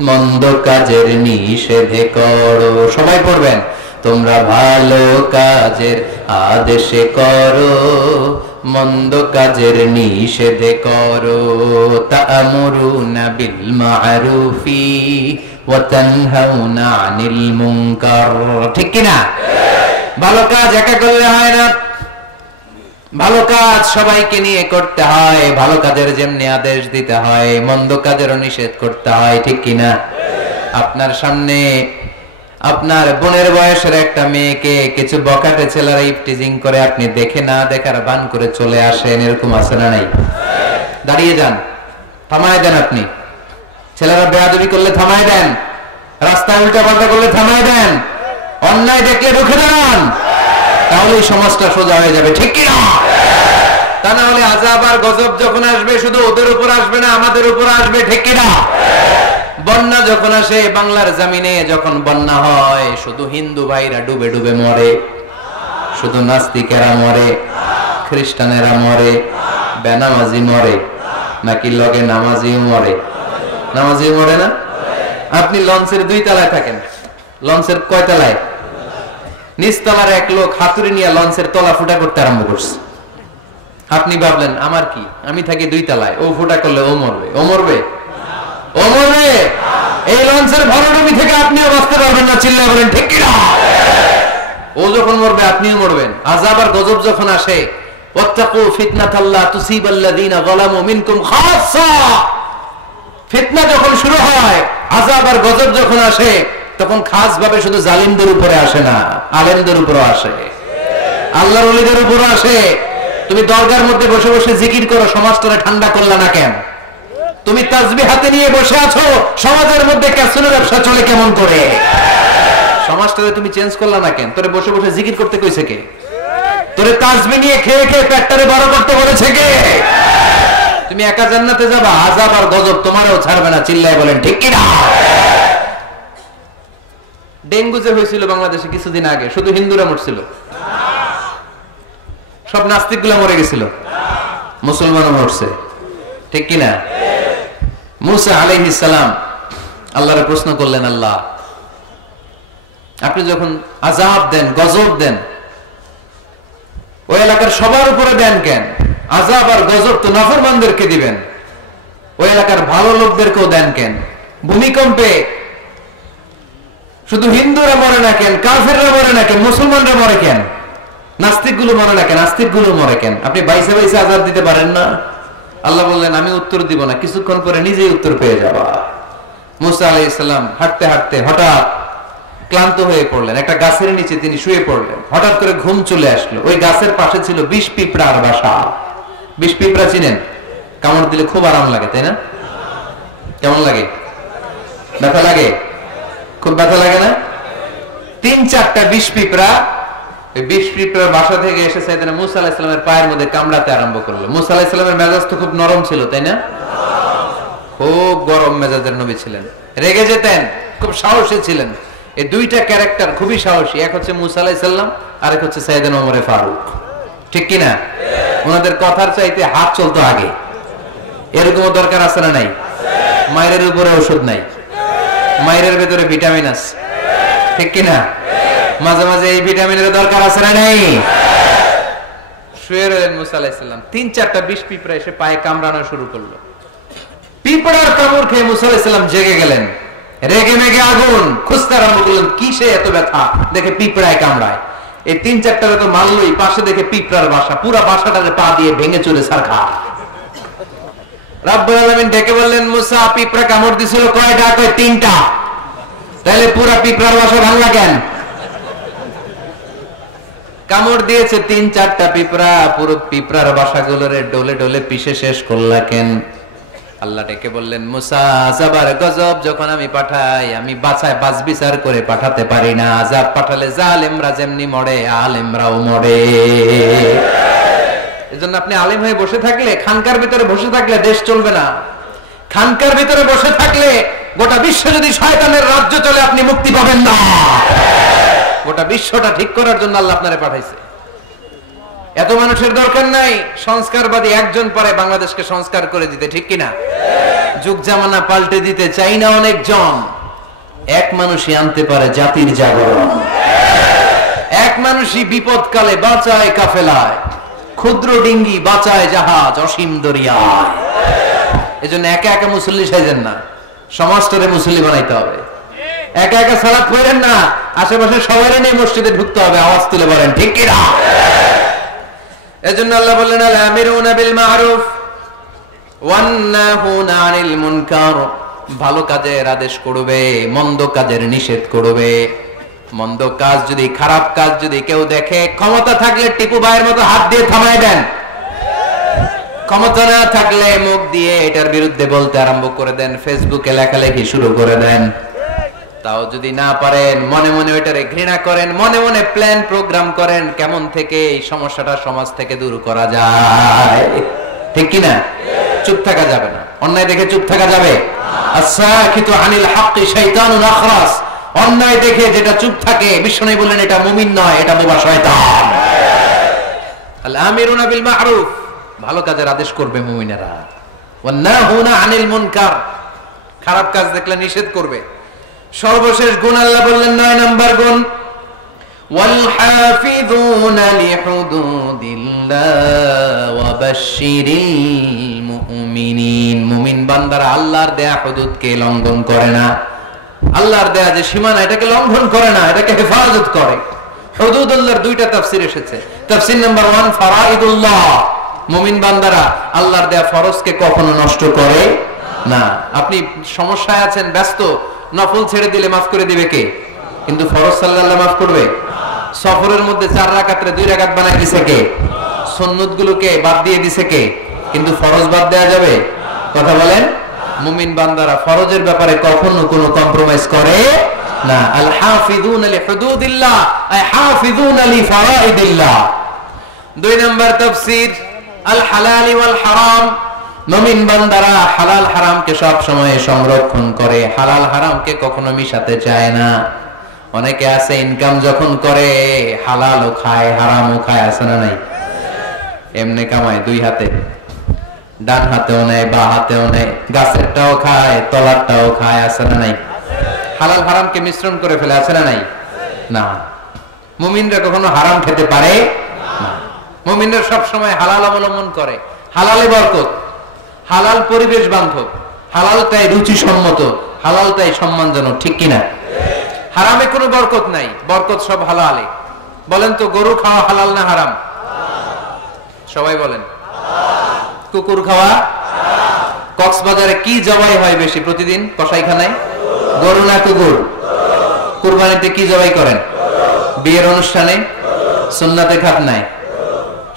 মন্দ কাজের নিষেধ করো। সবাই পড়বেন, তোমরা ভালো কাজের আদেশ করো, মন্দ কাজের নিষেধ করো। তা'মুরুনা বিল মা'রুফি ওয়া তানহাউনা আনিল মুনকার, ঠিক কি না? ভালো কাজ একা করলে হয় না, ভালো কাজ সবাইকে নিয়ে করতে হয়। ভালো কাজের যেমনি আদেশ দিতে হয়, মন্দ কাজেরও নিষেধ করতে হয়, ঠিক কি না? আপনার সামনে আপনার বোনের বয়সের একটা মেয়েকে কিছু বকাটে ছেলেরা ইফটিজিং করে, আপনি দেখে না দেখার ভান করে চলে আসেন, এরকম আছে না নাই? দাঁড়িয়ে যান, থামায় দেন। আপনি ছেলেরা বেয়াদবি করলে থামায় দেন, রাস্তায় উল্টা পাল্টা করলে থামায় দেন, অন্যায় দেখলে রুখে দাঁড়ান, তাহলে সমাজটা সোজা হয়ে যাবে, ঠিক কিনা? তা না হলে আযাব আর গজব যখন আসবে, শুধু ওদের উপর আসবে না, আমাদের উপর আসবে, ঠিক কিনা? বন্যা যখন আসে বাংলার জমিনে, যখন বন্যা হয়, শুধু হিন্দু ভাইরা ডুবে ডুবে মরে, শুধু নাস্তিকেরা মরে, খ্রিস্টানেরা মরে, বেনামাজি মরে, নাকি লগে নামাজিও মরে? নামাজিও মরে না? আপনি লঞ্চের 2 তলায় থাকেন, লঞ্চের কয় তলায়? নিচতলার এক লোক হাতুড়ি নিয়ে লঞ্চের তলা ফুটা করতে আরম্ভ করছে। আপনি ভাবলেন আমার কি, আমি থাকি 2 তলায়, ও ফুটা করলে ও মরবে। ও মরবে? ও মরবে? এই লঞ্চের ভরডুবি থেকে আপনিও বাঁচতে পারবেন না, চিল্লায় বলেন ঠিক কি না? ও যখন মরবে আপনিও মরবেন। আযাব আর গজব যখন আসে, ওয়াত্তাকু ফিতনাতাল্লা তুসিবাল্লাযিনা যালামু মিনকুম খাসসা, ফিতনা যখন শুরু হয়, আযাব আর গজব যখন আসে, তখন খাস ভাবে শুধু জালিমদের উপরে আসে না, আলেমদের উপরও আসে, আল্লাহর ওলিদের উপরও আসে। তুমি দরগার মধ্যে বসে বসে জিকির করো, সমাজটারে ঠান্ডা করলা না কেন? তুমি তাসবিহ হাতে নিয়ে বসে আছো, সমাজের মধ্যে ক্যাসিনো ব্যবসা চলে কেমন করে? সমাজটারে তুমি চেঞ্জ করলা না কেন? তোরে বসে বসে জিকির করতে কইছে কে? তোরে তাসবিহ নিয়ে খেয়ে খেয়ে পেটটারে বড় করতে বলেছে কে? তুমি একা জান্নাতে যাবা, আযাব আর গজব তোমারও ছাড়বে না, চিল্লায় বলেন ঠিক কি না? ডেঙ্গু যে হয়েছিল বাংলাদেশে কিছুদিন আগে, শুধু হিন্দুরা মরছিল? সব নাস্তিকগুলা মরে গেছিল? মুসলমানও মরছে, ঠিক কি না? মুসা আলাইহিস সালাম আল্লাহরে প্রশ্ন করলেন, আল্লাহ আপনি যখন আযাব দেন, গজব দেন, ওই এলাকার সবার উপরে দেন কেন? আযাব আর গজব তো নাফরমানদেরকে দিবেন, ওই এলাকার ভালো লোকদেরকেও দেন কেন? ভূমিকম্পে শুধু হিন্দুরা মরে না কেন, কাফেররা মরে না কেন, মুসলমানরা মরে কেন? নাস্তিকগুলো মরে না কেন, নাস্তিকগুলো মরে কেন? আপনি বাইসে বাইসে আযাব দিতে পারেন না? আল্লাহ বললেন আমি উত্তর দিব না, কিছুক্ষণ পরে নিজেই উত্তর পেয়ে যাবা। মুসা আলাইহিস সালাম হাঁটতে হাঁটতে হঠাৎ ক্লান্ত হয়ে পড়লেন, একটা গাছের নিচে তিনি শুয়ে পড়লেন। হঠাৎ করে ঘুম চলে আসলো। ওই গাছের পাশে ছিল বিষ পিঁপড়ার বাসা। বিষ পিঁপড়া চিনেন? কামড় দিলে খুব আরাম লাগে, তাই না? কেমন লাগে? ব্যথা লাগে? খুব ব্যথা লাগে না? 3-4টা বিষ পিঁপড়া ওই বিষ পিঁপড়ার বাসা থেকে এসে সাইয়েদনা মুসা আলাইহিস সালামের পায়ের মধ্যে কামড়াতে আরম্ভ করলো। মুসা আলাইহিস সালামের মেজাজ তো খুব নরম ছিল, তাই না? খুব গরম মেজাজের নবী ছিলেন, রেগে যেতেন, খুব সাহসী ছিলেন। এই 2টা ক্যারেক্টার খুবই সাহসী। এক হচ্ছে মুসা আলাইহিস সালাম, আর এক হচ্ছে সাইয়েদনা ওমর ফারুক, ঠিক কি না? ওনাদের কথার চাইতে হাত চলতো আগে। এরকমও দরকার আছে না নাই? মায়ের উপরে ওষুধ নাই, মায়ের ভেতরে ভিটামিন আছে, ঠিক কি না? মাঝে মাঝে এই ভিটামিনের দরকার আছে না নাই? শুয়ে রইলেন মুসা আলাইহিস সালাম। 3-4টা বিষ পিঁপড়া এসে পায়ে কামড়ানো শুরু করলো। পিঁপড়ার কামড় খেয়ে মুসা আলাইহিস সালাম জেগে গেলেন, রেগে মেগে আগুন, খুঁজতে আরম্ভ করলেন কিসে এত ব্যথা। দেখে পিঁপড়ায় কামড়ায়। এই 3-4টারে তো মারলই, পাশে দেখে পিঁপড়ার বাসা, পুরা বাসাটারে পা দিয়ে ভেঙে চুরে ছারখার। রব্বুল আলামিন ডেকে বললেন, মুসা পিঁপড়া কামড় দিছিল কয়টা? কয় 3টা। তাহলে পুরা পিঁপড়ার বাসা ভাঙলা কেন? কামড় দিয়েছে 3-4টা পিঁপড়া, পুরো পিঁপড়ার বাসাগুলোরে ডলে ডলে পিষে শেষ করলা কেন? আল্লাহ ডেকে বললেন, মুসা আযাবার গজব যখন আমি পাঠাই, আমি বাছায় বাছ বিচার করে পাঠাতে পারি না। আযাব পাঠালে জালেমরা যেমনি মরে, আলেমরাও মরে। এজন্য আপনি আলেম হয়ে বসে থাকলে, খানকার ভিতরে বসে থাকলে দেশ চলবে না। খানকার ভিতরে বসে থাকলে গোটা বিশ্ব যদি শয়তানের রাজ্য চলে, আপনি মুক্তি পাবেন না। গোটা বিশ্বটা ঠিক করার জন্য আল্লাহ আপনারে পাঠাইছে। এত মানুষের দরকার নাই, সংস্কারবাদী একজন পারে বাংলাদেশকে সংস্কার করে দিতে, ঠিক কিনা? যুগ জামানা পাল্টে দিতে চাই না অনেকজন, এক মানুষই আনতে পারে জাতির জাগরণ। এক মানুষই বিপদকালে বাঁচায় কাফেলায়, ক্ষুদ্র ডিঙ্গি বাঁচায় জাহাজ অসীম দরিয়ায়। এজন্য একা একা মুসল্লি সাইজেন না, সমাজটারে মুসল্লি বানাইতে হবে। একা একা সালাত পড়েন না, আশেপাশে সবারই নিয়ে মসজিদে ঢুকতে হবে। আওয়াজ তুলে বলেন ঠিক কিনা? এজন্য আল্লাহ বললেন, আল আমিরুনা বিল মারুফ ওয়ান নাহুনা আনিল মুনকার। ভালো কাজের আদেশ করবে, মন্দ কাজের নিষেধ করবে। মন্দ কাজ যদি, খারাপ কাজ যদি কেউ দেখে, ক্ষমতা থাকলে টিপু ভাইয়ের মতো হাত দিয়ে থামায় দেন। ক্ষমতা না থাকলে মুখ দিয়ে এটার বিরুদ্ধে বলতে আরম্ভ করে দেন, ফেসবুকে লেখালেখি শুরু করে দেন। তাও যদি না পারেন, মনে মনে ওইটারে ঘৃণা করেন, মনে মনে প্ল্যান প্রোগ্রাম করেন কেমন থেকে এই সমস্যাটা সমাজ থেকে দূর করা যায়, ঠিক কিনা? চুপ থাকা যাবে না, অন্যায় দেখে চুপ থাকা যাবে? আস-সাকিতু আনিল হাক্কি শাইতানুন আখরাস। অন্যায় দেখে যেটা চুপ থাকে, বিশ্বনবী বললেন এটা মুমিন নয়, এটা বোবা শয়তান। আল আমিরুনা বিল মা'রুফ, ভালো কাজের আদেশ করবে মুমিনেরা, ওয়ান নাহুনা আনিল মুনকার, খারাপ কাজ দেখলে নিষেধ করবে। সর্বশেষ গুণ আল্লাহ বললেন 9 নাম্বার গুণ, ওয়াল হাফিযুনা লিহুদুদিল্লাহ ওয়া বাশশিরিল মুমিনিন, মুমিন বান্দারা আল্লাহর দেয়া হুদুদকে লঙ্ঘন করে না, আল্লাহর দেয়া যে সীমানা এটাকে লঙ্ঘন করে না, এটাকে হেফাজত করে। হুদুদুল্লাহর দুইটা তাফসীর এসেছে। তাফসীর নাম্বার 1 ফারাইদুল্লাহ, মুমিন বান্দারা আল্লাহর দেয়া ফরজকে কখনো নষ্ট করে না। আপনি সমস্যায় আছেন, ব্যস্ত, নফল ছেড়ে দিলে মাফ করে দিবে কে? কিন্তু ফরজ সাল্লাল্লাহু মাফ করবে? সফরের মধ্যে 4 রাকাতে 2 রাকাত বানাই দিছে কে? সুন্নতগুলোকে বাদ দিয়ে দিছে কে? কিন্তু ফরজ বাদ দেয়া যাবে? কথা বলেন। মুমিন বান্দারা ফরজের ব্যাপারে কখনো কোনো কম্প্রোমাইজ করে না। আল হাফিযুনা লিহুদুদিল্লাহ আই হাফিযুনা লিফারাইদিল্লাহ। 2 নাম্বার তাফসীর, আল হালাল ওয়াল হারাম, মুমিন বান্দারা হালাল হারামকে সব সময় সংরক্ষণ করে, হালাল হারামকে কখনো মিশাতে চায় না। অনেকে আছে ইনকাম যখন করে হালালও খায় হারামও খায়, আছে না নাই? এমনি কামায় 2 হাতে, ডান হাতেও নেয় বা হাতেও নেয়, গাছেরটাও খায় তলারটাও খায়, আছে না নাই? হালাল হারামকে মিশ্রণ করে ফেলে, আছে না নাই? না, মুমিনরা কখনো হারাম খেতে পারে না। মুমিনরা সব সময় হালাল অবলম্বন করে। হালালে বরকত, হালাল পরিবেশ বান্ধব, হালালটাই রুচিসম্মত, হালালটাই সম্মানজনক, ঠিক কিনা? হারামে কোনো বরকত নাই, বরকত সব হালালে। বলেন তো, গরু খাওয়া হালাল না হারাম? সবাই বলেন। কুকুর খাওয়া? কক্সবাজারে কি জবাই হয় বেশি প্রতিদিন কসাইখানায়? গরু না কুকুর? কুরবানিতে কি জবাই করেন? বিয়ের অনুষ্ঠানে, সুন্নাতে খাতনায়,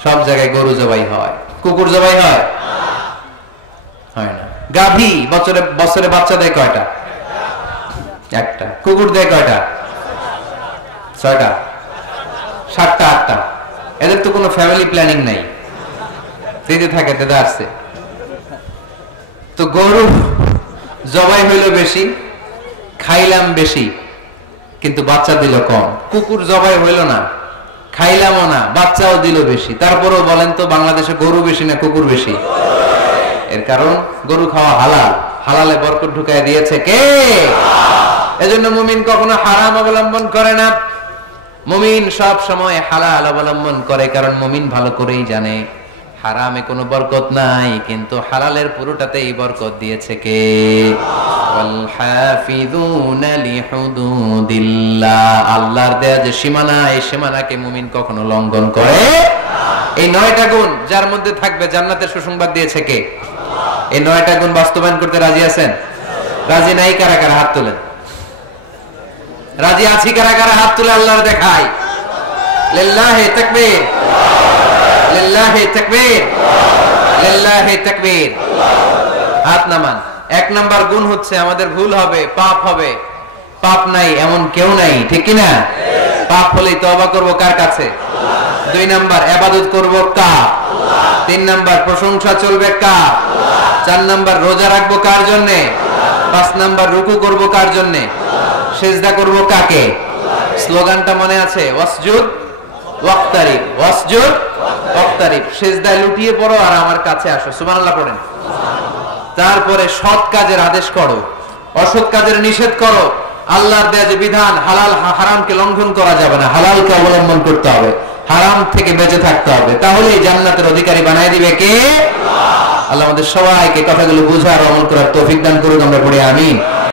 সব জায়গায় গরু জবাই হয়। কুকুর জবাই হয়? হয় না। গাভী বছরে বছরে বাচ্চা দেয় কয়টা? একটা। কুকুর দেয় কয়টা? 6টা, 7টা, 8টা। এদের তো কোনো ফ্যামিলি প্ল্যানিং নাই, দিতে থাকে দিতে আসছে। তো গরু জবাই হইল বেশি, খাইলাম বেশি, কিন্তু বাচ্চা দিল কম। কুকুর জবাই হইল না, খাইলামও না, বাচ্চাও দিল বেশি। তারপরেও বলেন তো, বাংলাদেশে গরু বেশি না কুকুর বেশি? এর কারণ গরু খাওয়া হালাল, হালালে বরকত ঢুকায় দিয়েছে কে? এজন্য মুমিন কখনো হারাম অবলম্বন করে না, মুমিন সব সময় হালাল অবলম্বন করে। কারণ মুমিন ভালো করেই জানে হারামে কোনো বরকত নাই, কিন্তু হালালের পুরোটাতেই বরকত দিয়েছে কে? ওয়াল হাফিযুনা লিহুদুদিল্লাহ, আল্লাহর দেয়া যে সীমানা, এই সীমানাকে মুমিন কখনো লঙ্ঘন করে। এই 9টা গুণ যার মধ্যে থাকবে, জান্নাতের সুসংবাদ দিয়েছে কে? এই 9টা গুণ বাস্তবায়ন করতে রাজি আছেন? রাজি নাই কারা কারা? হাত তোলেন। রাজি আছি কারা কারা? হাত তুলে আল্লাহর দেখাই। লিল্লাহি তাকবীর, লিল্লাহি তাকবীর, লিল্লাহি তাকবীর। হাত নামান। 1 নাম্বার গুণ হচ্ছে আমাদের ভুল হবে, পাপ হবে। পাপ নাই এমন কেউ নাই, ঠিক কি না? পাপ হলেই তওবা করব কার কাছে? 2 নাম্বার ইবাদত করব কার? 3 নাম্বার প্রশংসা চলবে কার? 4 নাম্বার রোজা রাখবো কার জন্য? 5 নাম্বার রুকু করব কার জন্য? সিজদা করব কাকে? স্লোগানটা মনে আছে? ওয়াসজুদ ওয়াক্তারিব, ওয়াসজুদ ওয়াক্তারিব। সিজদায় লুটিয়ে পড়ো আর আমার কাছে আসো, সুবহানাল্লাহ পড়েন। তারপরে সৎ কাজের আদেশ করো, অসৎ কাজের নিষেধ করো। আল্লাহর দেয়া যে বিধান, হালাল হারামকে লঙ্ঘন করা যাবে না, হালালকে অবলম্বন করতে হবে, হারাম থেকে বেঁচে থাকতে হবে। তাহলে জান্নাতের অধিকারী বানায় দিবে কে? আল্লাহ আমাদের সবাইকে কথাগুলো বুঝার আমল করার তৌফিক দান করুন। আমরা পড়ি আমিন।